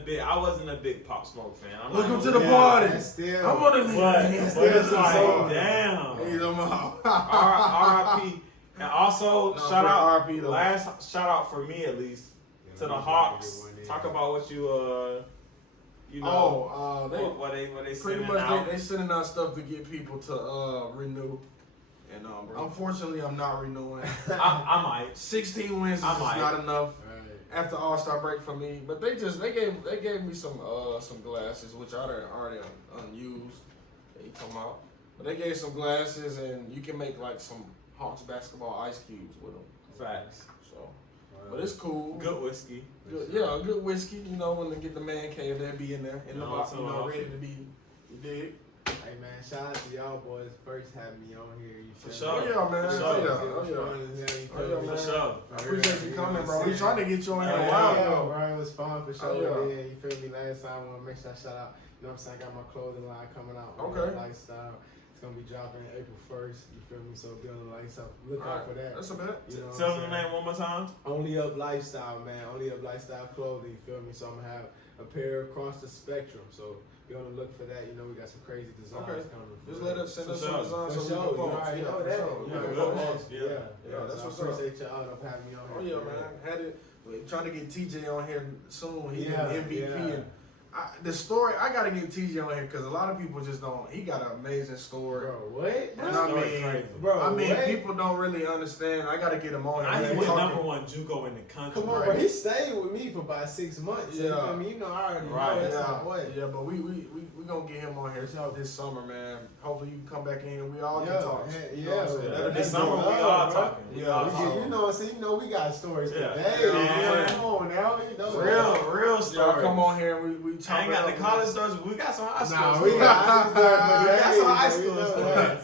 big Pop Smoke fan. I'm Welcome not to gonna the lie. party. That's still. I'm on the But list. it's still like, some damn. Hey, no more. R.I.P. And also, No, shout for out, R.I.P. though. last shout out for me at least, Yeah, to the we Hawks. gotta get one in. Talk about what you know, They what they pretty sending much out. they sending out stuff to get people to renew. And unfortunately, I'm not renewing. I might. 16 wins is I just might. not enough Right. after All-Star break for me. But they gave me some glasses which I already unused. They come out, but they gave some glasses and you can make like some Hawks basketball ice cubes with them. Facts. So, but it's cool. Good whiskey. Good, yeah, good whiskey. You know, when they get the man cave, they'll be in there in the No, box, it's all ready to be. You dig? Hey man, shout out to y'all boys first having me on here. You For feel sure. me? Oh yeah, man. For Oh sure. yeah. It Oh was yeah. fun as hell, you Oh, feel yeah, me? man. For sure. I appreciate you coming, bro. We trying to get you on here a Yeah, while Yeah, ago. bro, it was fun for sure. Oh, yeah. Yeah, you feel me? Last time I want to make sure I shout out. You know what I'm saying? I got my clothing line coming out. Okay. Lifestyle. It's gonna be dropping April 1st. You feel me? So be on the lifestyle. Look All out for right. that. That's a bet. You know what Tell I'm them the saying? name one more time. Only Up Lifestyle, man. Only Up Lifestyle clothing. You feel me? So I'm gonna have a pair across the spectrum. So be on the look for that. You know we got some crazy designs Okay. coming. Just let us send For us sure. some designs For so we sure, can you post. already Yeah, know for that. sure. You Yeah, already we'll know post. that. Yeah. Yeah, that's so what's I up. appreciate y'all up having me on Oh here. yeah, man. Had it. We're trying to get TJ on here soon. He Yeah, did MVP. yeah. And the story, I gotta get TJ on here because a lot of people just don't. He got an amazing story. Bro, what? And I Story mean, crazy. Bro, I mean, what? people don't really understand. I gotta get him on I here. he We was talking- number one JUCO in the country. Come on, Right. bro. He stayed with me for about 6 months. Yeah. I mean, you know, I already Right. know that's Yeah, my boy. yeah, but we gonna get him on here this summer, man. Hopefully you can come back in and we all Yeah, can talk. yeah, You know what I'm saying? yeah. That'll be This dope. summer we dope, all bro. talking. We Yeah, all we You talking. know, so you know we got stories for Yeah. days. Yeah. Come on now, you know. Real Y'all stories. come on here and we I chop ain't it got up. the college stories, but we got some high school Nah, stories. we got high school stories for We got days, some high bro. You school know stories. that.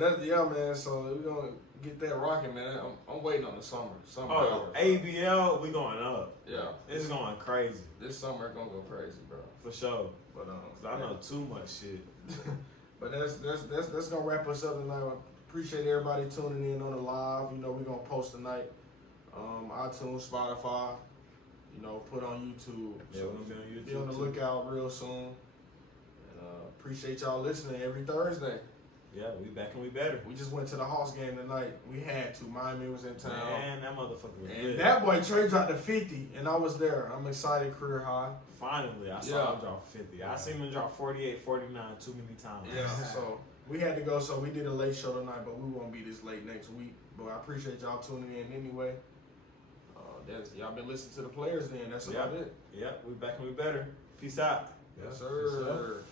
Well, yeah, man. So we're gonna get that rocking, man. I'm waiting on the summer. Summer. Oh, hours. ABL, we going up. Yeah. It's going crazy. This summer it's gonna go crazy, bro. For sure. But 'Cause I know too much shit. But that's gonna wrap us up tonight. I appreciate everybody tuning in on the live. You know we're gonna post tonight. iTunes, Spotify. You know, put on YouTube. Yeah, So we're gonna be on YouTube. be on the too. lookout real soon. And appreciate y'all listening every Thursday. Yeah, we back and we better. We just went to the Hawks game tonight. We had to. Miami was in town. Man, that motherfucker was And good. that boy Trae dropped to 50, and I was there. I'm excited, career high. Finally, I saw Yeah. him drop 50. I seen him drop 48, 49 too many times. Yeah, so we had to go. So we did a late show tonight, but we won't be this late next week. But I appreciate y'all tuning in anyway. Y'all been listening to the players then. That's about it. Yep, we back and we better. Peace out. Yes, For sure. sir.